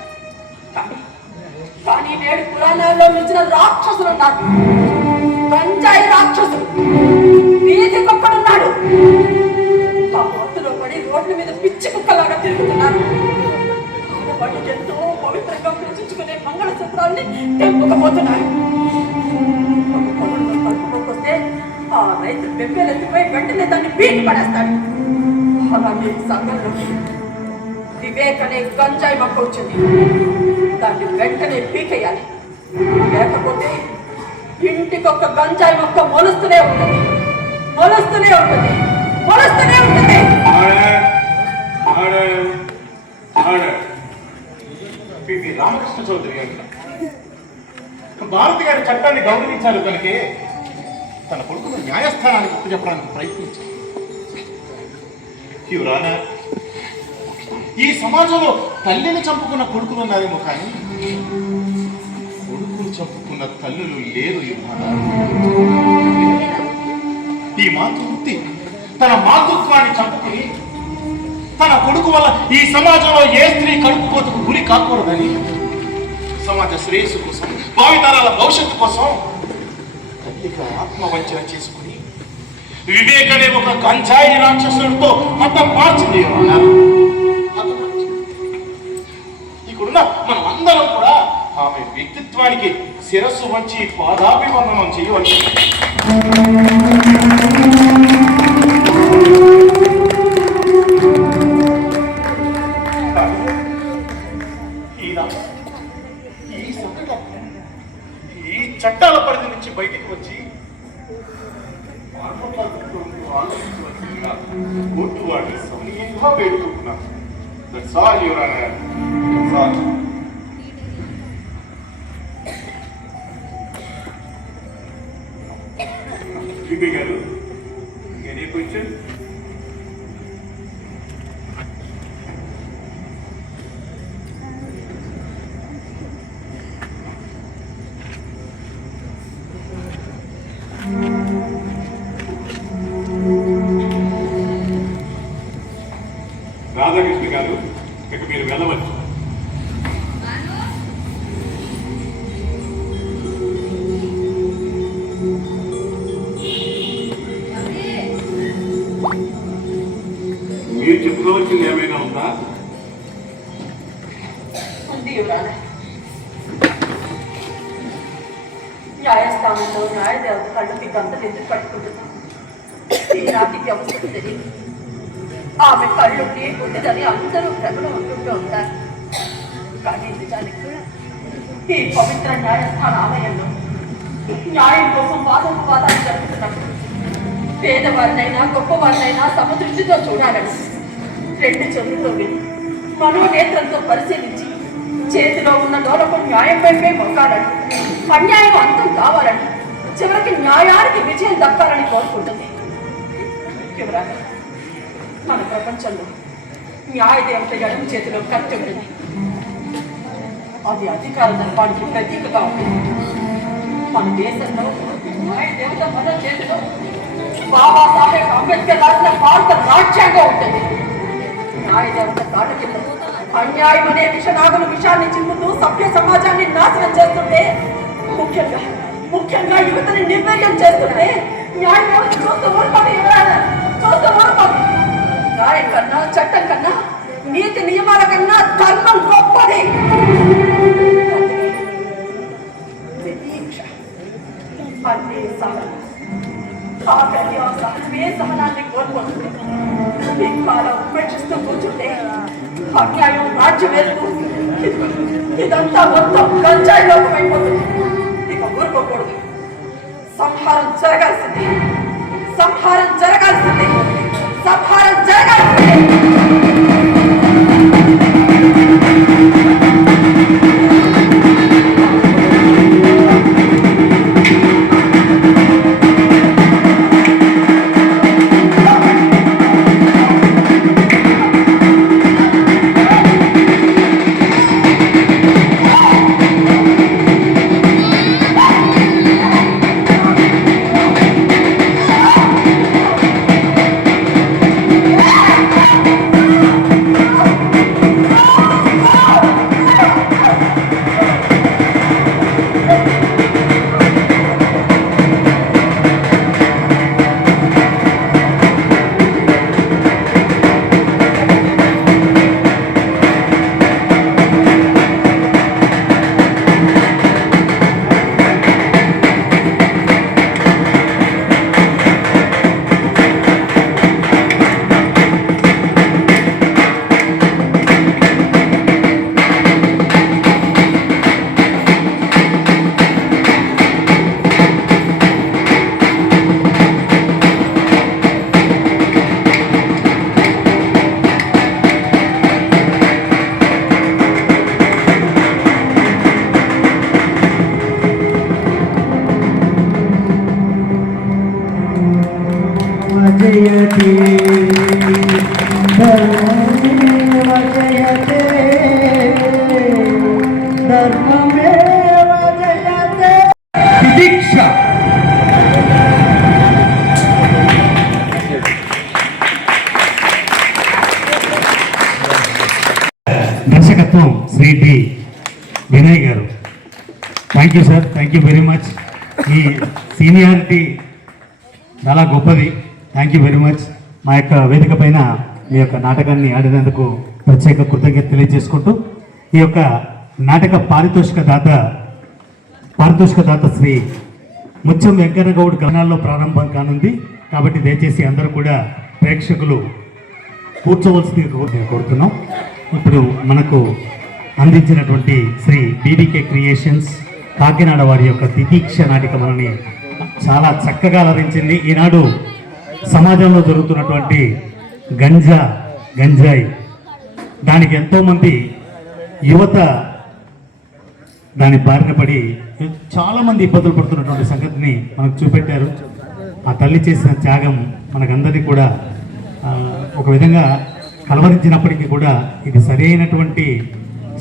కానీ నేడు పురాణాల్లో మించిన రాక్షసులు ఉన్నారు. గంజాయి రాక్షసులు. వీధి కుక్కడున్నాడు. ఆ మత్తులో పడి రోడ్ల మీద పిచ్చి కుక్కలాగా తిరుగుతున్నారు. వాటికి ఎంతో పవిత్రంగా పూజించుకునే మంగళసూత్రాన్ని తెంపుకపోతున్నారు. వస్తే ఆ రైతు బెంబేలెత్తిపోయి వెంటనే దాన్ని పీకి పడేస్తాడు. అలాగే ఈ సంఘంలో వివేక్ అనే గంజాయి మొక్క వచ్చింది. దాన్ని వెంటనే పీకేయాలి, లేకపోతే ఇంటికొక గంజాయి మొక్క మొలుస్తూనే ఉంటుంది, మొలుస్తూనే ఉంటుంది, మొలుస్తూనే ఉంటుంది. పిపి రామకృష్ణ చౌదరి గారు భారతి గారి చట్టాన్ని గౌరవించారు కనుకే తన కొడుకును న్యాయస్థానానికి అప్పచెప్పడానికి ప్రయత్నించారు. యువరానా, ఈ సమాజంలో తల్లిని చంపుకున్న కొడుకులు ఉన్నారేమో కానీ కొడుకును చంపుకున్న తల్లులు లేరు. ఈ మాతృవృత్తి తన మాతృత్వాన్ని చంపుకుని తన కొడుకు వల్ల ఈ సమాజంలో ఏ స్త్రీ కడుపు కోతకు గురి కాకూడదని సమాజ శ్రేయస్సు కోసం, భావితరాల భవిష్యత్తు కోసం తల్లిగా ఆత్మవంచన చేసుకుని వివేక్ అనే ఒక గంజాయి రాక్షసుడితో మతం మార్చింది. ఇక్కడున్న మనం అందరం కూడా ఆమె వ్యక్తిత్వానికి శిరస్సు వంచి పాదాభివందనం చేయవచ్చు. ఈ చట్టాల పరిధి నుంచి బయటికి వచ్చి కోర్టు వాడిని సమనీయంగా వేడుకుంటున్నాను. That's all, Your Honor. That's all. VP గారు, ఎనీ క్వశ్చన్? రాధాకృష్ణ గారు, ఇక మీరు వెళ్ళవచ్చు. మీరు చెప్పుకోవాల్సింది ఏమైనా ఉందా? ఉంది యువరానా. న్యాయస్థానంలో న్యాయదేవత కళ్ళకి గంతలు ఎందుకు పట్టుకుంటున్నాం? ఈనాటి వ్యవస్థకు తెలియదు. ఆమె కళ్ళు గుడ్డిదని అందరూ ప్రజలు అంటుంటూ ఉంటారు. కానీ నిజానికి కూడా ఈ పవిత్ర న్యాయస్థాన ఆలయంలో న్యాయం కోసం వాదోపవాదాలు జరుగుతున్నప్పుడు పేదవారినైనా గొప్పవారినైనా సమదృష్టితో చూడాలని, రెండు చెవులతో విని మనోనేత్రంతో పరిశీలించి చేతిలో ఉన్న డోలకు న్యాయం వైపే మొక్కాలని, అన్యాయం అంతం కావాలని, చివరికి న్యాయానికి విజయం దక్కాలని కోరుకుంటుంది. యువరాజా, మన ప్రపంచంలో న్యాయదేవత ఎడమ చేతిలో కత్తి ఉంటుంది. అది అధికార దర్పానికి ప్రతీకగా ఉంటుంది. మన దేశంలో న్యాయదేవత మన చేతిలో బాబాసాహెబ్ అంబేద్కర్ రాసిన భారత రాజ్యాంగం ఉంటుంది. న్యాయదేవత కాళ్ళ కింద అన్యాయం అనే విషనాగులు విషాన్ని చిమ్ముతూ సభ్య సమాజాన్ని నాశనం చేస్తుంటే, ముఖ్యంగా యువతని నిర్వీర్యం చేస్తుంటే న్యాయదేవత చూస్తూ ఊరుకోండి. ఎవరైనా చూస్తూ ఊరుకోండి. న్యాయం కన్నా, చట్టం కన్నా, నీతి నియమాల కన్నా ధర్మం గొప్పది. అన్ని సహనం, ఆఖరి ఆ సహనమే సహనాన్ని కోల్పోతుంది. ఈ కాలం ఉపేక్షిస్తూ కూర్చుంటే అన్యాయం రాజ్యం వెళ్తూ ఇదంతా మొత్తం గంజాయి లోకమైపోతుంది. ఇక ఊరుకోకూడదు. సంహారం జరగాల్సింది, సంహారం జరగాల్సింది, సంహారం జరగాల్సింది. జయతే ధర్మమేవ జయతే. తితిక్ష దర్శకత్వం శ్రీ డి వినయ్ గారు. Thank you sir, thank you very much. ఈ సీనియారిటీ చాలా గొప్పది. Thank you very much. మా యొక్క వేదిక పైన మీ యొక్క నాటకాన్ని ఆడినందుకు ప్రత్యేక కృతజ్ఞత తెలియజేసుకుంటూ ఈ యొక్క నాటక పారితోషిక దాత శ్రీ ముత్యం వెంకన్నగౌడ్ గణాల్లో ప్రారంభం కానుంది. కాబట్టి దయచేసి అందరూ కూడా ప్రేక్షకులు కూర్చోవలసిందిగా కోరుతున్నాం. ఇప్పుడు మనకు అందించినటువంటి శ్రీ బీబీకే క్రియేషన్స్ కాకినాడ వారి యొక్క తితీక్ష నాటిక మనని చాలా చక్కగా అలరించింది. ఈనాడు సమాజంలో జరుగుతున్నటువంటి గంజాయి దానికి ఎంతోమంది యువత దాని బారిన పడి చాలామంది ఇబ్బందులు పడుతున్నటువంటి సంగతిని మనకు చూపెట్టారు. ఆ తల్లి చేసిన త్యాగం మనకందరినీ కూడా ఒక విధంగా కలవరించినప్పటికీ కూడా ఇది సరైనటువంటి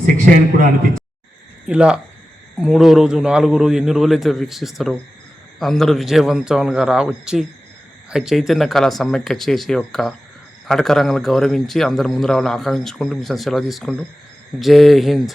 శిక్ష అని కూడా అనిపించింది. ఇలా 3వ రోజు 4వ రోజు ఎన్ని రోజులైతే వీక్షిస్తారో అందరూ విజయవంతంగా వచ్చి ఆ చైతన్య కళా సమైక్య చేసే యొక్క నాటక రంగాన్ని గౌరవించి అందరూ ముందు రావాలని ఆకాంక్షించుకుంటూ మీ సెలవు తీసుకుంటూ జై హింద్.